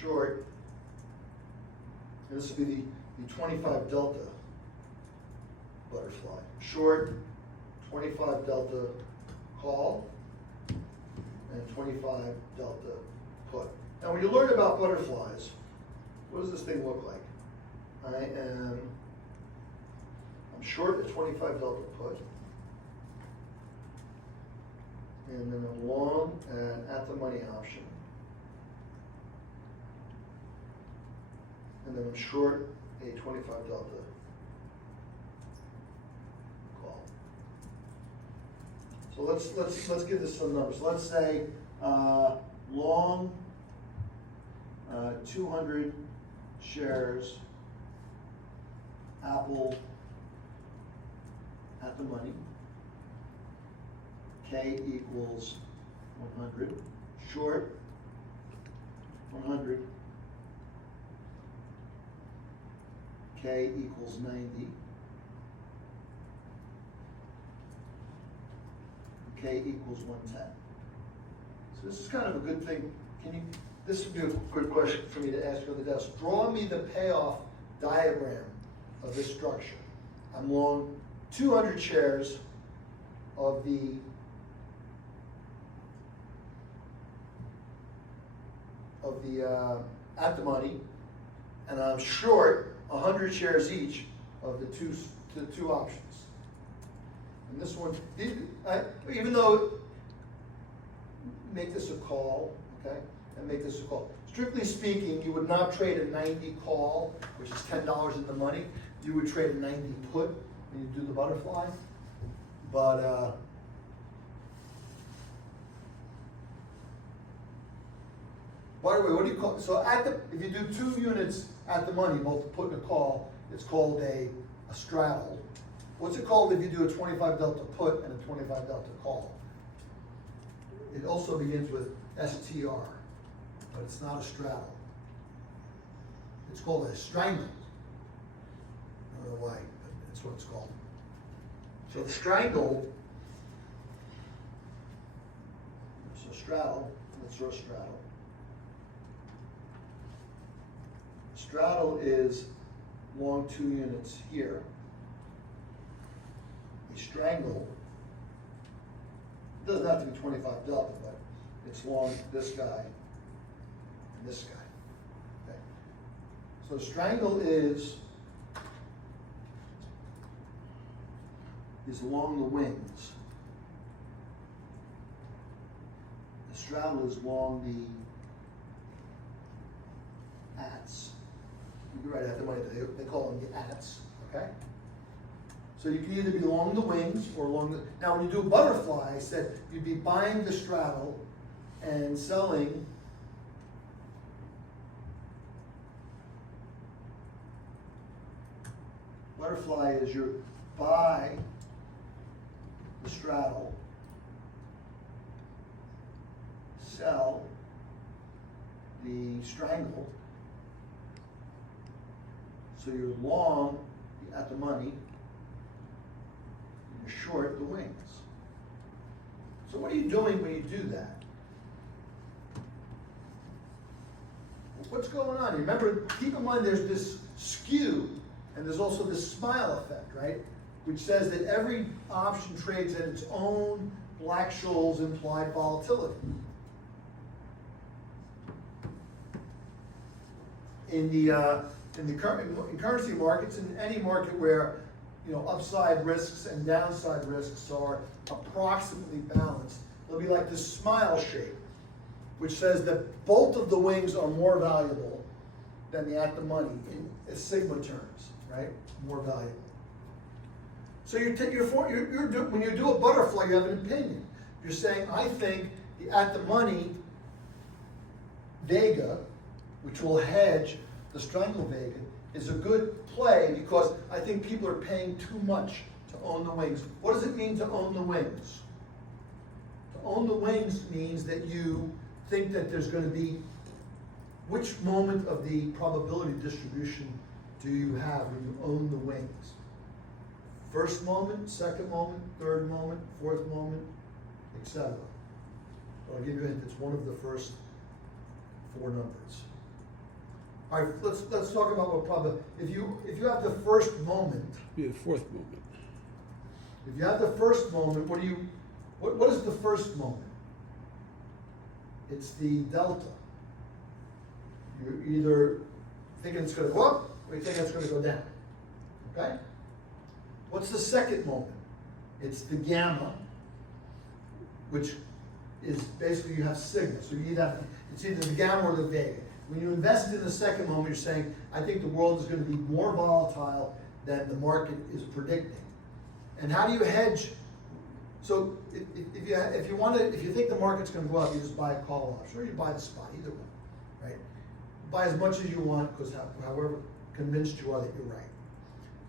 short, and this would be the 25 delta butterfly. Short, 25 delta call, and 25 delta put. Now when you learn about butterflies, what does this thing look like? I'm short at 25 delta put, and then I'm long at the money option, and then I'm short a 25 delta call. So let's give this some numbers. Let's say long 200 shares Apple at the money. K equals 100. Short 100. K equals 90. K equals 110. So this is kind of a good thing. This would be a good question for me to ask you on the desk. Draw me the payoff diagram of this structure. I'm long 200 shares of the at the money, and I'm short 100 shares each of the two options. And this one, even though make this a call, okay? And make this a call. Strictly speaking, you would not trade a 90 call, which is $10 in the money. You would trade a 90 put when you do the butterfly. But, by the way, what do you call, so if you do 2 units at the money, both a put and a call, it's called a straddle. What's it called if you do a 25 delta put and a 25 delta call? It also begins with STR, but it's not a straddle. It's called a strangle. I don't know why, but that's what it's called. So the strangle, so straddle, let's draw a straddle. Straddle is long 2 units here. A strangle, it doesn't have to be 25 delta, but it's long this guy and this guy. Okay. So strangle is along the wings. The straddle is along the ats. You're right, at the money, they call them the ats, okay? So you can either be along the wings or along the, now when you do a butterfly, I said you'd be buying the straddle and selling butterfly is you buy the straddle, sell the strangle, so you're long at the money, you're short the wings. So what are you doing when you do that? What's going on? Remember, keep in mind there's this skew and there's also this smile effect, right? Which says that every option trades at its own Black-Scholes implied volatility. In currency markets, in any market where upside risks and downside risks are approximately balanced, there'll be like this smile shape, which says that both of the wings are more valuable than the at the money in sigma terms, right? More valuable. So when you do a butterfly, you have an opinion. You're saying, I think the at the money vega, which will hedge the strangle vega, is a good play because I think people are paying too much to own the wings. What does it mean to own the wings? To own the wings means that you think that there's going to be, which moment of the probability distribution do you have when you own the wings? First moment, second moment, third moment, fourth moment, etc. So I'll give you a hint, it's one of the first 4 numbers. All right, let's talk about what probably, if you have the first moment, Be the 4th movement. if you have the first moment, what is the first moment? It's the delta. You're either thinking it's going to go up or you think it's going to go down. Okay? What's the second moment? It's the gamma, which is basically you have sigma. So it's either the gamma or the vega. When you invest in the second moment, you're saying, I think the world is going to be more volatile than the market is predicting. And how do you hedge? So if you think the market's going to go up, you just buy a call option, or you buy the spot, either one, right? Buy as much as you want, because however convinced you are that you're right.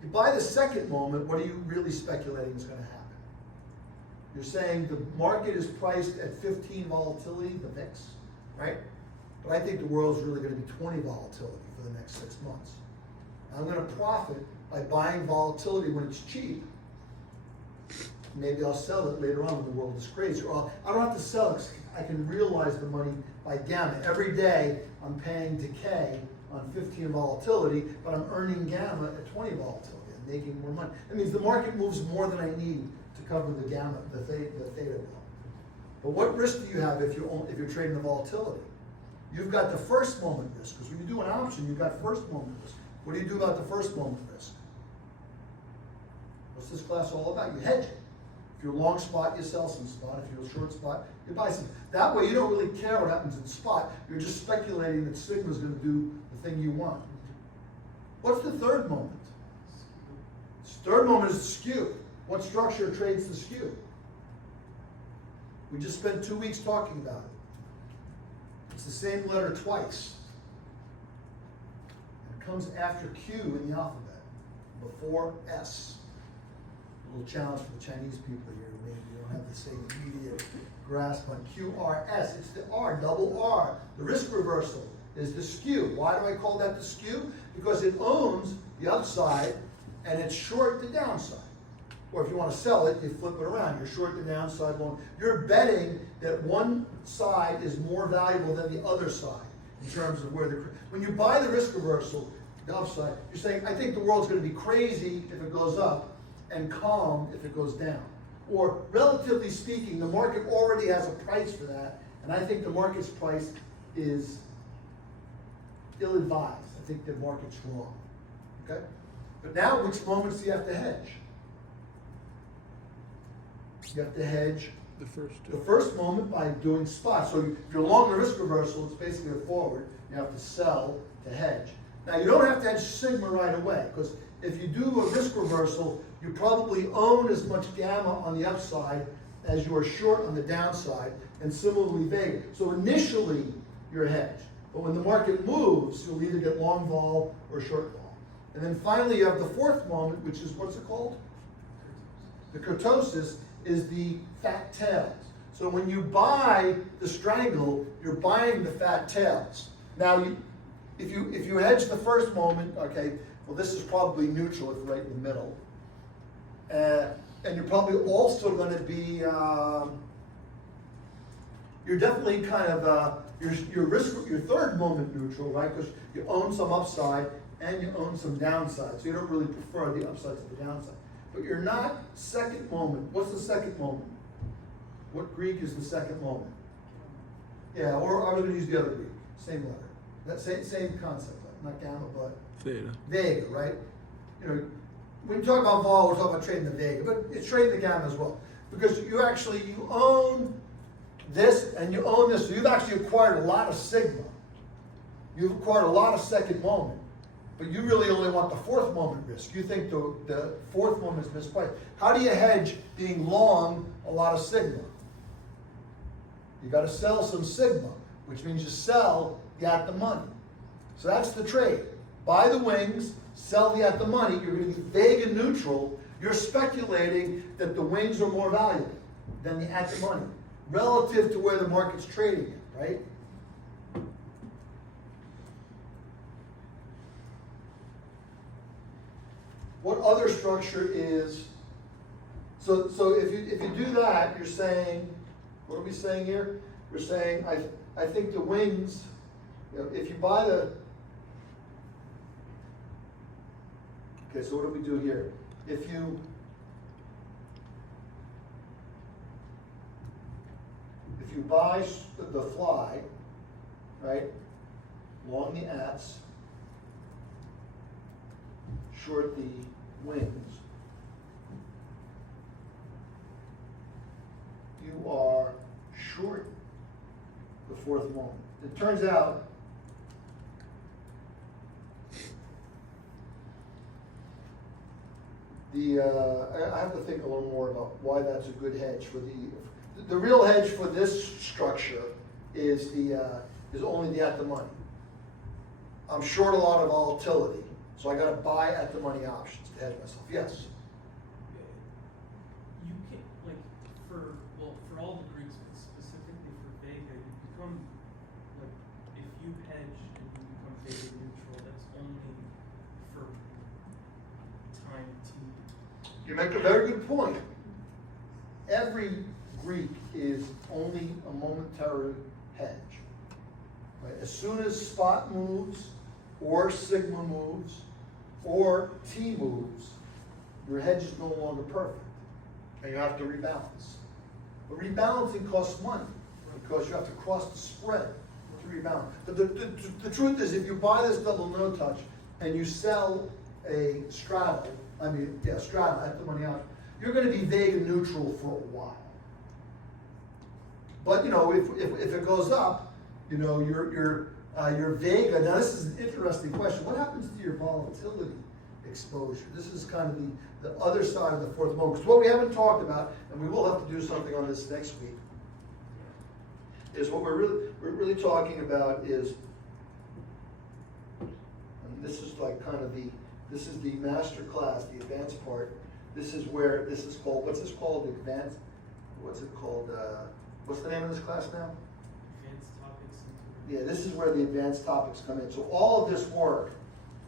You buy the second moment, what are you really speculating is going to happen? You're saying the market is priced at 15 volatility, the VIX, right? But I think the world's really going to be 20 volatility for the next 6 months. I'm going to profit by buying volatility when it's cheap. Maybe I'll sell it later on when the world is crazy. Or I don't have to sell it. I can realize the money by gamma. Every day I'm paying decay on 15 volatility, but I'm earning gamma at 20 volatility. I'm making more money. That means the market moves more than I need to cover the gamma, the theta bill. But what risk do you have if you're trading the volatility? You've got the first moment risk, because when you do an option, you've got first moment risk. What do you do about the first moment risk? What's this class all about? You hedge it. If If you're long spot, you sell some spot. If you're a short spot, you buy some. That way you don't really care what happens in spot. You're just speculating that sigma's gonna do the thing you want. What's the third moment? Third moment is the skew. What structure trades the skew? We just spent 2 weeks talking about it. It's the same letter twice. It comes after Q in the alphabet, before S. A little challenge for the Chinese people here. Maybe you don't have the same immediate grasp on QRS. It's the R, double R. The risk reversal is the skew. Why do I call that the skew? Because it owns the upside and it's short the downside. Or if you want to sell it, you flip it around. You're short the downside long. You're betting that one side is more valuable than the other side in terms of where when you buy the risk reversal, the upside, you're saying, I think the world's going to be crazy if it goes up and calm if it goes down. Or relatively speaking, the market already has a price for that, and I think the market's price is ill-advised. I think the market's wrong. Okay? But now, which moments do you have to hedge? You have to hedge The first the two. first moment by doing spot. So if you're long the risk reversal, it's basically a forward. You have to sell to hedge. Now you don't have to hedge sigma right away, because if you do a risk reversal, you probably own as much gamma on the upside as you are short on the downside, and similarly vega. So initially you're hedged, but when the market moves, you'll either get long vol or short vol. And then finally you have the fourth moment, which is, what's it called? The kurtosis is the fat tails. So when you buy the strangle, you're buying the fat tails. Now, if you hedge the first moment, okay, well, this is probably neutral if you're right in the middle. And you're probably also going to be, you're definitely kind of, your third moment neutral, right? Because you own some upside and you own some downside. So you don't really prefer the upside to the downside. But you're not second moment. What's the second moment? What Greek is the second moment? Yeah, or I was going to use the other Greek. Same letter. That same concept. Not gamma, but Theta. vega, right? You know, when you talk about vol, we're talking about trading the vega, but it's trading the gamma as well. Because you own this and you own this. So you've actually acquired a lot of sigma. You've acquired a lot of second moment. But you really only want the fourth moment risk. You think the fourth moment is mispriced. How do you hedge being long a lot of sigma? You got to sell some sigma, which means you sell the at the money. So that's the trade. Buy the wings, sell the at the money. You're going to be vega neutral. You're speculating that the wings are more valuable than the at the money relative to where the market's trading at, right? What other structure is, so if you do that, you're saying, what are we saying here? We're saying, I think the wings, you know, if you buy the, okay, so what do we do here? If you buy the fly, right, long the ats, short the wings, you are short the fourth moment. It turns out I have to think a little more about why that's a good hedge for the real hedge for this structure is only the at the money. I'm short a lot of volatility, so I got to buy at the money options to hedge myself. Yes. You can, like, for all the Greeks, but specifically for vega, you become, like, if you hedge and you become vega neutral, that's only for time t. You make a very good point. Every Greek is only a momentary hedge. Right? As soon as spot moves, or sigma moves, or t moves, your hedge is no longer perfect, and you have to rebalance. But rebalancing costs money because you have to cross the spread to rebalance. But the truth is, if you buy this double no touch and you sell a straddle, straddle at the money option, you're gonna be Vega neutral for a while. But, you know, if it goes up, you know, your Vega, now this is an interesting question. What happens to your volatility exposure? This is kind of the other side of the fourth moment. Because what we haven't talked about, and we will have to do something on this next week, is what we're really talking about is, and this is like kind of this is the master class, the advanced part. This is where this is called, what's this called? Advanced, what's it called? What's the name of this class now? Advanced topics. Yeah, this is where the advanced topics come in. So all of this work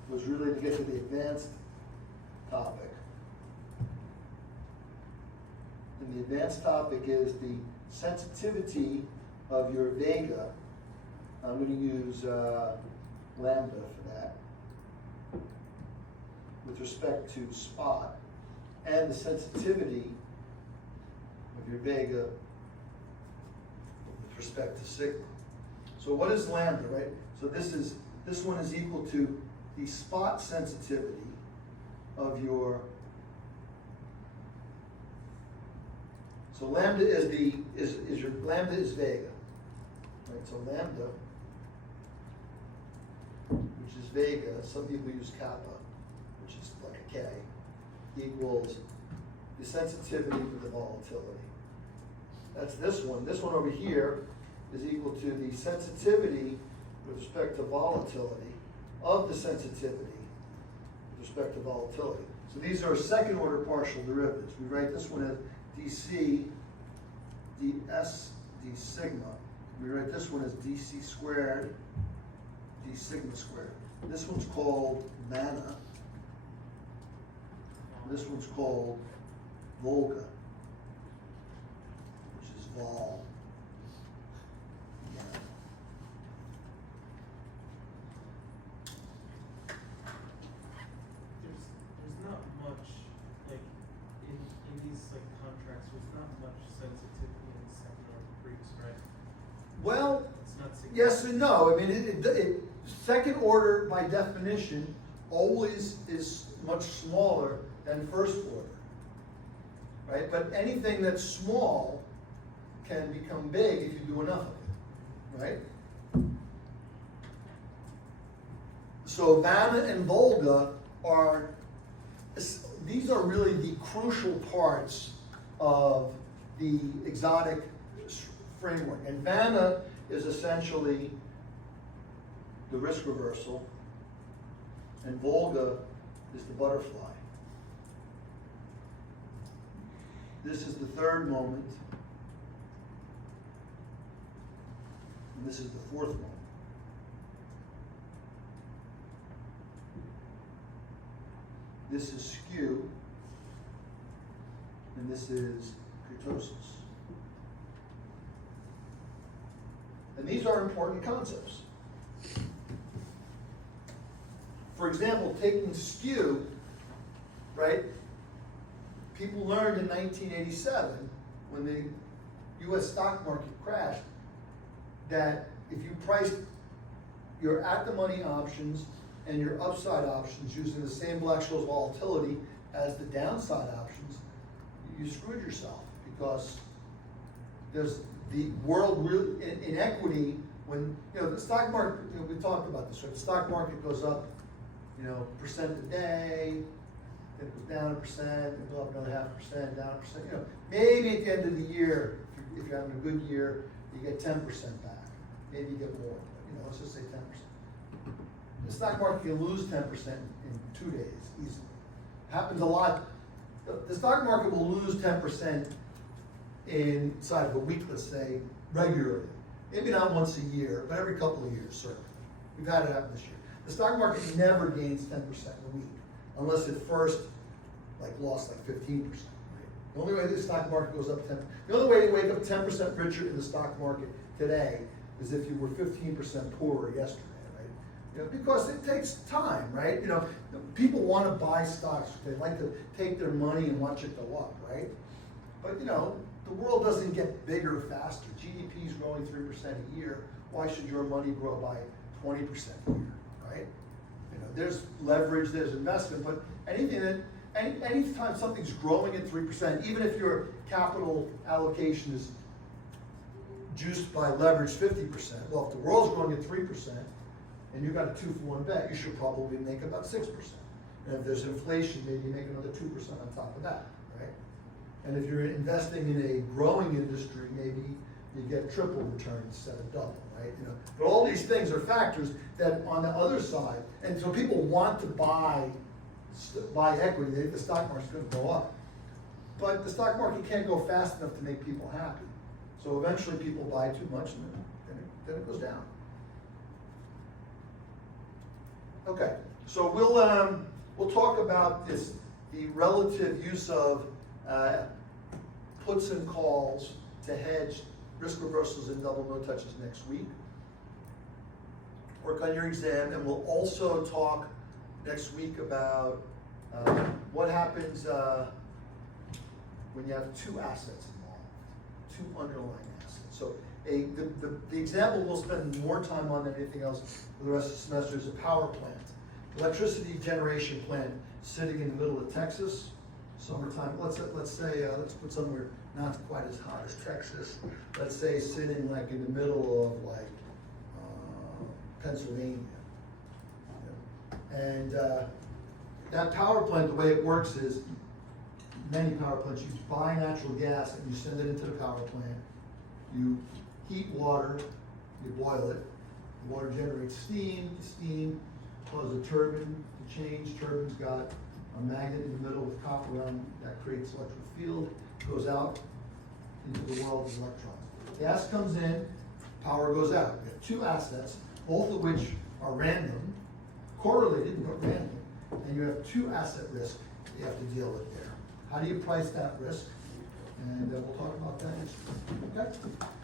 was really to get to the advanced topic. And the advanced topic is the sensitivity of your Vega. I'm going to use lambda for that, with respect to spot, and the sensitivity of your Vega with respect to sigma. So what is lambda, right? So this one is equal to the spot sensitivity of your, so lambda is your lambda is Vega. Right, so lambda, which is Vega, some people use kappa, which is like a K, equals the sensitivity to the volatility. That's this one. This one over here is equal to the sensitivity with respect to volatility of the sensitivity with respect to volatility. So these are second order partial derivatives. We write this one as dc ds d sigma. We write this one as dc squared d sigma squared. This one's called mana. This one's called Volga, which is vol. There's not much, like, in these, like, contracts, there's not much sensitivity in second order Greeks, right? Well, It's not significant. yes and no. I mean, second order by definition always is much smaller than first order, right? But anything that's small can become big if you do enough of it, right? So Vanna and Volga are, these are really the crucial parts of the exotic framework. And Vanna is essentially the risk reversal, and Volga is the butterfly. This is the third moment, and this is the fourth moment. This is skew, and this is kurtosis. And these are important concepts. For example, taking skew, right? People learned in 1987, when the US stock market crashed, that if you priced your at-the-money options and your upside options using the same Black-Scholes volatility as the downside options, you screwed yourself, because there's the world really, in equity, when, you know, the stock market, you know, we talked about this, right? The stock market goes up, you know, percent a day, then it goes down 1%, it goes up another 0.5%, down 1%. You know, maybe at the end of the year, if you're having a good year, you get 10% back. Maybe you get more, but, you know, let's just say 10%. The stock market can lose 10% in 2 days easily. Happens a lot. The stock market will lose 10% inside of a week, let's say, regularly. Maybe not once a year, but every couple of years, certainly. We've had it happen this year. The stock market never gains 10% in a week, unless it first lost 15%. Right? The only way the stock market goes up 10%, the only way to wake up 10% richer in the stock market today is if you were 15% poorer yesterday, right? You know, because it takes time, right? You know, people want to buy stocks. They like to take their money and watch it go up, right? But, you know, the world doesn't get bigger faster. GDP is growing 3% a year. Why should your money grow by 20% a year, right? You know, there's leverage, there's investment, but anything that, anytime something's growing at 3%, even if your capital allocation is juiced by leverage 50%, well, if the world's growing at 3% and you've got a 2-for-1 bet, you should probably make about 6%. And if there's inflation, maybe you make another 2% on top of that, right? And if you're investing in a growing industry, maybe you get triple return instead of double, right? You know, but all these things are factors that on the other side, and so people want to buy equity. They think the stock market's going to go up, but the stock market can't go fast enough to make people happy. So eventually, people buy too much, and then it goes down. Okay, so we'll talk about the relative use of puts and calls to hedge risk reversals and double no touches next week. Work on your exam, and we'll also talk next week about what happens when you have two assets involved, two underlying assets. So the example we'll spend more time on than anything else for the rest of the semester is a power plant. Electricity generation plant sitting in the middle of Texas, summertime. Let's say let's put somewhere not quite as hot as Texas. Let's say sitting like in the middle of like Pennsylvania. And that power plant, the way it works is many power plants, you buy natural gas and you send it into the power plant. You heat water, you boil it. The water generates steam. Steam causes a turbine to change. Turbine's got a magnet in the middle with copper on that creates electric field. Goes out into the world of electrons. Gas comes in, power goes out. We have two assets, both of which are random, correlated but random, and you have two asset risk you have to deal with there. How do you price that risk? And we'll talk about that next week. Okay?